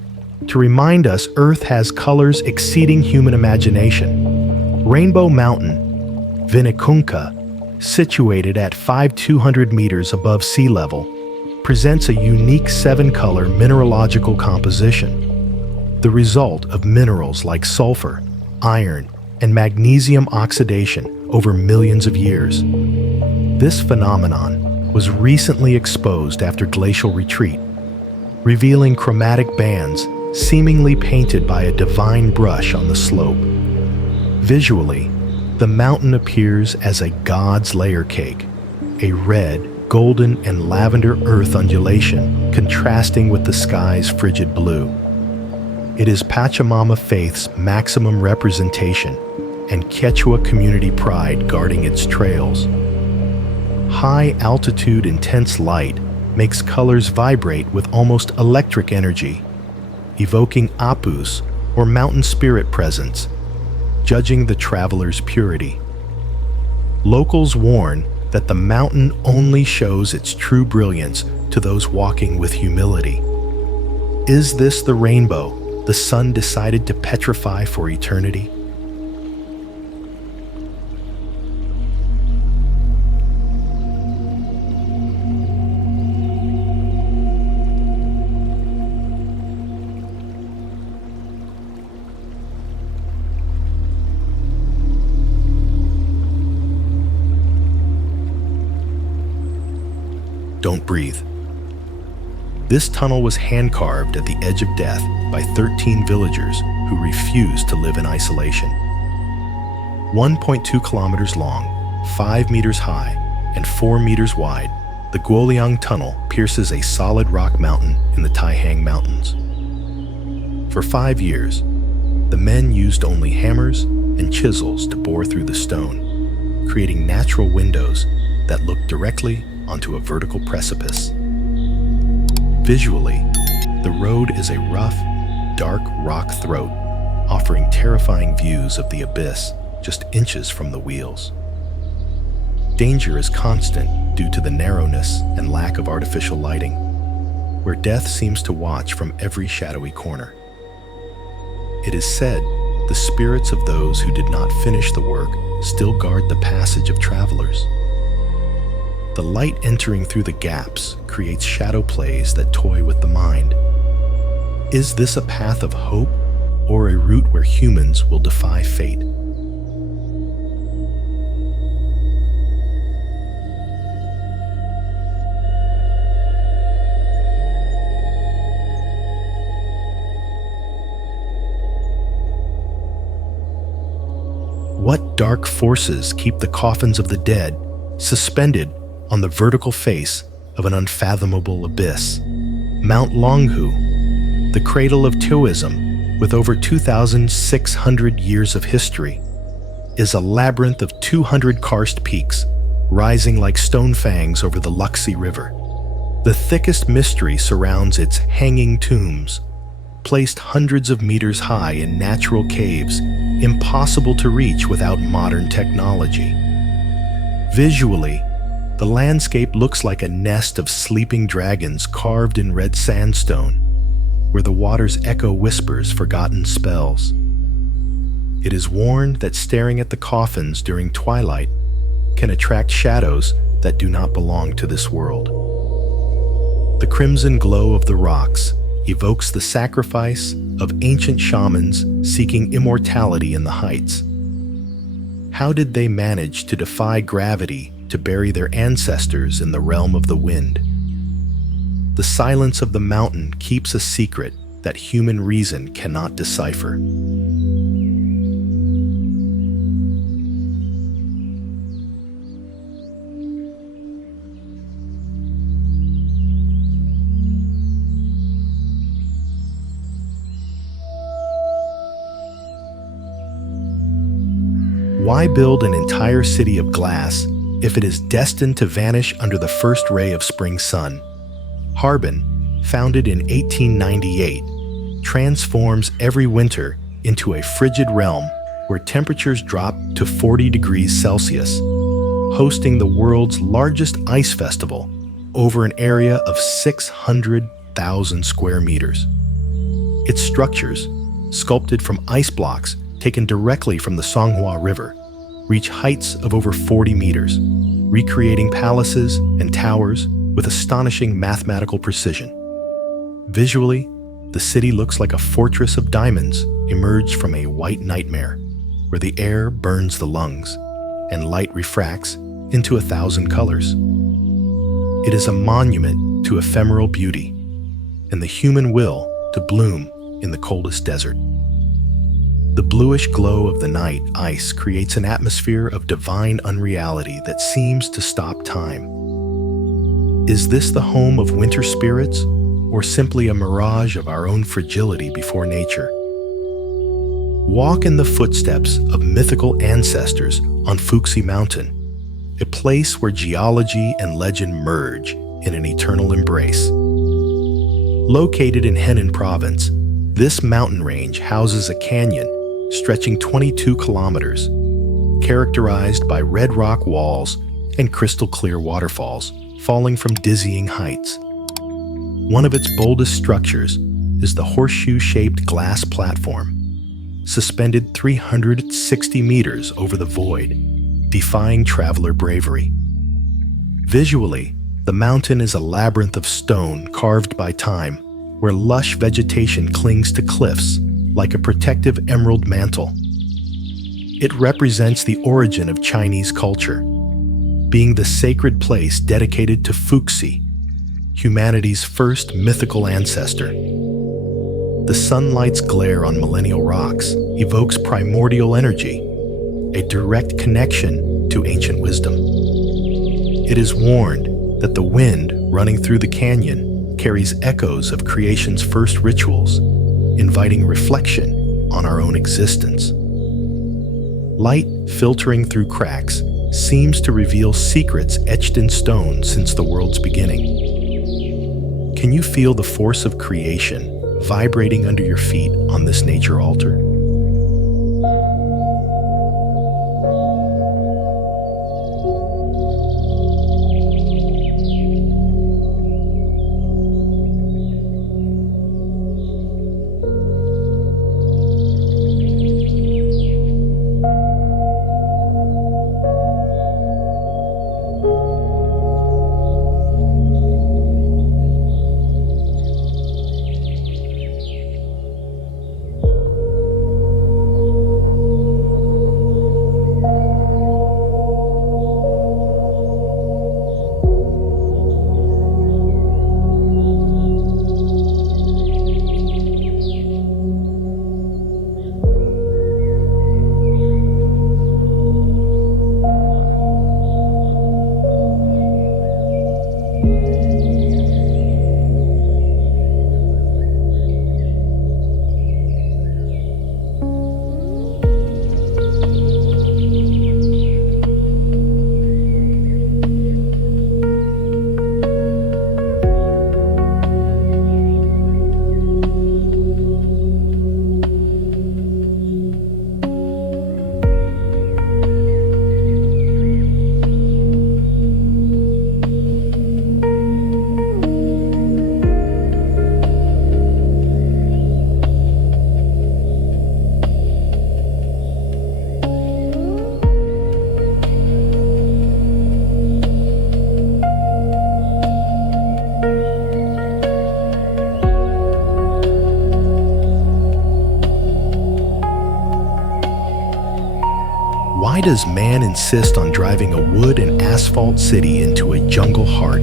to remind us Earth has colors exceeding human imagination. Rainbow Mountain, Vinicunca, situated at 5,200 meters above sea level, presents a unique seven-color mineralogical composition, the result of minerals like sulfur, iron, and magnesium oxidation over millions of years. This phenomenon was recently exposed after glacial retreat, revealing chromatic bands seemingly painted by a divine brush on the slope. Visually, the mountain appears as a god's layer cake, a red, golden, and lavender earth undulation contrasting with the sky's frigid blue. It is Pachamama faith's maximum representation and Quechua community pride guarding its trails. High-altitude intense light makes colors vibrate with almost electric energy, evoking apus, or mountain spirit presence, judging the traveler's purity. Locals warn that the mountain only shows its true brilliance to those walking with humility. Is this the rainbow the sun decided to petrify for eternity? Don't breathe. This tunnel was hand-carved at the edge of death by 13 villagers who refused to live in isolation. 1.2 kilometers long, 5 meters high, and 4 meters wide, the Guoliang Tunnel pierces a solid rock mountain in the Taihang Mountains. For 5 years, the men used only hammers and chisels to bore through the stone, creating natural windows that look directly onto a vertical precipice. Visually, the road is a rough, dark rock throat, offering terrifying views of the abyss just inches from the wheels. Danger is constant due to the narrowness and lack of artificial lighting, where death seems to watch from every shadowy corner. It is said the spirits of those who did not finish the work still guard the passage of travelers. The light entering through the gaps creates shadow plays that toy with the mind. Is this a path of hope or a route where humans will defy fate? What dark forces keep the coffins of the dead suspended on the vertical face of an unfathomable abyss? Mount Longhu, the cradle of Taoism with over 2,600 years of history, is a labyrinth of 200 karst peaks rising like stone fangs over the Luxi River. The thickest mystery surrounds its hanging tombs, placed hundreds of meters high in natural caves impossible to reach without modern technology. Visually, the landscape looks like a nest of sleeping dragons carved in red sandstone, where the waters echo whispers forgotten spells. It is warned that staring at the coffins during twilight can attract shadows that do not belong to this world. The crimson glow of the rocks evokes the sacrifice of ancient shamans seeking immortality in the heights. How did they manage to defy gravity to bury their ancestors in the realm of the wind? The silence of the mountain keeps a secret that human reason cannot decipher. Why build an entire city of glass if it is destined to vanish under the first ray of spring sun? Harbin, founded in 1898, transforms every winter into a frigid realm where temperatures drop to 40 degrees Celsius. hosting the world's largest ice festival over an area of 600,000 square meters. Its structures, sculpted from ice blocks taken directly from the Songhua River, reach heights of over 40 meters, recreating palaces and towers with astonishing mathematical precision. Visually, the city looks like a fortress of diamonds emerged from a white nightmare, where the air burns the lungs and light refracts into 1,000 colors. It is a monument to ephemeral beauty and the human will to bloom in the coldest desert. The bluish glow of the night ice creates an atmosphere of divine unreality that seems to stop time. Is this the home of winter spirits, or simply a mirage of our own fragility before nature? Walk in the footsteps of mythical ancestors on Fuxi Mountain, a place where geology and legend merge in an eternal embrace. Located in Henan Province, this mountain range houses a canyon stretching 22 kilometers, characterized by red rock walls and crystal-clear waterfalls falling from dizzying heights. One of its boldest structures is the horseshoe-shaped glass platform, suspended 360 meters over the void, defying traveler bravery. Visually, the mountain is a labyrinth of stone carved by time, where lush vegetation clings to cliffs like a protective emerald mantle. It represents the origin of Chinese culture, being the sacred place dedicated to Fuxi, humanity's first mythical ancestor. The sunlight's glare on millennial rocks evokes primordial energy, a direct connection to ancient wisdom. It is warned that the wind running through the canyon carries echoes of creation's first rituals, inviting reflection on our own existence. Light filtering through cracks seems to reveal secrets etched in stone since the world's beginning. Can you feel the force of creation vibrating under your feet on this nature altar? Why does man insist on driving a wood and asphalt city into a jungle heart,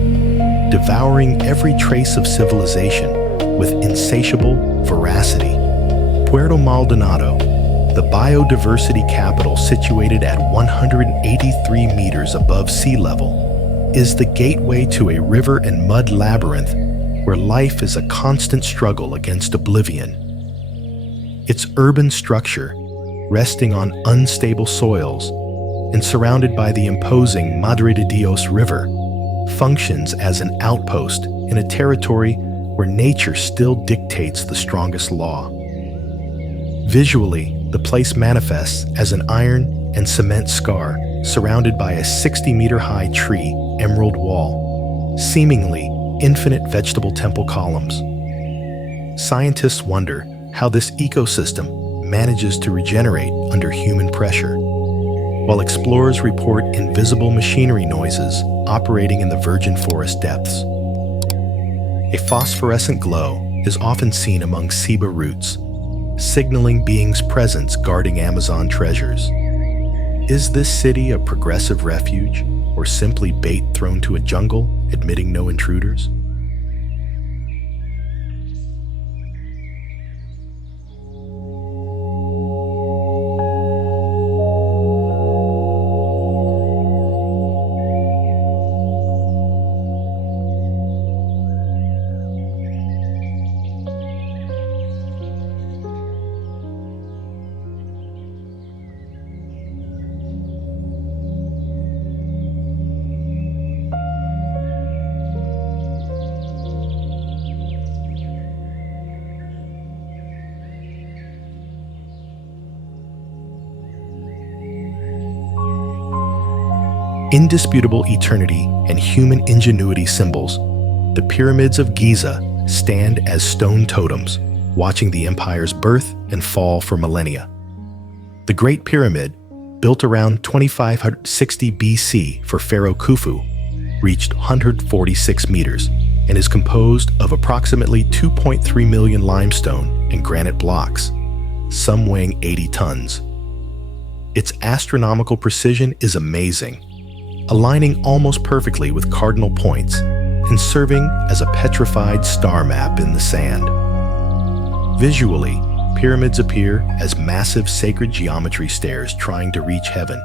devouring every trace of civilization with insatiable voracity? Puerto Maldonado, the biodiversity capital situated at 183 meters above sea level, is the gateway to a river and mud labyrinth where life is a constant struggle against oblivion. Its urban structure, resting on unstable soils and surrounded by the imposing Madre de Dios River, functions as an outpost in a territory where nature still dictates the strongest law. Visually, the place manifests as an iron and cement scar surrounded by a 60-meter-high tree emerald wall, seemingly infinite vegetable temple columns. Scientists wonder how this ecosystem manages to regenerate under human pressure, while explorers report invisible machinery noises operating in the virgin forest depths. A phosphorescent glow is often seen among ceiba roots, signaling beings' presence guarding Amazon treasures. Is this city a progressive refuge, or simply bait thrown to a jungle, admitting no intruders? Indisputable eternity and human ingenuity symbols, the pyramids of Giza stand as stone totems, watching the empire's birth and fall for millennia. The Great Pyramid, built around 2560 BC for Pharaoh Khufu, reached 146 meters and is composed of approximately 2.3 million limestone and granite blocks, some weighing 80 tons. Its astronomical precision is amazing, aligning almost perfectly with cardinal points and serving as a petrified star map in the sand. Visually, pyramids appear as massive sacred geometry stairs trying to reach heaven,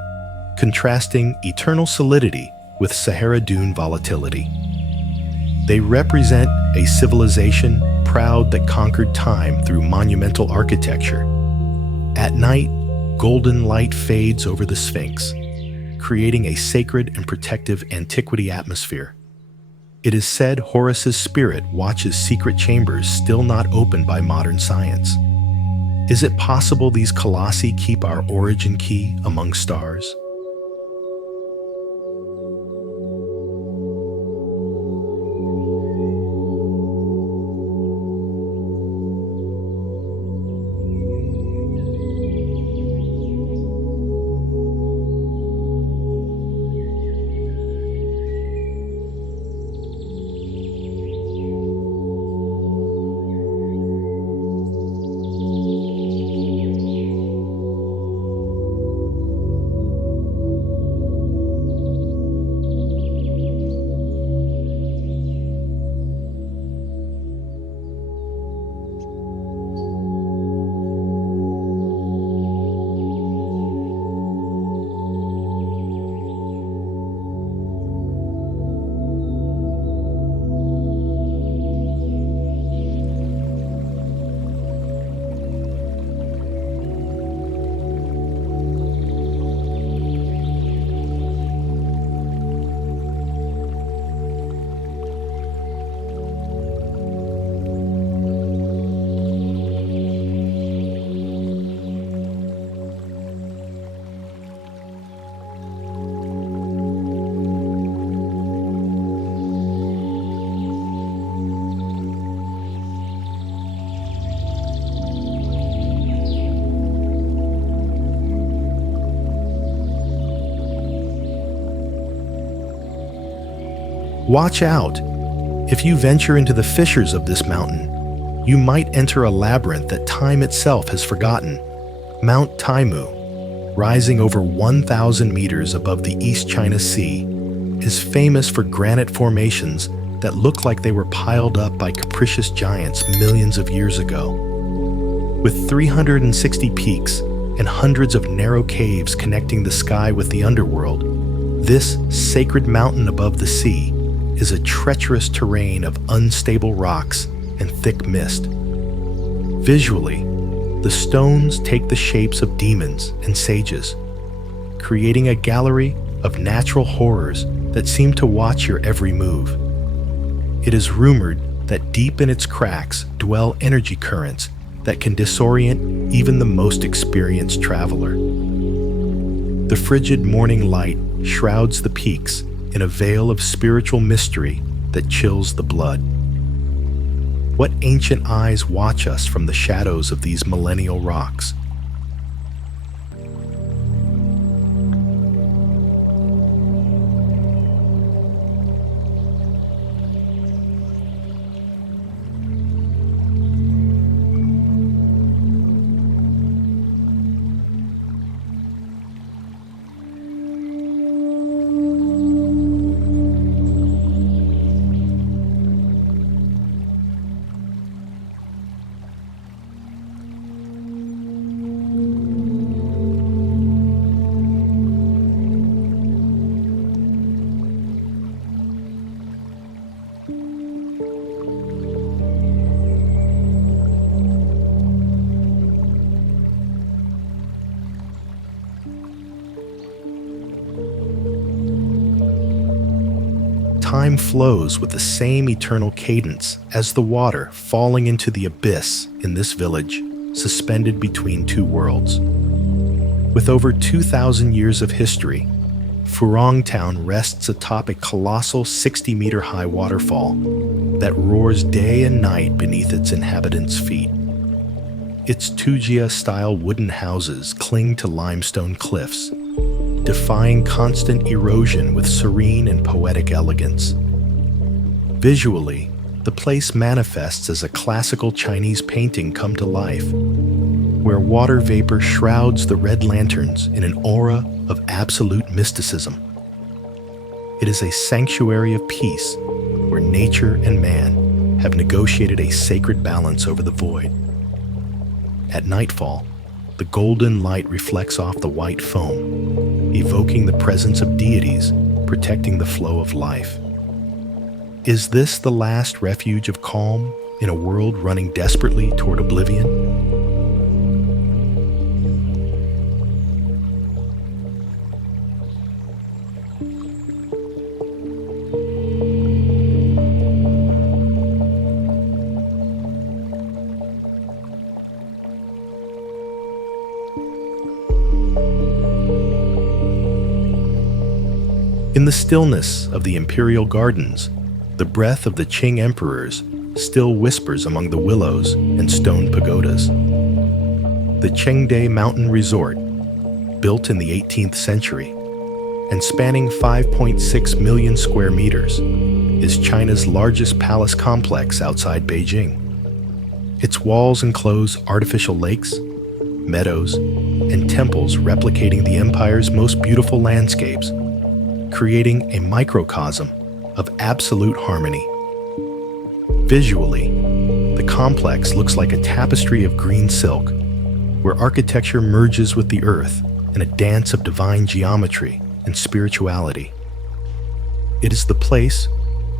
contrasting eternal solidity with Sahara dune volatility. They represent a civilization proud that conquered time through monumental architecture. At night, golden light fades over the Sphinx, creating a sacred and protective antiquity atmosphere. It is said Horus's spirit watches secret chambers still not opened by modern science. Is it possible these colossi keep our origin key among stars? Watch out! If you venture into the fissures of this mountain, you might enter a labyrinth that time itself has forgotten. Mount Taimu, rising over 1,000 meters above the East China Sea, is famous for granite formations that look like they were piled up by capricious giants millions of years ago. With 360 peaks and hundreds of narrow caves connecting the sky with the underworld, this sacred mountain above the sea is a treacherous terrain of unstable rocks and thick mist. Visually, the stones take the shapes of demons and sages, creating a gallery of natural horrors that seem to watch your every move. It is rumored that deep in its cracks dwell energy currents that can disorient even the most experienced traveler. The frigid morning light shrouds the peaks in a veil of spiritual mystery that chills the blood. What ancient eyes watch us from the shadows of these millennial rocks? Time flows with the same eternal cadence as the water falling into the abyss in this village, suspended between two worlds. With over 2,000 years of history, Furong Town rests atop a colossal 60-meter-high waterfall that roars day and night beneath its inhabitants' feet. Its Tujia-style wooden houses cling to limestone cliffs, defying constant erosion with serene and poetic elegance. Visually, the place manifests as a classical Chinese painting come to life, where water vapor shrouds the red lanterns in an aura of absolute mysticism. It is a sanctuary of peace, where nature and man have negotiated a sacred balance over the void. At nightfall, the golden light reflects off the white foam, evoking the presence of deities protecting the flow of life. Is this the last refuge of calm in a world running desperately toward oblivion? In the stillness of the imperial gardens, the breath of the Qing emperors still whispers among the willows and stone pagodas. The Chengde Mountain Resort, built in the 18th century and spanning 5.6 million square meters, is China's largest palace complex outside Beijing. Its walls enclose artificial lakes, meadows, and temples replicating the empire's most beautiful landscapes, creating a microcosm of absolute harmony. Visually, the complex looks like a tapestry of green silk, where architecture merges with the earth in a dance of divine geometry and spirituality. It is the place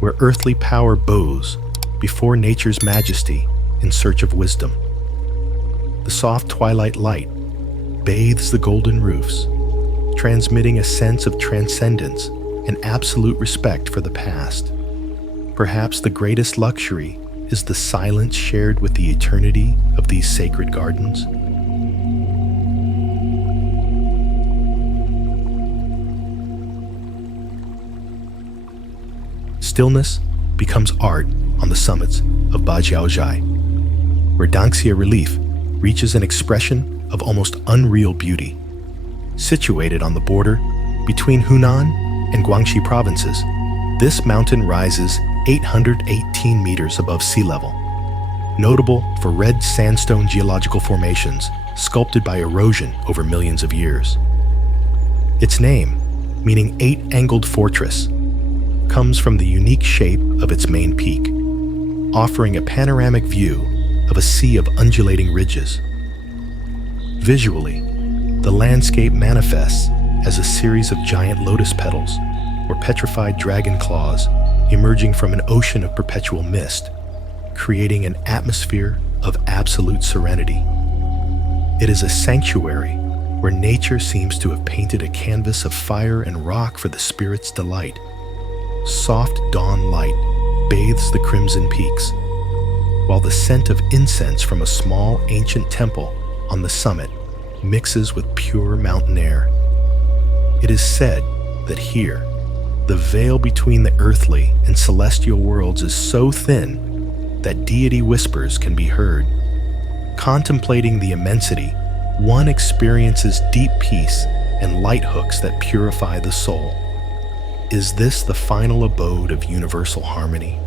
where earthly power bows before nature's majesty in search of wisdom. The soft twilight light bathes the golden roofs, transmitting a sense of transcendence and absolute respect for the past. Perhaps the greatest luxury is the silence shared with the eternity of these sacred gardens. Stillness becomes art on the summits of Xiaozhai, where Danxia relief reaches an expression of almost unreal beauty. Situated on the border between Hunan and Guangxi provinces, this mountain rises 818 meters above sea level, notable for red sandstone geological formations sculpted by erosion over millions of years. Its name, meaning eight-angled fortress, comes from the unique shape of its main peak, offering a panoramic view of a sea of undulating ridges. Visually, the landscape manifests as a series of giant lotus petals or petrified dragon claws emerging from an ocean of perpetual mist, creating an atmosphere of absolute serenity. It is a sanctuary where nature seems to have painted a canvas of fire and rock for the spirit's delight. Soft dawn light bathes the crimson peaks, while the scent of incense from a small ancient temple on the summit mixes with pure mountain air. It is said that here, the veil between the earthly and celestial worlds is so thin that deity whispers can be heard. Contemplating the immensity, one experiences deep peace and light hooks that purify the soul. Is this the final abode of universal harmony?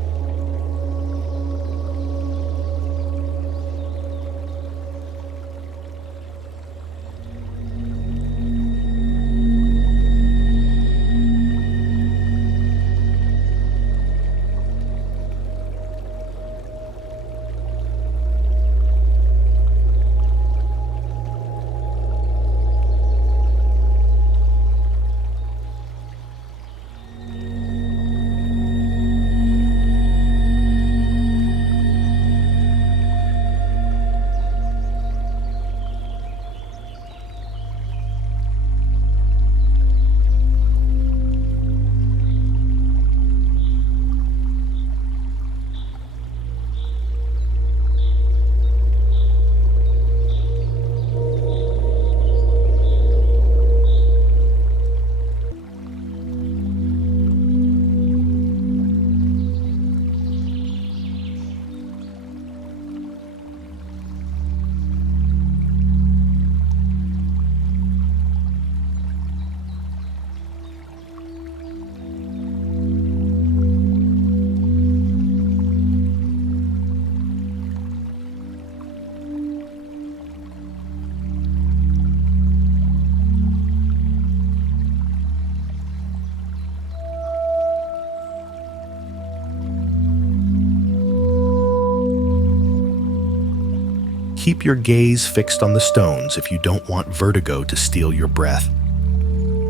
Keep your gaze fixed on the stones if you don't want vertigo to steal your breath.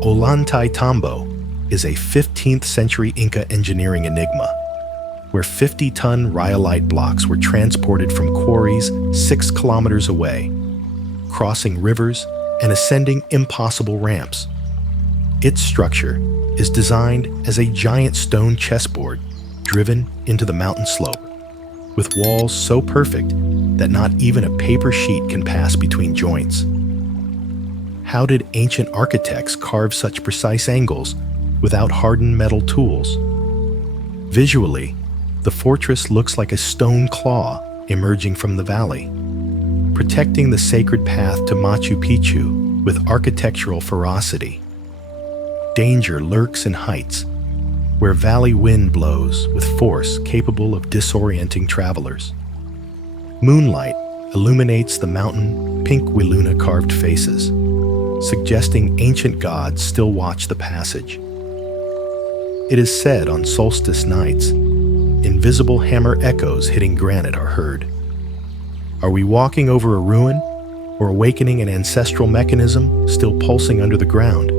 Ollantay Tambo is a 15th century Inca engineering enigma, where 50-ton rhyolite blocks were transported from quarries 6 kilometers away, crossing rivers and ascending impossible ramps. Its structure is designed as a giant stone chessboard driven into the mountain slope, with walls so perfect that not even a paper sheet can pass between joints. How did ancient architects carve such precise angles without hardened metal tools? Visually, the fortress looks like a stone claw emerging from the valley, protecting the sacred path to Machu Picchu with architectural ferocity. Danger lurks in heights, where valley wind blows with force capable of disorienting travelers. Moonlight illuminates the mountain pink Wiluna carved faces, suggesting ancient gods still watch the passage. It is said on solstice nights, invisible hammer echoes hitting granite are heard. Are we walking over a ruin or awakening an ancestral mechanism still pulsing under the ground?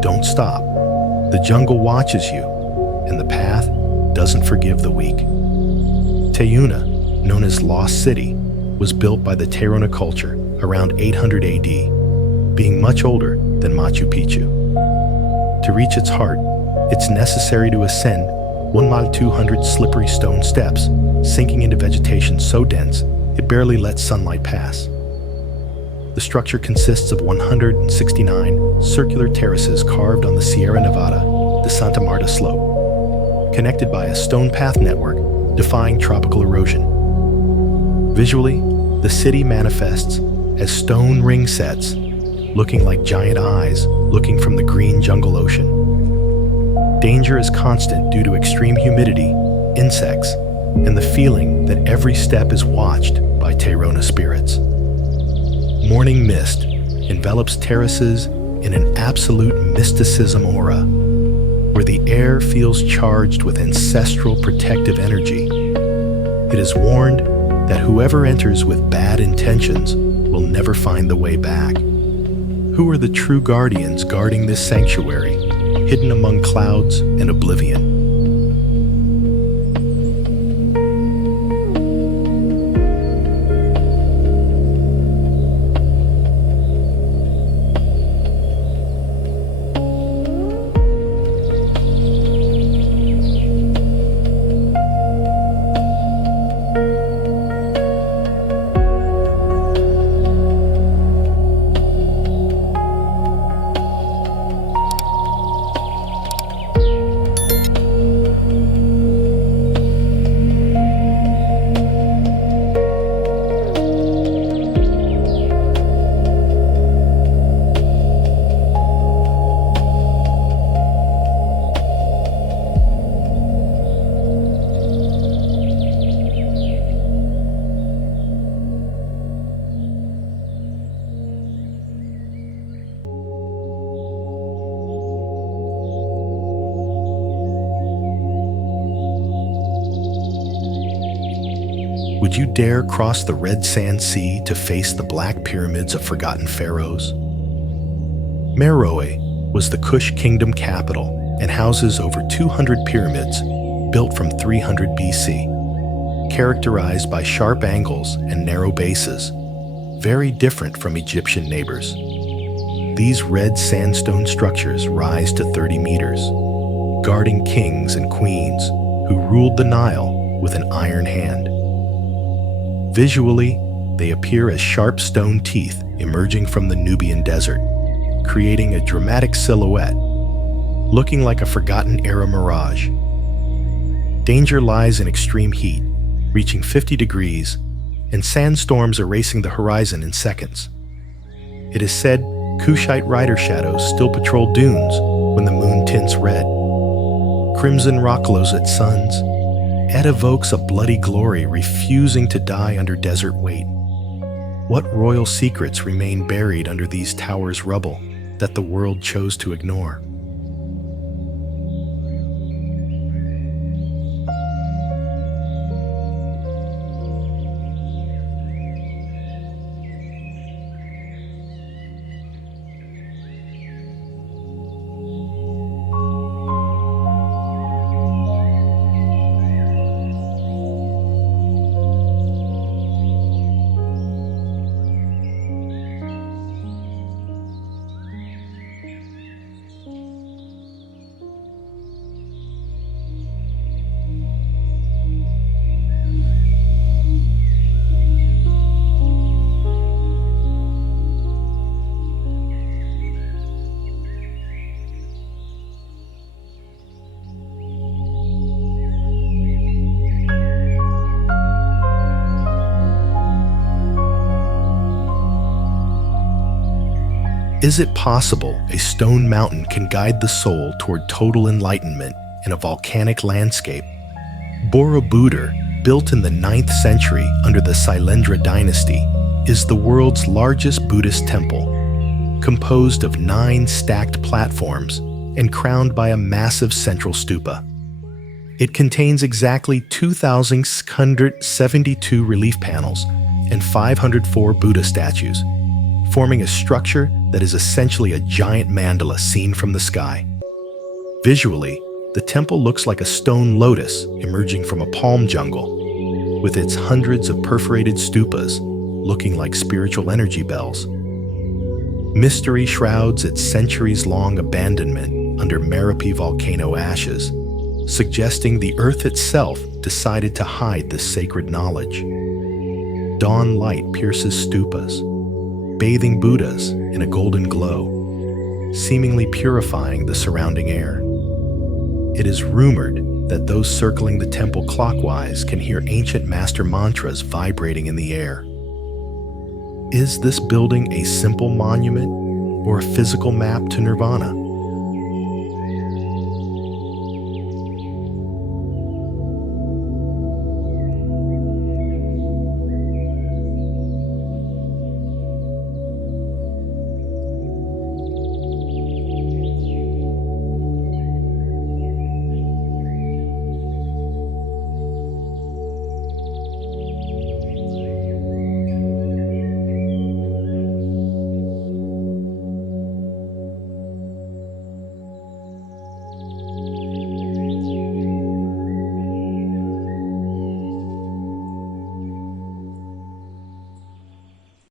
Don't stop. The jungle watches you, and the path doesn't forgive the weak. Tayuna, known as Lost City, was built by the Tairona culture around 800 AD, being much older than Machu Picchu. To reach its heart, it's necessary to ascend 1,200 slippery stone steps, sinking into vegetation so dense it barely lets sunlight pass. The structure consists of 169 circular terraces carved on the Sierra Nevada de Santa Marta slope, connected by a stone path network defying tropical erosion. Visually, the city manifests as stone ring sets, looking like giant eyes looking from the green jungle ocean. Danger is constant due to extreme humidity, insects, and the feeling that every step is watched by Tairona spirits. Morning mist envelops terraces in an absolute mysticism aura, where the air feels charged with ancestral protective energy. It is warned that whoever enters with bad intentions will never find the way back. Who are the true guardians guarding this sanctuary, hidden among clouds and oblivion? Would you dare cross the Red Sand Sea to face the black pyramids of forgotten pharaohs? Meroe was the Kush kingdom capital and houses over 200 pyramids built from 300 BC, characterized by sharp angles and narrow bases, very different from Egyptian neighbors. These red sandstone structures rise to 30 meters, guarding kings and queens who ruled the Nile with an iron hand. Visually, they appear as sharp stone teeth emerging from the Nubian desert, creating a dramatic silhouette, looking like a forgotten era mirage. Danger lies in extreme heat, reaching 50 degrees, and sandstorms erasing the horizon in seconds. It is said Kushite rider shadows still patrol dunes when the moon tints red. Crimson rock glows at suns. It evokes a bloody glory refusing to die under desert weight. What royal secrets remain buried under these towers' rubble that the world chose to ignore? Is it possible a stone mountain can guide the soul toward total enlightenment in a volcanic landscape? Borobudur, built in the 9th century under the Sailendra dynasty, is the world's largest Buddhist temple, composed of 9 stacked platforms and crowned by a massive central stupa. It contains exactly 2,672 relief panels and 504 Buddha statues, forming a structure that is essentially a giant mandala seen from the sky. Visually, the temple looks like a stone lotus emerging from a palm jungle, with its hundreds of perforated stupas looking like spiritual energy bells. Mystery shrouds its centuries-long abandonment under Merapi volcano ashes, suggesting the earth itself decided to hide this sacred knowledge. dawn light pierces stupas, bathing Buddhas in a golden glow, seemingly purifying the surrounding air. It is rumored that those circling the temple clockwise can hear ancient master mantras vibrating in the air. Is this building a simple monument or a physical map to nirvana?